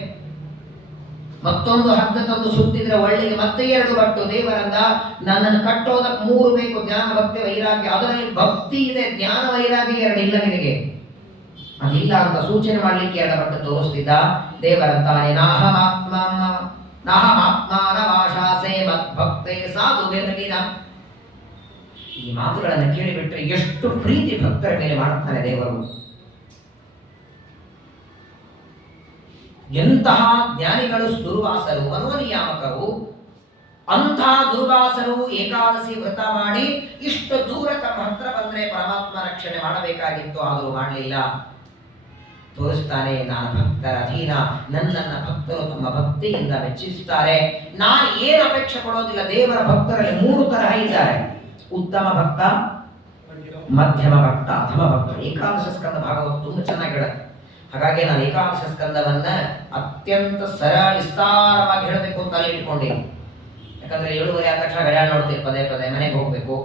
ಮತ್ತೊಂದು ಹಗ್ಗ ತಂದು ಸುತ್ತಿದ್ರೆ ಒಳ್ಳೆಗೆ ಮತ್ತೆ 2 ಬಟ್ಟು. ದೇವರಂದ, ನನ್ನನ್ನು ಕಟ್ಟೋದಕ್ಕೆ 3 ಬೇಕು, ಜ್ಞಾನ ಭಕ್ತಿ ವೈರಾಗ್ಯ. ಅದರಲ್ಲಿ ಭಕ್ತಿ ಇದೆ, ಜ್ಞಾನ ವೈರಾಗ್ಯ 2 ಇಲ್ಲ ನಿನಗೆ. ಅದಿಲ್ಲ ಅಂತ ಸೂಚನೆ ಮಾಡ್ಲಿಕ್ಕೆ 2 ಬಟ್ಟು ತೋರಿಸ್ತಿದ್ದ. ದೇವರಂತಾನೆ, ನಾಹಮಾತ್ಮಾನವಾಶಾಸೆ ಮದ್ಭಕ್ತೈ ಸಾಧು ಬೆರಗಿನ. ಈ ಮಾತುಗಳನ್ನು ಕೇಳಿಬಿಟ್ರೆ ಎಷ್ಟು ಪ್ರೀತಿ ಭಕ್ತರ ಮೇಲೆ ಮಾಡುತ್ತಾನೆ ದೇವರು. ಎಂತಹ ಜ್ಞಾನಿಗಳು ದುರ್ವಾಸರು, ಮನೋನಿಯಾಮಕರು. ಅಂಥ ದುರ್ವಾಸರು ಏಕಾದಶಿ ವ್ರತ ಮಾಡಿ ಇಷ್ಟು ದೂರ ತಮ್ಮ ಹತ್ರ ಬಂದ್ರೆ ಪರಮಾತ್ಮ ರಕ್ಷಣೆ ಮಾಡಬೇಕಾಗಿತ್ತು, ಆದರೂ ಮಾಡಲಿಲ್ಲ. ತೋರಿಸ್ತಾನೆ, ನಾನು ಭಕ್ತರ ಅಧೀನ, ನನ್ನನ್ನ ಭಕ್ತರು ತಮ್ಮ ಭಕ್ತಿಯಿಂದ ಮೆಚ್ಚಿಸುತ್ತಾರೆ. ನಾನು ಏನು ಅಪೇಕ್ಷೆ ಪಡೋದಿಲ್ಲ. ದೇವರ ಭಕ್ತರಲ್ಲಿ 3 ತರಹ ಇದ್ದಾರೆ: ಉತ್ತಮ ಭಕ್ತ, ಮಧ್ಯಮ ಭಕ್ತ, ಅಧಮ ಭಕ್ತ. ಏಕಾದಶ ಸ್ಕಂದ ಭಾಗವತ ತುಂಬಾ ಚೆನ್ನಾಗಿ ಹೇಳುತ್ತೆ. ಹಾಗಾಗಿ ನಾನು ಏಕಾದಶ ಸ್ಕಂದವನ್ನ ಅತ್ಯಂತ ವಿಸ್ತಾರವಾಗಿ ಹೇಳಬೇಕು ಅಂತ ಅಲ್ಲಿ ಇಟ್ಕೊಂಡಿನಿ. ಯಾಕಂದ್ರೆ 7:30 ಆದ ತಕ್ಷಣ ಗಡಿಯಾಳ ನೋಡ್ತೀರಿ, ಪದೇ ಪದೇ ಮನೆಗೆ ಹೋಗ್ಬೇಕು.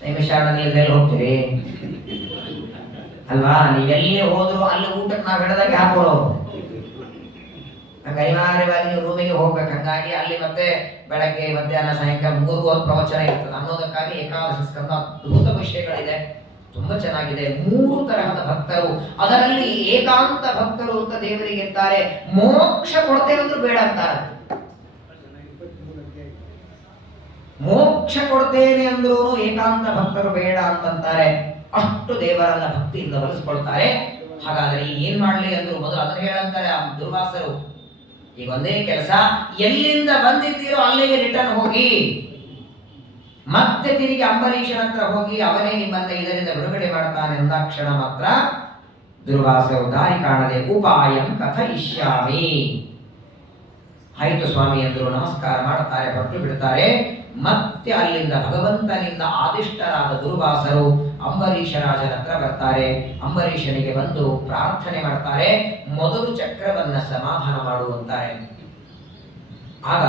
ನೈಮಿಷಾರಣ್ಯದಲ್ಲಿ ಹೋಗ್ತೀರಿ ಅಲ್ವಾ? ನೀವೆಲ್ಲಿ ಹೋದ್ರು ಅಲ್ಲಿ ಊಟಕ್ಕೆ ನಾವು ಹಿಡಿದಾಗೆ ಹಾಕೋರು. ಹಂಗ ಅನಿವಾರ್ಯವಾಗಿ ನೀವು ರೂಮಿಗೆ ಹೋಗ್ಬೇಕು. ಹಂಗಾಗಿ ಅಲ್ಲಿ ಮತ್ತೆ ಬೆಳಗ್ಗೆ ಮಧ್ಯಾಹ್ನ ಸಾಯಂಕಾಲ 3 ಹೊತ್ತು ಪ್ರವಚನ ಇರ್ತದೆ ಅನ್ನೋದಕ್ಕಾಗಿ ಏಕಾದಶ ಸ್ಕಂದ ಅದ್ಭುತ ವಿಷಯಗಳಿದೆ, ತುಂಬಾ ಚೆನ್ನಾಗಿದೆ. 3 ತರಹದ ಭಕ್ತರು, ಅದರಲ್ಲಿ ಏಕಾಂತ ಭಕ್ತರು ಅಂತ ದೇವರಿಗೆ ಇರ್ತಾರೆ. ಮೋಕ್ಷ ಕೊಡ್ತೇವೆ ಅಂದ್ರೂ ಬೇಡ ಅಂತಾರೆ. ಮೋಕ್ಷ ಕೊಡ್ತೇನೆ ಅಂದ್ರೂ ಏಕಾಂತ ಭಕ್ತರು ಬೇಡ ಅಂತಂತಾರೆ. ಅಷ್ಟು ದೇವರನ್ನ ಭಕ್ತಿಯಿಂದ ಒಲಿಸ್ಕೊಳ್ತಾರೆ. ಹಾಗಾದ್ರೆ ಈಗ ಏನ್ ಮಾಡ್ಲಿ ಅಂದ್ರು ಮೊದಲು ಅದನ್ನ ಹೇಳಂತಾರೆ ಆ ದುರ್ವಾಸರು. ಈಗ ಒಂದೇ ಕೆಲಸ, ಎಲ್ಲಿಂದ ಬಂದಿದ್ದೀರೋ ಅಲ್ಲಿಗೆ ರಿಟರ್ನ್ ಹೋಗಿ, ಮತ್ತೆ ತಿರುಗಿ ಅಂಬರೀಷನ ಹತ್ರ ಹೋಗಿ ಅವನೇ ನಿಮ್ಮನ್ನ ಇದರಿಂದ ಬಿಡುಗಡೆ ಮಾಡ್ತಾನೆ ಅಂದಾಕ್ಷಣ ಮಾತ್ರ ದುರ್ವಾಸರು ದಾರಿ ಕಾಣದೆ ಉಪಾಯಂ ಕಥಯಿಷ್ಯಾಮಿ. ಆಯಿತು ಸ್ವಾಮಿ ಅಂದ್ರು, ನಮಸ್ಕಾರ ಮಾಡ್ತಾರೆ, ಹೊರಟು ಬಿಡ್ತಾರೆ. ಮತ್ತೆ ಅಲ್ಲಿಂದ ಭಗವಂತನಿಂದ ಆದಿಷ್ಟರಾದ ದುರ್ವಾಸರು ಅಂಬರೀಷ ರಾಜನ ಹತ್ರ ಬರ್ತಾರೆ. ಅಂಬರೀಷನಿಗೆ ಬಂದು ಪ್ರಾರ್ಥನೆ ಮಾಡ್ತಾರೆ, ಮೊದಲು ಚಕ್ರವನ್ನ ಸಮಾಧಾನ ಮಾಡುವಂತಾರೆ. ಆಗ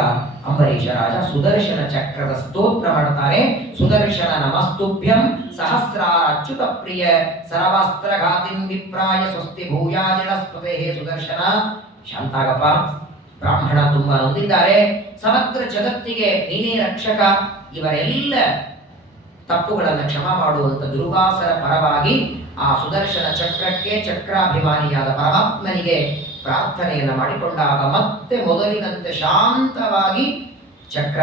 ಅಂಬರೀಷ ರಾಜ ಸುದರ್ಶನ ಚಕ್ರದ ಸ್ತೋತ್ರ ಮಾಡ್ತಾರೆ. ಸುದರ್ಶನ ನಮಸ್ತುಭ್ಯಂ ಸಹಸ್ರಾರ ಅಚ್ಯುತ ಪ್ರಿಯ ಸರ್ವಾಸ್ತ್ರಘಾತಿಂ ವಿಪ್ರಾಯ ಸ್ವಸ್ತಿ ಭೂಯಾಜಿಳಸ್ಪತೆ. ಹೇ ಸುದರ್ಶನ, ಶಾಂತಾಗಪ್ಪ, ಬ್ರಾಹ್ಮಣ ತುಂಬಾ ನೊಂದಿದ್ದಾರೆ, ಸಮಗ್ರ ಜಗತ್ತಿಗೆ ನೀನೇ ರಕ್ಷಕ, ಇವರೆಲ್ಲ ತಪ್ಪುಗಳನ್ನು ಕ್ಷಮ ಮಾಡುವಂತ ದುರ್ವಾಸರ ಪರವಾಗಿ ಆ ಸುದರ್ಶನ ಚಕ್ರಕ್ಕೆ ಚಕ್ರಾಭಿಮಾನಿಯಾದ ಪರಮಾತ್ಮನಿಗೆ ಪ್ರಾರ್ಥನೆಯನ್ನು ಮಾಡಿಕೊಂಡಾಗ ಮತ್ತೆ ಮೊದಲಿನಂತೆ ಶಾಂತವಾಗಿ ಚಕ್ರ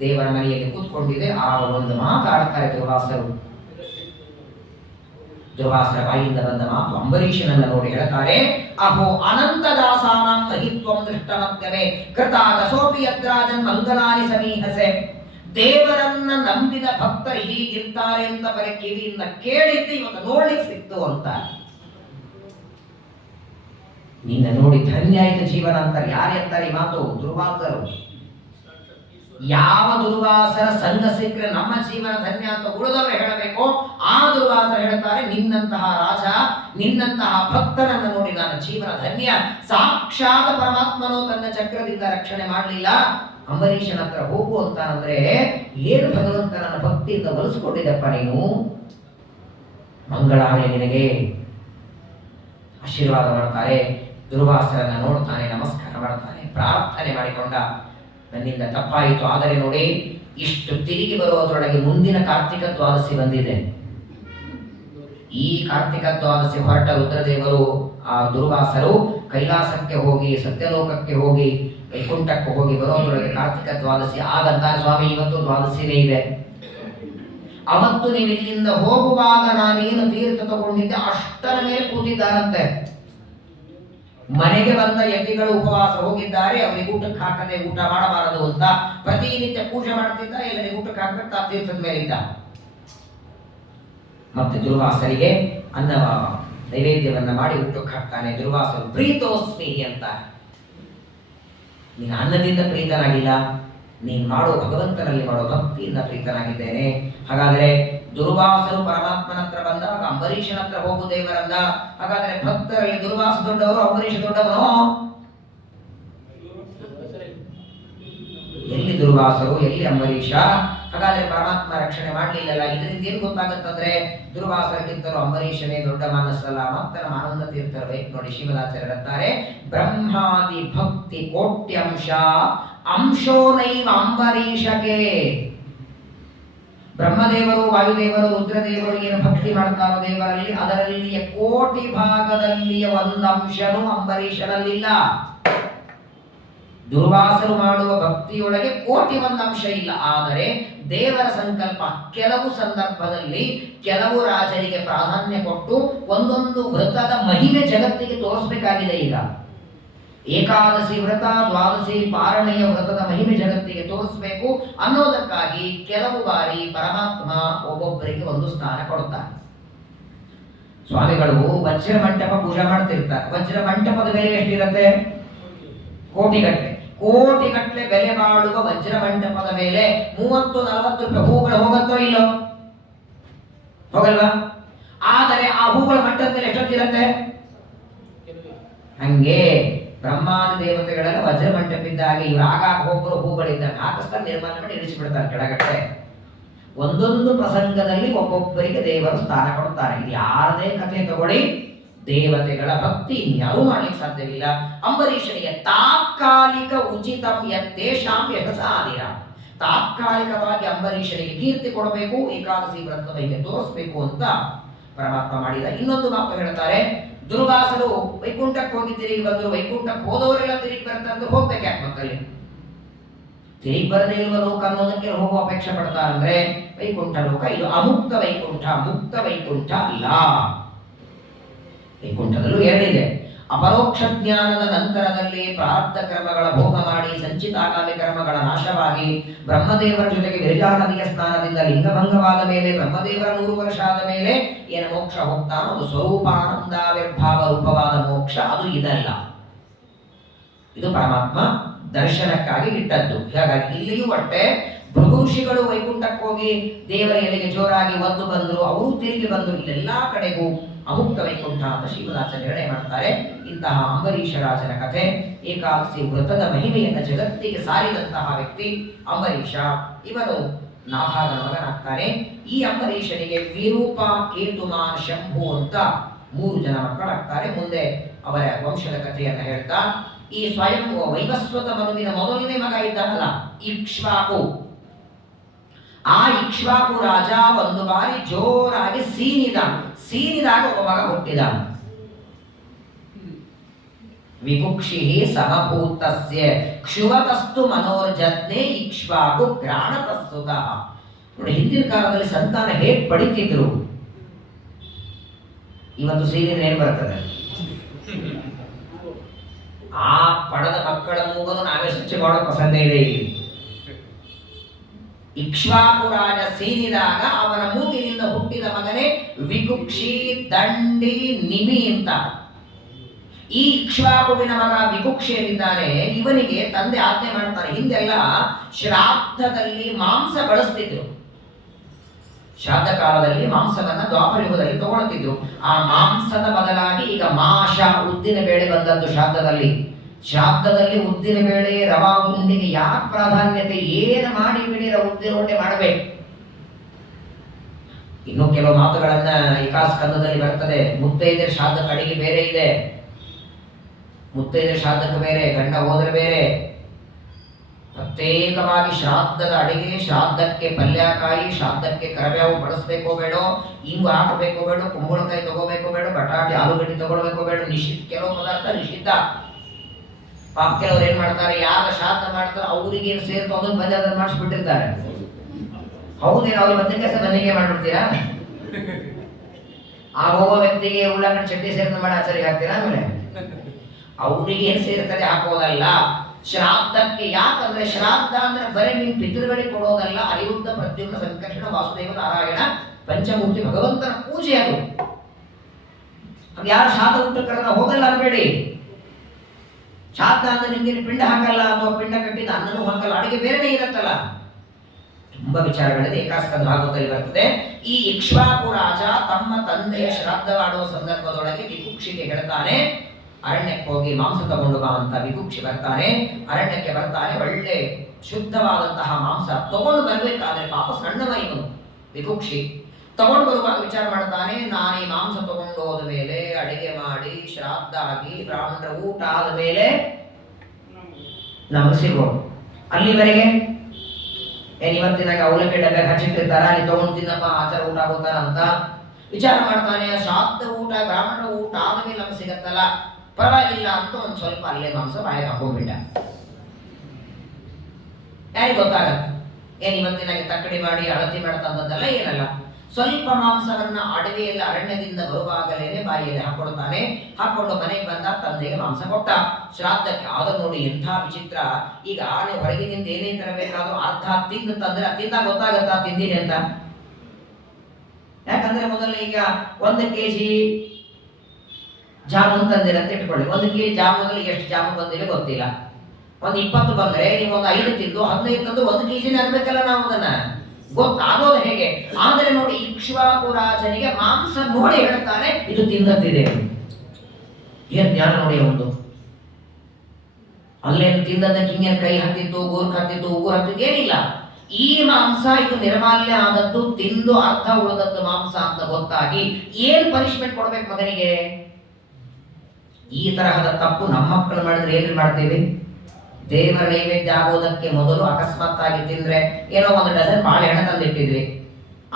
ದೇವರ ಮನೆಯಲ್ಲಿ ಕೂತ್ಕೊಂಡಿದೆ. ಆ ಒಂದು ಮಾತಾಡ್ತಾರೆ ದುರ್ವಾಸರು. ದುರ್ವಾಸರ ಬಾಯಿಂದ ಬಂದ ಮಾತು ಅಂಬರೀಷನನ್ನು ನೋಡಿ ಹೇಳ್ತಾರೆ, ಅಹೋ ಅನಂತದಾಸಾನಾಂ ಮಹಿತ್ವಂ ದೃಷ್ಟಮದ್ಯಮೆ ಕೃತಾಗಸೋಪಿ ಯದ್ರಾಜನ್ ಮಂಗಲಾನಿ ಸಮೀಹಸೆ. ದೇವರನ್ನ ನಂಬಿದ ಭಕ್ತರು ಹೀಗಿರ್ತಾರೆ ಅಂತ ಬರೀ ಕಿವಿಯಿಂದ ಕೇಳಿದ್ದು ಇವತ್ತು ನೋಡ್ಲಿಕ್ಕೆ ಸಿಕ್ತು ಅಂತ. ನಿನ್ನ ನೋಡಿ ಧನ್ಯ ಆಯ್ತು ಜೀವನ ಅಂತಾರೆ. ಯಾರೇ ಅಂತಾರೆ ಈ ಮಾತು? ದುರ್ವಾಸರು. ಯಾವ ದುರ್ವಾಸರ ಸಂಘ ಸಿಕ್ಕರೆ ನಮ್ಮ ಜೀವನ ಧನ್ಯ ಅಂತ ಉಳಿದವರು ಹೇಳಬೇಕು, ಆ ದುರ್ವಾಸರು ಹೇಳ್ತಾರೆ, ನಿನ್ನಂತಹ ರಾಜ, ನಿನ್ನಂತಹ ಭಕ್ತರನ್ನು ನೋಡಿ ನನ್ನ ಜೀವನ ಧನ್ಯ. ಸಾಕ್ಷಾತ್ ಪರಮಾತ್ಮನು ತನ್ನ ಚಕ್ರದಿಂದ ರಕ್ಷಣೆ ಮಾಡಲಿಲ್ಲ. ಅಂಬರೀಷನ ಹತ್ರ ಹೋಗು ಅಂತಾನಂದ್ರೆ ಏನು ಭಗವಂತನ ಭಕ್ತಿಯಿಂದ ಒಲಿಸಿಕೊಂಡಿದ್ದಪ್ಪ ನೀನು, ಮಂಗಳಾಗಲಿ ನಿನಗೆ ಆಶೀರ್ವಾದ ಮಾಡ್ತಾರೆ. ದುರ್ವಾಸರನ್ನ ನೋಡ್ತಾನೆ, ನಮಸ್ಕಾರ ಮಾಡ್ತಾನೆ, ಪ್ರಾರ್ಥನೆ ಮಾಡಿಕೊಂಡ, ನನ್ನಿಂದ ತಪ್ಪಾಯಿತು, ಆದರೆ ನೋಡಿ ಇಷ್ಟು ತಿರುಗಿ ಬರುವುದರೊಳಗೆ ಮುಂದಿನ ಕಾರ್ತಿಕ ದ್ವಾದಶಿ ಬಂದಿದೆ. ಈ ಕಾರ್ತಿಕ ದ್ವಾದಶಿ ಹೊರಟ ರುದ್ರದೇವರು ಆ ದುರ್ವಾಸರು ಕೈಲಾಸಕ್ಕೆ ಹೋಗಿ ಸತ್ಯಲೋಕಕ್ಕೆ ಹೋಗಿ ವೈಕುಂಠಕ್ಕೆ ಹೋಗಿ ಬರೋದ್ರೊಳಗೆ ಕಾರ್ತಿಕ ದ್ವಾದಶಿ ಆಗಂತ ಸ್ವಾಮಿ ಇವತ್ತು ದ್ವಾದಶಿನೇ ಇದೆ. ಅವತ್ತು ನೀವು ಇಲ್ಲಿಂದ ಹೋಗುವಾಗ ನಾನೇನು ತೀರ್ಥ ತಗೊಂಡಿದ್ದೆ ಅಷ್ಟರ ಮೇಲೆ ಕೂತಿದ್ದಾರಂತೆ. ಮನೆಗೆ ಬಂದ ಯತಿಗಳು ಉಪವಾಸ ಹೋಗಿದ್ದಾರೆ, ಅವರಿಗೆ ಊಟಕ್ಕೆ ಹಾಕದೆ ಊಟ ಮಾಡಬಾರದು ಅಂತ ಪ್ರತಿನಿತ್ಯ ಪೂಜೆ ಮಾಡ್ತಿದ್ದ, ಎಲ್ಲರಿಗೆ ಊಟಕ್ಕೆ ಹಾಕಬೇಕು ಆ ತೀರ್ಥದ ಮೇಲಿದ್ದ. ಮತ್ತೆ ದುರ್ವಾಸರಿಗೆ ಅನ್ನ ನೈವೇದ್ಯವನ್ನ ಮಾಡಿ ಊಟಕ್ಕೆ ಹಾಕ್ತಾನೆ. ದುರ್ವಾಸರು ಪ್ರೀತೋಸ್ಮಿ ಅಂತ, ನೀನು ಅನ್ನದಿಂದ ಪ್ರೀತನಾಗಿಲ್ಲ, ನೀನು ಮಾಡೋ ಭಗವಂತನಲ್ಲಿ ಮಾಡೋ ಭಕ್ತಿಯಿಂದ ಪ್ರೀತನಾಗಿದ್ದೇನೆ. ಹಾಗಾದರೆ ದುರ್ವಾಸರು ಪರಮಾತ್ಮನ ಹತ್ರ ಬಂದಾಗ ಅಂಬರೀಷನ ಹತ್ರ ಹೋಗು ದೇವರನ್ನ. ಹಾಗಾದರೆ ಭಕ್ತರಲ್ಲಿ ದುರ್ವಾಸ ದೊಡ್ಡವರು, ಅಂಬರೀಷ ದೊಡ್ಡವನು? ಎಲ್ಲಿ ದುರ್ವಾಸರು, ಎಲ್ಲಿ ಅಂಬರೀಷ? ಹಾಗಾದ್ರೆ ಪರಮಾತ್ಮ ರಕ್ಷಣೆ ಮಾಡಲಿಲ್ಲಲ್ಲ. ಇದರಿಂದ ಏನು ಗೊತ್ತಾಗುತ್ತಂದ್ರೆ ದುರ್ವಾಸಕ್ಕಿಂತಲೂ ಅಂಬರೀಷನೇ ದೊಡ್ಡ ಮನಸ್ಸಲ್ಲ. ಮತ್ತೆ ನಮ್ಮ ಆನಂದ ತೀರ್ಥರು ಬೇಕು ನೋಡಿ, ಶ್ರೀಮದಾಚಾರ್ಯರಂತಾರೆ, ಬ್ರಹ್ಮಾದಿ ಭಕ್ತಿ ಕೋಟ್ಯಂಶ ಅಂಶೋ ನೈವ ಅಂಬರೀಷಗೆ. ಬ್ರಹ್ಮದೇವರು, ವಾಯುದೇವರು, ರುದ್ರದೇವರು ಏನು ಭಕ್ತಿ ಮಾಡ್ತಾರೋ ದೇವರಲ್ಲಿ, ಅದರಲ್ಲಿಯ ಕೋಟಿ ಭಾಗದಲ್ಲಿಯ ಒಂದು ಅಂಶನೂ ಅಂಬರೀಷನಲ್ಲಿಲ್ಲ. ದುರ್ವಾಸರು ಮಾಡುವ ಭಕ್ತಿಯೊಳಗೆ ಕೋಟಿ ಒಂದು ಅಂಶ ಇಲ್ಲ. ಆದರೆ ದೇವರ ಸಂಕಲ್ಪ ಕೆಲವು ಸಂದರ್ಭದಲ್ಲಿ ಕೆಲವು ರಾಜರಿಗೆ ಪ್ರಾಧಾನ್ಯ ಕೊಟ್ಟು ಒಂದೊಂದು ವ್ರತದ ಮಹಿಮೆ ಜಗತ್ತಿಗೆ ತೋರಿಸಬೇಕಾಗಿದೆ. ಈಗ ಏಕಾದಶಿ ವ್ರತ, ದ್ವಾದಶಿ ಪಾರಣೆಯ ವ್ರತದ ಮಹಿಮೆ ಜಗತ್ತಿಗೆ ತೋರಿಸಬೇಕು ಅನ್ನೋದಕ್ಕಾಗಿ ಕೆಲವು ಬಾರಿ ಪರಮಾತ್ಮ ಒಬ್ಬೊಬ್ಬರಿಗೆ ಒಂದು ಸ್ಥಾನ ಕೊಡ್ತಾನೆ. ಸ್ವಾಮಿಗಳು ವಜ್ರ ಮಂಟಪ ಪೂಜೆ ಮಾಡ್ತಿರ್ತಾರೆ. ವಜ್ರ ಮಂಟಪದ ಬೆಲೆ ಎಷ್ಟಿರುತ್ತೆ? ಕೋಟಿಗಟ್ಟಲೆ. ಕೋಟಿಗಟ್ಟಲೆ ಬೆಲೆ ಬಾಳುವ ವಜ್ರ ಮಂಟಪದ ಮೇಲೆ 30-40 ರೂಪಾಯಿ ಹೂಗಳು ಹೋಗತ್ತೋ ಇಲ್ಲೋ? ಹೋಗಲ್ವಾ? ಆದರೆ ಆ ಹೂಗಳ ಮಟ್ಟದ ಮೇಲೆ ಎಷ್ಟೊತ್ತಿರುತ್ತೆ? ಹಂಗೆ ಬ್ರಹ್ಮಾದಿ ದೇವತೆಗಳೆಲ್ಲ ವಜ್ರ ಮಂಟಪ ಇದ್ದಾಗೆ ಇವರು ಆಗಾಗ ಒಬ್ಬರು ಹೂಗಳಿದ್ದಾಗ ಹಾಕಿಸ್ತಾರೆ, ನಿರ್ಮಾಣ ಮಾಡಿ ಇಳಿಸಿಬಿಡ್ತಾರೆ ಕೆಳಗಟ್ಟೆ. ಒಂದೊಂದು ಪ್ರಸಂಗದಲ್ಲಿ ಒಬ್ಬೊಬ್ಬರಿಗೆ ದೇವರು ಸ್ಥಾನ ಕೊಡ್ತಾರೆ. ಇದು ಯಾರದೇ ಕಥೆ ತಗೊಳ್ಳಿ, ದೇವತೆಗಳ ಭಕ್ತಿ ಇನ್ಯಾರೂ ಮಾಡ್ಲಿಕ್ಕೆ ಸಾಧ್ಯವಿಲ್ಲ. ಅಂಬರೀಷನಿಗೆ ತಾತ್ಕಾಲಿಕ ಉಚಿತಂ ಯತ್ತೇಷಾಂ ಯಶಸಾದಿರ, ತಾತ್ಕಾಲಿಕವಾಗಿ ಅಂಬರೀಷನಿಗೆ ಕೀರ್ತಿ ಕೊಡಬೇಕು, ಏಕಾದಶಿ ವ್ರತದ ಹೀಗೆ ತೋರಿಸ್ಬೇಕು ಅಂತ ಪರಮಾತ್ಮ ಮಾಡಿದ. ಇನ್ನೊಂದು ಮಾತು ಹೇಳ್ತಾರೆ, ದುರ್ವಾಸರು ವೈಕುಂಠಕ್ಕೆ ಹೋಗಿ ತಿರುಗಿ ಬಂದರು. ವೈಕುಂಠಕ್ಕೆ ಹೋದವರೆಲ್ಲ ತಿರುಗಿ ಬರ್ತಾರೆ, ಹೋಗ್ಬೇಕು ಯಾಕೆ ಮಕ್ಕಳಿ? ತಿರುಗಿ ಬರದೇ ಇರುವ ಲೋಕ ಅನ್ನೋದಕ್ಕೆ ಹೋಗುವ ಅಪೇಕ್ಷೆ ಪಡ್ತಾರಂದ್ರೆ ವೈಕುಂಠ ಲೋಕ ಇದು ಅಮುಕ್ತ ವೈಕುಂಠ, ಮುಕ್ತ ವೈಕುಂಠ ಅಲ್ಲ. ವೈಕುಂಠದಲ್ಲೂ ಎರಡಿದೆ. ಅಪರೋಕ್ಷ ಜ್ಞಾನದ ನಂತರದಲ್ಲಿ ಪ್ರಾರಬ್ಧ ಕರ್ಮಗಳ ಭೋಗ ಮಾಡಿ ಸಂಚಿತಾಗಾಮಿ ಕರ್ಮಗಳ ನಾಶವಾಗಿ ಬ್ರಹ್ಮದೇವರ ಜೊತೆಗೆ ವಿರಜಾ ನದಿಯ ಸ್ನಾನದಿಂದ ಲಿಂಗಭಂಗವಾದ ಮೇಲೆ ಬ್ರಹ್ಮದೇವರ 100 ವರ್ಷ ಆದ ಮೇಲೆ ಏನು ಮೋಕ್ಷ ಹೋಗ್ತಾನೋ ಅದು ಸ್ವರೂಪಾನಂದಾವಿರ್ಭಾವ ರೂಪವಾದ ಮೋಕ್ಷ, ಅದು ಇದಲ್ಲ. ಇದು ಪರಮಾತ್ಮ ದರ್ಶನಕ್ಕಾಗಿ ಇಟ್ಟದ್ದು. ಹಾಗಾಗಿ ಇಲ್ಲಿಯೂ ಅಷ್ಟೇ ಭೃಗುಋಷಿಗಳು ವೈಕುಂಠಕ್ಕೆ ಹೋಗಿ ದೇವರ ಎಲೆಗೆ ಜೋರಾಗಿ ಒದ್ದು ಬಂದರು, ಅವರು ತಿರುಗಿ ಬಂದರು. ಇಲ್ಲೆಲ್ಲಾ ಕಡೆಗೂ ಅಮುಕ್ತ ವೈಕುಂಠ ಅಂತ ಶ್ರೀಮದಾಚ ನಿರ್ಣಯ ಮಾಡ್ತಾರೆ. ಇಂತಹ ಅಂಬರೀಷ ರಾಜನ ಕಥೆ, ಏಕಾದಶಿ ವ್ರತದ ಮಹಿಮೆಯನ್ನು ಜಗತ್ತಿಗೆ ಸಾರಿದಂತಹ ವ್ಯಕ್ತಿ ಅಂಬರೀಷ. ಇವನು ನಾಭಾಗನ ಮಗನಾಗ್ತಾನೆ. ಈ ಅಂಬರೀಷನಿಗೆ ವಿರೂಪ, ಕೇತುಮಾನ್, ಶಂಭು ಅಂತ 3 ಜನ ಮಕ್ಕಳಾಗ್ತಾರೆ. ಮುಂದೆ ಅವರ ವಂಶದ ಕಥೆಯನ್ನು ಹೇಳ್ತಾ, ಈ ಸ್ವಯಂ ವೈವಸ್ವತ ಮನುವಿನ ಮೊದಲನೇ ಮಗ ಇದ್ದಾನಲ್ಲ ಇಕ್ಷ್ವಾಕು, ಆ ಇಕ್ಷ್ವಾಕು ರಾಜ ಒಂದು ಬಾರಿ ಜೋರಾಗಿ ಸೀನಿದಾಗ ಒಬ್ಬ ಮಗ ಹುಟ್ಟಿದ. ವಿಕುಕ್ಷಿ ಸಮಭೂತಸ್ಯ ಕ್ಷುವತಸ್ತು ಮನೋರ್ಜತ್ನೆ ಇಕ್ಷ್ವಾಕು ಘ್ರಾಣತಸ್ತುತ. ನೋಡಿ, ಹಿಂದಿನ ಕಾಲದಲ್ಲಿ ಸಂತಾನ ಹೇಗೆ ಪಡಿತಿದ್ರು, ಇವತ್ತು ಸೀನಿನ ಏನ್ ಬರ್ತದೆ, ಆ ಪಡೆದ ಮಕ್ಕಳ ಮೂಗನ್ನು ನಾವೇ ಸ್ವಚ್ಛ ಮಾಡೋ ಪಸಂದ ಇದೆ. ಇಲ್ಲಿ ಇಕ್ಷ್ವಾಕು ರಾಜ ಸೀನಿದಾಗ ಅವನ ಮೂಗಿನಿಂದ ಹುಟ್ಟಿದ ಮಗನೇ ವಿಕುಕ್ಷಿ, ದಂಡಿ, ನಿಮಿ ಅಂತ. ಈ ಇಕ್ಷ್ವಾಕುವಿನ ಮಗ ವಿಕುಕ್ಷಿ ಏನಿದ್ದಾನೆ, ಇವನಿಗೆ ತಂದೆ ಆಜ್ಞೆ ಮಾಡ್ತಾರೆ. ಹಿಂದೆಲ್ಲ ಶ್ರಾದ್ದದಲ್ಲಿ ಮಾಂಸ ಬಳಸ್ತಿದ್ರು. ಶ್ರಾದ್ದ ಕಾಲದಲ್ಲಿ ಮಾಂಸವನ್ನ ದ್ವಾಪರ ಯುಗದಲ್ಲಿ ತಗೊಳ್ತಿದ್ರು. ಆ ಮಾಂಸದ ಬದಲಾಗಿ ಈಗ ಮಾಷ, ಉದ್ದಿನ ಬೇಳೆ ಬಂದದ್ದು ಶ್ರಾದ್ದದಲ್ಲಿ. ಶ್ರಾದ್ದದಲ್ಲಿ ಉದ್ದಿನ ಬೇಳೆ, ರವಾ ಉಂಡಿಗೆ ಯಾಕೆ ಪ್ರಾಧಾನ್ಯತೆ? ಏನು ಮಾಡಿ ಬಿಡಿರ ಉದ್ದಿನ ಉಂಡೆ ಮಾಡಬೇಕು. ಇನ್ನು ಕೆಲವು ಮಾತುಗಳನ್ನ ಏಕಾಸ್ಕಂದದಲ್ಲಿ ಬರ್ತದೆ. ಮುತ್ತೈದೆ ಶ್ರಾದ್ದಕ್ಕೆ ಅಡಿಗೆ ಬೇರೆ ಇದೆ, ಮುತ್ತೈದೆ ಶ್ರಾದ್ದಕ್ಕೆ ಬೇರೆ, ಗಂಡ ಹೋದ್ರೆ ಬೇರೆ. ಪ್ರತ್ಯೇಕವಾಗಿ ಶ್ರಾದ್ದದ ಅಡಿಗೆ, ಶ್ರಾದ್ದಕ್ಕೆ ಪಲ್ಯಕಾಯಿ, ಶ್ರಾದ್ದಕ್ಕೆ ಕರಿಬೇವು ಬಳಸಬೇಕೋ ಬೇಡೋ, ಇಂಗು ಹಾಕಬೇಕೋ ಬೇಡೋ, ಕುಂಬಳಕಾಯಿ ತಗೋಬೇಕೋ ಬೇಡೋ, ಬಟಾಟೆ ಆಲೂಗಡ್ಡೆ ತಗೊಳ್ಬೇಕೋ ಬೇಡೋ, ನಿಷಿದ್ಧ. ಕೆಲವು ಪದಾರ್ಥ ನಿಷಿದ್ಧ. ಪಾಪ ಕೆಲವ್ರು ಏನ್ ಮಾಡ್ತಾರೆ, ಯಾರ ಶ್ರಾದ್ದ ಮಾಡ್ತಾರೆ ಅವ್ರಿಗೇನು ಸೇರ್ತು ಅದನ್ನು ಬಂದು ಅದನ್ನು ಮಾಡಿಸ್ಬಿಟ್ಟಿರ್ತಾರೆ. ಹೌದೇನು, ಅವ್ರಿಗೆ ಬದನೆಕಾಯಿ ಮಾಡ್ಬಿಡ್ತೀರಾ? ಆ ಹೋಗೋ ವ್ಯಕ್ತಿಗೆ ಉಳ್ಳಾಗಡ್ಡೆ ಚಟ್ನಿ ಸೇರ್ತು ಮಾಡಿ ಆಚರಿಗೆ ಹಾಕ್ತೀರಾ? ಆಮೇಲೆ ಅವ್ರಿಗೆ ಏನ್ ಸೇರ್ತದೆ ಹಾಕೋದಲ್ಲ. ಶ್ರಾದ್ದಕ್ಕೆ ಯಾಕಂದ್ರೆ ಶ್ರಾದ್ದ ಅಂದ್ರೆ ಬರೀ ನಿಮ್ ಪಿತೃಗಳಿಗೆ ಕೊಡೋದಲ್ಲ. ಅನಿರುದ್ಧ, ಪ್ರದ್ಯುಮ್ನ, ಸಂಕರ್ಷಣ, ವಾಸುದೇವ, ನಾರಾಯಣ ಪಂಚಮೂರ್ತಿ ಭಗವಂತನ ಪೂಜೆ ಅದು. ಅದು ಯಾರು ಶ್ರಾದ್ದ ಊಟಕ್ಕೆ ಹೋಗಲ್ಲ ಅನ್ಬೇಡಿ. ಶ್ರಾದ್ದ ಅಂದ್ರೆ ನಿಮ್ಗೆ ಪಿಂಡ ಹಾಕಲ್ಲ, ಅಥವಾ ಪಿಂಡ ಕಟ್ಟಿದ ಅನ್ನನೂ ಹಾಕಲ್ಲ, ಅಡಿಗೆ ಬೇರೆನೇ ಇರುತ್ತಲ್ಲ. ತುಂಬಾ ವಿಚಾರಗಳಿದೆ, ಏಕಾಸ್ಕಂದ ಭಾಗವತದಲ್ಲಿ ಬರ್ತದೆ. ಈ ಇಕ್ಷ್ವಾಕು ರಾಜ ತಮ್ಮ ತಂದೆಯ ಶ್ರಾದ್ದ ಮಾಡುವ ಸಂದರ್ಭದೊಳಗೆ ವಿಕುಕ್ಷಿಗೆ ಹೇಳ್ತಾನೆ, ಅರಣ್ಯಕ್ಕೆ ಹೋಗಿ ಮಾಂಸ ತಗೊಂಡು ಬಾ ಅಂತ. ವಿಕುಕ್ಷಿ ಬರ್ತಾನೆ, ಅರಣ್ಯಕ್ಕೆ ಬರ್ತಾನೆ. ಒಳ್ಳೆ ಶುದ್ಧವಾದಂತಹ ಮಾಂಸ ತಗೊಂಡು ಬರ್ಬೇಕಾದ್ರೆ ಪಾಪ ಸಣ್ಣವ ಇವನು ವಿಕುಕ್ಷಿ. ತಗೊಂಡು ಬರುವಾಗ ವಿಚಾರ ಮಾಡ್ತಾನೆ, ನಾನು ಈ ಮಾಂಸ ತಗೊಂಡು ಹೋದ ಮೇಲೆ ಅಡಿಗೆ ಮಾಡಿ ಶ್ರಾದ್ದ ಆಗಿ ಬ್ರಾಹ್ಮಣರ ಊಟ ಆದ ಮೇಲೆ ನಮಗೆ ಸಿಗೋದು. ಅಲ್ಲಿವರೆಗೆ ಇವತ್ತಿನಾಗ ಅವಲಕ್ಕಿ ಡಬ್ಬೆ ಹಚ್ಚಿಟ್ಟಿರ್ತಾರ, ಅಲ್ಲಿ ತಗೊಂಡು ತಿನ್ನಪ್ಪ, ಆಚಾರ ಊಟ ಆಗೋತಾರ ಅಂತ ವಿಚಾರ ಮಾಡ್ತಾನೆ. ಶ್ರಾದ್ದ ಊಟ, ಬ್ರಾಹ್ಮಣರ ಊಟ ಆದ್ಮೇಲೆ ನಮ್ಗೆ ಸಿಗತ್ತಲ್ಲ, ಪರವಾಗಿಲ್ಲ ಅಂತ ಒಂದು ಸ್ವಲ್ಪ ಅಲ್ಲೇ ಮಾಂಸ ಬಾಯಿಗೆ ಹಾಕೊಂಡ್ಬಿಟ್ಟ. ಯಾರಿಗೆ ಗೊತ್ತಾಗತ್ತೆ? ಇವತ್ತಿನಾಗೆ ತಕ್ಕಡಿ ಮಾಡಿ ಅಳತಿ ಮಾಡ್ತಂದದ್ದಲ್ಲ, ಏನಲ್ಲ. ಸ್ವಲ್ಪ ಮಾಂಸವನ್ನ ಅಡವಿಯಲ್ಲಿ ಅರಣ್ಯದಿಂದ ಬರುವಾಗಲೇನೆ ಬಾಯಿಯಲ್ಲಿ ಹಾಕೊಡ್ತಾನೆ. ಹಾಕೊಂಡು ಮನೆಗೆ ಬಂದ, ತಂದೆಗೆ ಮಾಂಸ ಕೊಟ್ಟ ಶ್ರಾದ್ದಕ್ಕೆ. ಆದ್ರೂ ನೋಡಿ ಎಂಥ ವಿಚಿತ್ರ. ಈಗ ನೀವು ಹೊರಗಿನಿಂದ ಏನೇ ತರಬೇಕಾದ್ರೂ ಅರ್ಧ ತಿಂದು ತಂದ್ರೆ ತಿಂದಾಗ ಗೊತ್ತಾಗತ್ತಾ ತಿಂದೀನಿ ಅಂತ? ಯಾಕಂದ್ರೆ ಮೊದಲು ಈಗ 1 kg ಜಾಮೂನ್ ತಂದಿರಂತ ಇಟ್ಕೊಳ್ಳಿ. 1 kg ಜಾಮೂನಲ್ಲಿ ಎಷ್ಟು ಜಾಮೂನ್ ಬಂದಿವೆ ಗೊತ್ತಿಲ್ಲ. ಒಂದು 20 ಬಂದ್ರೆ ನೀವು ಒಂದು 5 ತಿಂದು 15 ತಂದು 1 kg ಅನ್ಬೇಕಲ್ಲ. ನಾವು ಅದನ್ನ ಗೊತ್ತಾಗೋದು ಹೇಗೆ? ಆದ್ರೆ ನೋಡಿ, ಇಕ್ಷ್ವಾಕು ರಾಜನಿಗೆ ಮಾಂಸ ನೋಡಿ ಹೇಳ್ತಾನೆ, ಇದು ತಿಂದದ್ದಿದೆ. ಏನ್ ಜ್ಞಾನ ನೋಡಿ ಒಂದು. ಅಲ್ಲೇನು ತಿಂದದ್ದಕ್ಕೆ ಹಿಂಗೇನು ಕೈ ಹತ್ತಿತ್ತು, ಗೋರ್ಕ್ ಹತ್ತಿತ್ತು, ಉಗುರು ಹತ್ತಿತ್ತು, ಏನಿಲ್ಲ. ಈ ಮಾಂಸ ಇದು ನಿರ್ಮಾಲ್ಯ ಆದದ್ದು, ತಿಂದು ಅರ್ಧ ಉಳಿದದ್ದು ಮಾಂಸ ಅಂತ ಗೊತ್ತಾಗಿ ಏನ್ ಪನಿಷ್ಮೆಂಟ್ ಕೊಡ್ಬೇಕು ಮಗನಿಗೆ? ಈ ತರಹದ ತಪ್ಪು ನಮ್ಮ ಮಕ್ಕಳು ಮಾಡಿದ್ರೆ ಏನ್ ಮಾಡ್ತೀವಿ? ದೇವರ ನೈವೇದ್ಯ ಆಗೋದಕ್ಕೆ ಮೊದಲು ಅಕಸ್ಮಾತ್ ಆಗಿ ತಿಂದ್ರೆ, ಏನೋ 1 ಡಜನ್ ಬಾಳೆಹಣ್ಣು ತಂದಿಟ್ಟಿದ್ವಿ,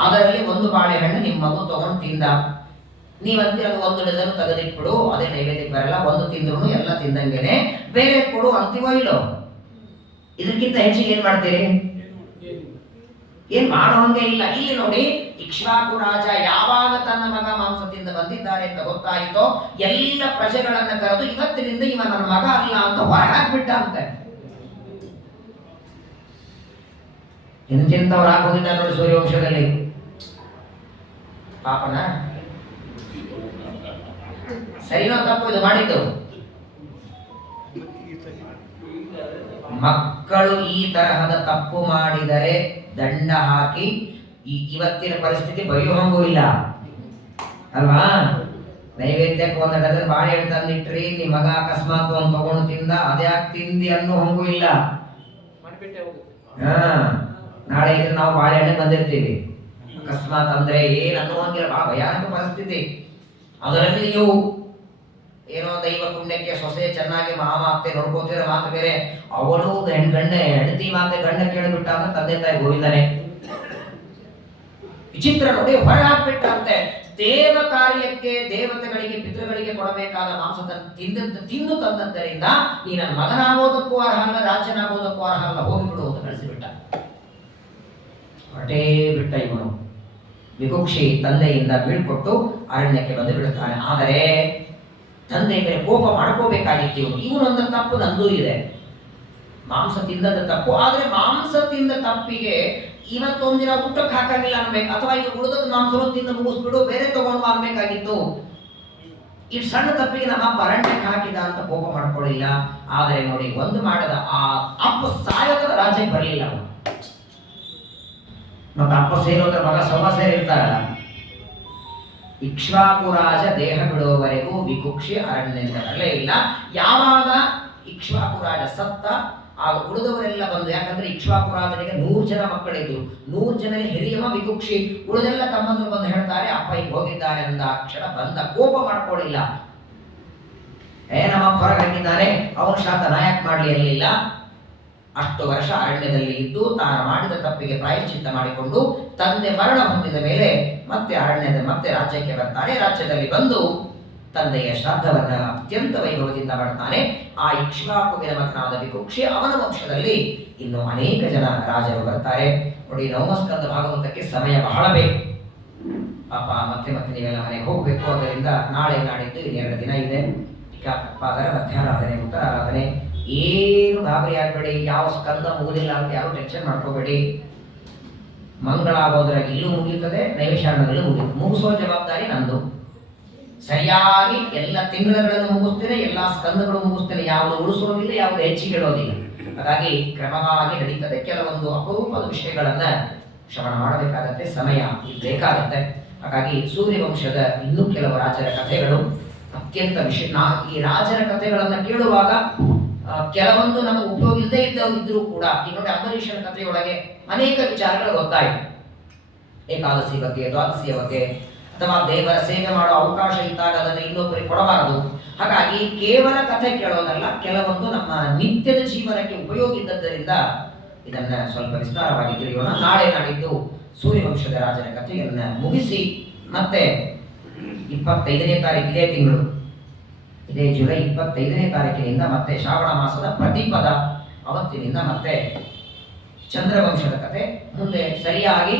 ಅದರಲ್ಲಿ 1 ಬಾಳೆಹಣ್ಣು ನಿಮ್ಮ ಮಗು ತಗೊಂಡು ತಿಂದ, ನೀವಂತೀರ 1 ಡಜನ್ ತೆಗೆದಿಟ್ಬಿಡು, ಅದೇ ನೈವೇದ್ಯಕ್ಕೆ ಬರಲ್ಲ, 1 ತಿಂದ್ರು ಎಲ್ಲ ತಿಂದಂಗೆನೆ, ಬೇರೆ ಕೊಡು ಅಂತೀವೋ ಇಲ್ಲೋ? ಇದಕ್ಕಿಂತ ಹೆಚ್ಚಿಗೆ ಏನ್ ಮಾಡ್ತೀರಿ? ಏನ್ ಮಾಡೋಂಗೆ ಇಲ್ಲ. ಇಲ್ಲಿ ನೋಡಿ, ಇಕ್ಷ್ವಾಕು ರಾಜ ಯಾವಾಗ ತನ್ನ ಮಗ ಮಾಂಸ ತಿಂದ ಬಂದಿದ್ದಾರೆ ಅಂತ ಗೊತ್ತಾಯಿತೋ, ಎಲ್ಲ ಪ್ರಜೆಗಳನ್ನ ಕರೆದು ಇವತ್ತಿನಿಂದ ಇವ ನನ್ನ ಮಗ ಅಲ್ಲ ಅಂತ ಹೊರಹಾಕ್ಬಿಟ್ಟ ಅಂತೆ. ಎಂತೆಂಥವ್ರು ಆಗೋಗಿದ್ದಾರೆ ನೋಡಿ ಸೂರ್ಯವಂಶದಲ್ಲಿ. ಪಾಪನ ಸರಿನೋ ತಪ್ಪು ಇದು ಮಾಡಿದ್ದು? ಮಕ್ಕಳು ಈ ತರಹದ ತಪ್ಪು ಮಾಡಿದರೆ ದಂಡ ಹಾಕಿ ಇವತ್ತಿನ ಪರಿಸ್ಥಿತಿ ಬೈಯೋ ಹಂಗೂ ಇಲ್ಲ ಅಲ್ವಾ? ನೈವೇದ್ಯಕ್ಕೆ ಒಂದು ಡಜನ್ ಬಾಳೆಹಣ್ಣು ತಂದಿಟ್ರಿ, ನಿಮ್ಮ ಮಗ ಅಕಸ್ಮಾತ್ ಒಂದು ತಗೊಂಡು ತಿಂದ, ಅದ್ಯಾಕೆ ತಿಂದಿ ಅನ್ನೋ ಹಂಗೂ ಇಲ್ಲ. ನಾಳೆ ಇದ್ರೆ ನಾವು ಬಾಳೆಹಣ್ಣೆ ಬಂದಿರ್ತೀವಿ, ಅಕಸ್ಮಾತ್ ಅಂದ್ರೆ ಏನ್ ಅನ್ನುವಂಗಿಲ್ಲ, ಬಹಳ ಭಯಾನಕ ಪರಿಸ್ಥಿತಿ. ಅದರಲ್ಲಿಯೂ ಏನೋ ದೈವ ಪುಣ್ಯಕ್ಕೆ ಸೊಸೆ ಚೆನ್ನಾಗಿ ಮಾಮ ಅತ್ತೆ ನೋಡ್ಕೋತಿರೋ ಮಾತು ಬೇರೆ, ಅವಳು ಹೆಂಡತಿ ಮಾತೆ ಗಂಡ ಕೇಳಿಬಿಟ್ಟ ಅಂದ್ರೆ ತಂದೆ ತಾಯಿ ಗೋವಿಂದನೆ. ವಿಚಿತ್ರ ನೋಡಿ, ಹೊರಗೆ ಹಾಕ್ಬಿಟ್ಟಂತೆ. ದೇವ ಕಾರ್ಯಕ್ಕೆ, ದೇವತೆಗಳಿಗೆ, ಪಿತೃಗಳಿಗೆ ಕೊಡಬೇಕಾದ ಮಾಂಸ ತಿಂದು ತಂದದ್ದರಿಂದ ನೀ ನನ್ನ ಮಗನಾಗೋದಕ್ಕೂ ಅರ್ಹ ಅಲ್ಲ, ರಾಜ್ಯನಾಗೋದಕ್ಕೂ ಅರ್ಹ ಅಲ್ಲ, ಹೋಗಿಬಿಡು ಅಂತ ಕಳಿಸಿಬಿಟ್ಟ. ಹೊರಟೇ ಬಿಟ್ಟ ಇವನು. ವಿಕುಕ್ಷಿ ತಂದೆಯಿಂದ ಬೀಳ್ಕೊಟ್ಟು ಅರಣ್ಯಕ್ಕೆ ಬಂದು ಬಿಡುತ್ತಾನೆ. ಆದರೆ ತಂದೆ ಮೇಲೆ ಕೋಪ ಮಾಡ್ಕೋಬೇಕಾಗಿತ್ತು ಇವನು. ಇವನೊಂದು ತಪ್ಪು ನಂದು ಇದೆ, ಮಾಂಸ ತಿಂದದ ತಪ್ಪು. ಆದ್ರೆ ಮಾಂಸ ತಿಂದ ತಪ್ಪಿಗೆ ಇವತ್ತೊಂದಿನ ಊಟಕ್ಕೆ ಹಾಕಂಗಿಲ್ಲ ಅನ್ಬೇಕು, ಅಥವಾ ಇದು ಉಳಿದದ ಮಾಂಸವನ್ನು ತಿಂದು ಮುಗಿಸ್ಬಿಡು, ಬೇರೆ ತಗೊಂಡು ಅನ್ಬೇಕಾಗಿತ್ತು. ಈ ಸಣ್ಣ ತಪ್ಪಿಗೆ ನಮ್ಮ ಅಪ್ಪ ಅರಣ್ಯಕ್ಕೆ ಹಾಕಿದ ಅಂತ ಕೋಪ ಮಾಡ್ಕೊಳ್ಳಿಲ್ಲ. ಆದರೆ ನೋಡಿ, ಒಂದು ಮಾಡದ ಆ ಅಪ್ಪ ಸಾಯದ ರಾಜ್ಯಕ್ಕೆ ಬರಲಿಲ್ಲ. ಮತ್ತೆ ಅಪ್ಪ ಸೇರೋದ್ರ ಮಗ ಸಮ ಸೇರಿರ್ತಾರಲ್ಲ. ಇಕ್ಷ್ವಾಕು ರಾಜ ದೇಹ ಬಿಡುವವರೆಗೂ ವಿಕುಕ್ಷಿ ಅರಣ್ಯದಿಂದ ಬರಲೇ ಇಲ್ಲ. ಯಾವಾಗ ಇಕ್ಷ್ವಾಕು ರಾಜ ಸತ್ತ, ಆ ಉಳಿದವರೆಲ್ಲ ಬಂದು, ಯಾಕಂದ್ರೆ ಇಕ್ಷ್ವಾಕು ರಾಜನಿಗೆ 100 ಜನ ಮಕ್ಕಳಿದ್ರು, 100 ಜನ ಹಿರಿಯವ ವಿಕುಕ್ಷಿ, ಉಳಿದೆಲ್ಲ ತಮ್ಮಂದ್ರು ಬಂದು ಹೇಳ್ತಾರೆ ಅಪ್ಪ ಈಗ ಹೋಗಿದ್ದಾರೆ ಅಂದ ಕ್ಷಣ ಬಂದ, ಕೋಪ ಮಾಡ್ಕೊಳ್ಳಿಲ್ಲ. ನಮ್ಮ ಹೊರಗೆ ಹಾಕಿದ್ದಾನೆ, ಅವನು ಶಾತ ನಾಯಕ್ ಮಾಡ್ಲಿ ಅನ್ನಲಿಲ್ಲ. ಅಷ್ಟು ವರ್ಷ ಅರಣ್ಯದಲ್ಲಿ ಇದ್ದು ತಾನು ಮಾಡಿದ ತಪ್ಪಿಗೆ ಪ್ರಾಯಶ್ಚಿತ್ತ ಮಾಡಿಕೊಂಡು ತಂದೆ ಮರಣ ಹೊಂದಿದ ಮೇಲೆ ಮತ್ತೆ ರಾಜ್ಯಕ್ಕೆ ಬರ್ತಾನೆ. ರಾಜ್ಯದಲ್ಲಿ ಬಂದು ತಂದೆಯ ಶ್ರಾದ್ದವನ್ನ ಅತ್ಯಂತ ವೈಭವದಿಂದ ಮಾಡ್ತಾನೆ. ಆ ಇಕ್ಷ್ವಾಕುವಿನ ಮಗನಾದ ವಿಕುಕ್ಷಿ, ಅವನ ವಂಶದಲ್ಲಿ ಇನ್ನು ಅನೇಕ ಜನ ರಾಜರು ಬರ್ತಾರೆ. ನೋಡಿ, ನವಮಸ್ಕಂದ ಭಾಗವತಕ್ಕೆ ಸಮಯ ಬಹಳ ಬೇಕು. ಪಾಪ ಮತ್ತೆ ನೀವೆಲ್ಲ ಮನೆಗೆ ಹೋಗ್ಬೇಕು. ಅದರಿಂದ ನಾಳೆ ನಾಡಿದ್ದು 2 ದಿನ ಇದೆ. ಟೀಕಾಪಾದರ ಮಧ್ಯಾರಾಧನೆ, ಉತ್ತರಾರಾಧನೆ. ಏನು ಗಾಬರಿ ಆಗಬೇಡಿ, ಯಾವ ಸ್ಕಂದ ಮುಗುದಿಲ್ಲ ಅಂತ ಯಾರು ಟೆನ್ಷನ್ ಮಾಡ್ಕೋಬೇಡಿ. ಮಂಗಳಾಗೋದ್ರಾಗ ಇಲ್ಲೂ ಮುಗಿಯುತ್ತದೆ, ನೈವೇಶಾರಣದಲ್ಲೂ ಮುಗಿಯುತ್ತೆ. ಮುಗಿಸೋ ಜವಾಬ್ದಾರಿ ನಂದು. ಸರಿಯಾಗಿ ಎಲ್ಲ ತಿಂಗಳುಗಳನ್ನು ಮುಗಿಸ್ತೇನೆ, ಎಲ್ಲ ಸ್ಕಂದಗಳು ಮುಗಿಸ್ತೇನೆ, ಯಾವುದು ಉಳಿಸೋದಿಲ್ಲ, ಯಾವುದು ಹೆಚ್ಚಿಗೆ ಇಡೋದಿಲ್ಲ. ಹಾಗಾಗಿ ಕ್ರಮವಾಗಿ ನಡೀತದೆ. ಕೆಲವೊಂದು ಅಪರೂಪದ ವಿಷಯಗಳನ್ನ ಶ್ರವಣ ಮಾಡಬೇಕಾಗತ್ತೆ, ಸಮಯ ಬೇಕಾಗತ್ತೆ. ಹಾಗಾಗಿ ಸೂರ್ಯವಂಶದ ಇನ್ನೂ ಕೆಲವು ರಾಜರ ಕಥೆಗಳು ಅತ್ಯಂತ ಈ ರಾಜರ ಕಥೆಗಳನ್ನ ಕೇಳುವಾಗ ಕೆಲವೊಂದು ನಮಗೆ ಉಪಯೋಗ ಇಲ್ಲದೆ ಇದ್ದರೂ ಕೂಡ, ಈಗ ನೋಡಿ ಅಂಬರೀಷನ ಕಥೆಯೊಳಗೆ ಅನೇಕ ವಿಚಾರಗಳು ಗೊತ್ತಾಯಿತು. ಏಕಾದಶಿ ಬಗ್ಗೆ, ದ್ವಾದಶಿಯ ಬಗ್ಗೆ, ಅಥವಾ ದೇವರ ಸೇವೆ ಮಾಡೋ ಅವಕಾಶ ಇದ್ದಾಗ ಅದನ್ನು ಇನ್ನೊಬ್ಬರಿಗೆ ಕೊಡಬಾರದು. ಹಾಗಾಗಿ ಕೇವಲ ಕಥೆ ಕೇಳೋದಲ್ಲ, ಕೆಲವೊಂದು ನಮ್ಮ ನಿತ್ಯದ ಜೀವನಕ್ಕೆ ಉಪಯೋಗ ಇದ್ದದ್ದರಿಂದ ಇದನ್ನ ಸ್ವಲ್ಪ ವಿಸ್ತಾರವಾಗಿ ತಿಳಿಯೋಣ. ನಾಳೆ ನಾಡಿದ್ದು ಸೂರ್ಯವಂಶದ ರಾಜನ ಕಥೆಯನ್ನ ಮುಗಿಸಿ ಮತ್ತೆ 25ನೇ ತಾರೀಕು, ಇದೇ ತಿಂಗಳು, ಇದೇ ಜುಲೈ 25ನೇ ತಾರೀಕಿನಿಂದ ಮತ್ತೆ ಶ್ರಾವಣ ಮಾಸದ ಪ್ರತಿಪದ ಅವತ್ತಿನಿಂದ ಮತ್ತೆ ಚಂದ್ರವಂಶದ ಕಥೆ. ಮುಂದೆ ಸರಿಯಾಗಿ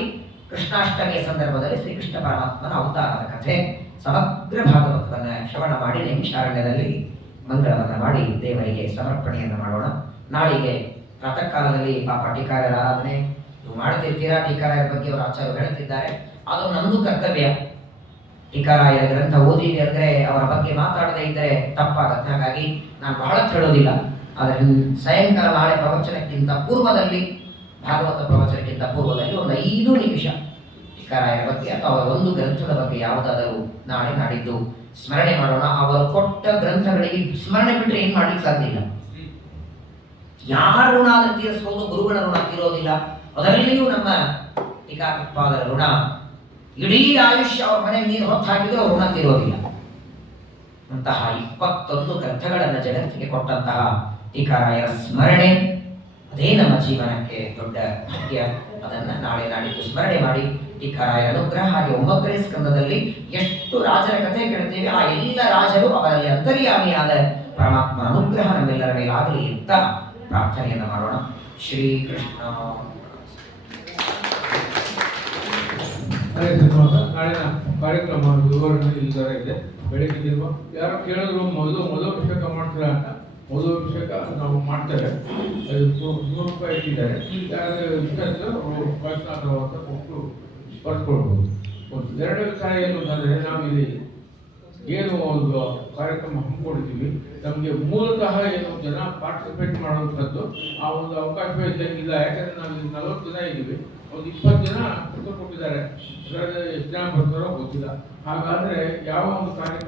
ಕೃಷ್ಣಾಷ್ಟಮಿಯ ಸಂದರ್ಭದಲ್ಲಿ ಶ್ರೀಕೃಷ್ಣ ಪರಮಾತ್ಮನ ಅವತಾರದ ಕಥೆ. ಸಮಗ್ರ ಭಾಗವತವನ್ನು ಶ್ರವಣ ಮಾಡಿ ನೈಮಿಷಾರಣ್ಯದಲ್ಲಿ ಮಂಗಳವನ್ನು ಮಾಡಿ ದೇವರಿಗೆ ಸಮರ್ಪಣೆಯನ್ನು ಮಾಡೋಣ. ನಾಳಿಗೆ ಪ್ರಾತಃ ಕಾಲದಲ್ಲಿ ಪಾಪ ಟೀಕಾರರ ಆರಾಧನೆ ನೀವು ಮಾಡ್ತಿರ್ತೀರಾ. ಟೀಕಾರಾಯರ ಬಗ್ಗೆ ಅವರು ಆಚಾರ್ಯರು ಹೇಳುತ್ತಿದ್ದಾರೆ, ಅದು ನಮ್ಮದು ಕರ್ತವ್ಯ. ಟೀಕಾರಾಯರ ಗ್ರಂಥ ಓದಿದೆ ಅಂದರೆ ಅವರ ಬಗ್ಗೆ ಮಾತಾಡದೇ ಇದ್ದರೆ ತಪ್ಪಾಗತ್ತೆ. ಹಾಗಾಗಿ ನಾನು ಬಹಳ ಹೇಳೋದಿಲ್ಲ, ಆದರೆ ಸಾಯಂಕಾಲ ನಾಳೆ ಪ್ರವಚನಕ್ಕಿಂತ ಪೂರ್ವದಲ್ಲಿ, ಭಾಗವತ ಪ್ರವಚನಕ್ಕಿಂತ ಪೂರ್ವದಲ್ಲಿ ಒಂದು 5 ನಿಮಿಷ ಟೀಕಾರಾಯರ ಬಗ್ಗೆ ಅಥವಾ ಒಂದು ಗ್ರಂಥದ ಬಗ್ಗೆ ಯಾವುದಾದರೂ ನಾಳೆ ನಾಡಿದ್ದು ಸ್ಮರಣೆ ಮಾಡೋಣ. ಅವರು ಕೊಟ್ಟ ಗ್ರಂಥಗಳಿಗೆ ಸ್ಮರಣೆ ಬಿಟ್ಟರೆ ಏನು ಮಾಡ್ಲಿಕ್ಕೆ ಸಾಧ್ಯ ಇಲ್ಲ. ಯಾರ ಋಣ ಆದರೂ ತೀರಿಸಬಹುದು, ಗುರುಗಳ ಋಣ ತೀರೋದಿಲ್ಲ. ಅದರಲ್ಲಿಯೂ ನಮ್ಮ ಟೀಕಾಕೃತ್ಪಾದರ ಋಣ ಇಡೀ ಆಯುಷ್ಯ ಅವ್ರ ಮನೆ ನೀರು ಹೊತ್ತು ಹಾಕಿದ್ರು ಅವ್ರ ಋಣ ತೀರೋದಿಲ್ಲ. ಅಂತಹ 21 ಗ್ರಂಥಗಳನ್ನು ಜಗತ್ತಿಗೆ ಕೊಟ್ಟಂತಹ ಟೀಕಾರಾಯರ ಸ್ಮರಣೆ, ಅದೇ ನಮ್ಮ ಜೀವನಕ್ಕೆ ದೊಡ್ಡ ಭಾಗ್ಯ. ಅದನ್ನ ನಾಳೆ ನಾಡಿದ್ದು ಸ್ಮರಣೆ ಮಾಡಿ ಟೀಕಾರಾಯರ ಅನುಗ್ರಹ. ಹಾಗೆ 9ನೇ ಸ್ಕಂದದಲ್ಲಿ ಎಷ್ಟು ರಾಜರ ಕಥೆ ಕೇಳ್ತೇವೆ, ಆ ಎಲ್ಲ ರಾಜರು ಅವರಲ್ಲಿ ಅಂತರ್ಯಾಮಿಯಾದ ಪರಮಾತ್ಮನ ಅನುಗ್ರಹ ನಮ್ಮೆಲ್ಲರ ಮೇಲಾಗಲಿ ಅಂತ ಪ್ರಾರ್ಥನೆಯನ್ನು ಮಾಡೋಣ. ಶ್ರೀಕೃಷ್ಣ. ನಾಳಿನ ಕಾರ್ಯಕ್ರಮ ವಿವರಣೆ ಇಲ್ಲದರ ಇದೆ. ಬೆಳಿಗ್ಗೆ ಯಾರೋ ಕೇಳಿದ್ರು ಮೊದಲಭಿಷೇಕ ಮಾಡ್ತೀರಾ ಅಂತ. ಮೊದಲಭಿಷೇಕ ನಾವು ಮಾಡ್ತೇವೆ. ಅದು 100 ರೂಪಾಯಿ ಇಟ್ಟಿದ್ದಾರೆ. ಯಾರು ಇಷ್ಟ ಇದ್ದರೆ ಅವರು ಅಂತ ಕೊಟ್ಟು ಬರ್ಕೊಳ್ಬೋದು. 2 ವಿಚಾರ ಏನು ಅಂತಂದರೆ, ನಾವಿಲ್ಲಿ ಏನು ಒಂದು ಕಾರ್ಯಕ್ರಮ ಹಮ್ಮಿಕೊಂಡಿದ್ದೀವಿ. ನಮಗೆ ಮೂಲತಃ ಏನು ಜನ ಪಾರ್ಟಿಸಿಪೇಟ್ ಮಾಡುವಂಥದ್ದು ಆ ಒಂದು ಅವಕಾಶವೇ ಇಲ್ಲ. ಯಾಕಂದರೆ ನಾವು 40 ಜನ ಇದ್ದೀವಿ, ಒಂದು 20 ಜನ ಉತ್ತರ ಕೊಟ್ಟಿದ್ದಾರೆ. ಅದರಲ್ಲಿ ಎಷ್ಟು ಜನ ಬರ್ತಾರೋ ಗೊತ್ತಿಲ್ಲ. ಹಾಗಾದರೆ ಯಾವ ಒಂದು ಕಾರ್ಯಕ್ರಮ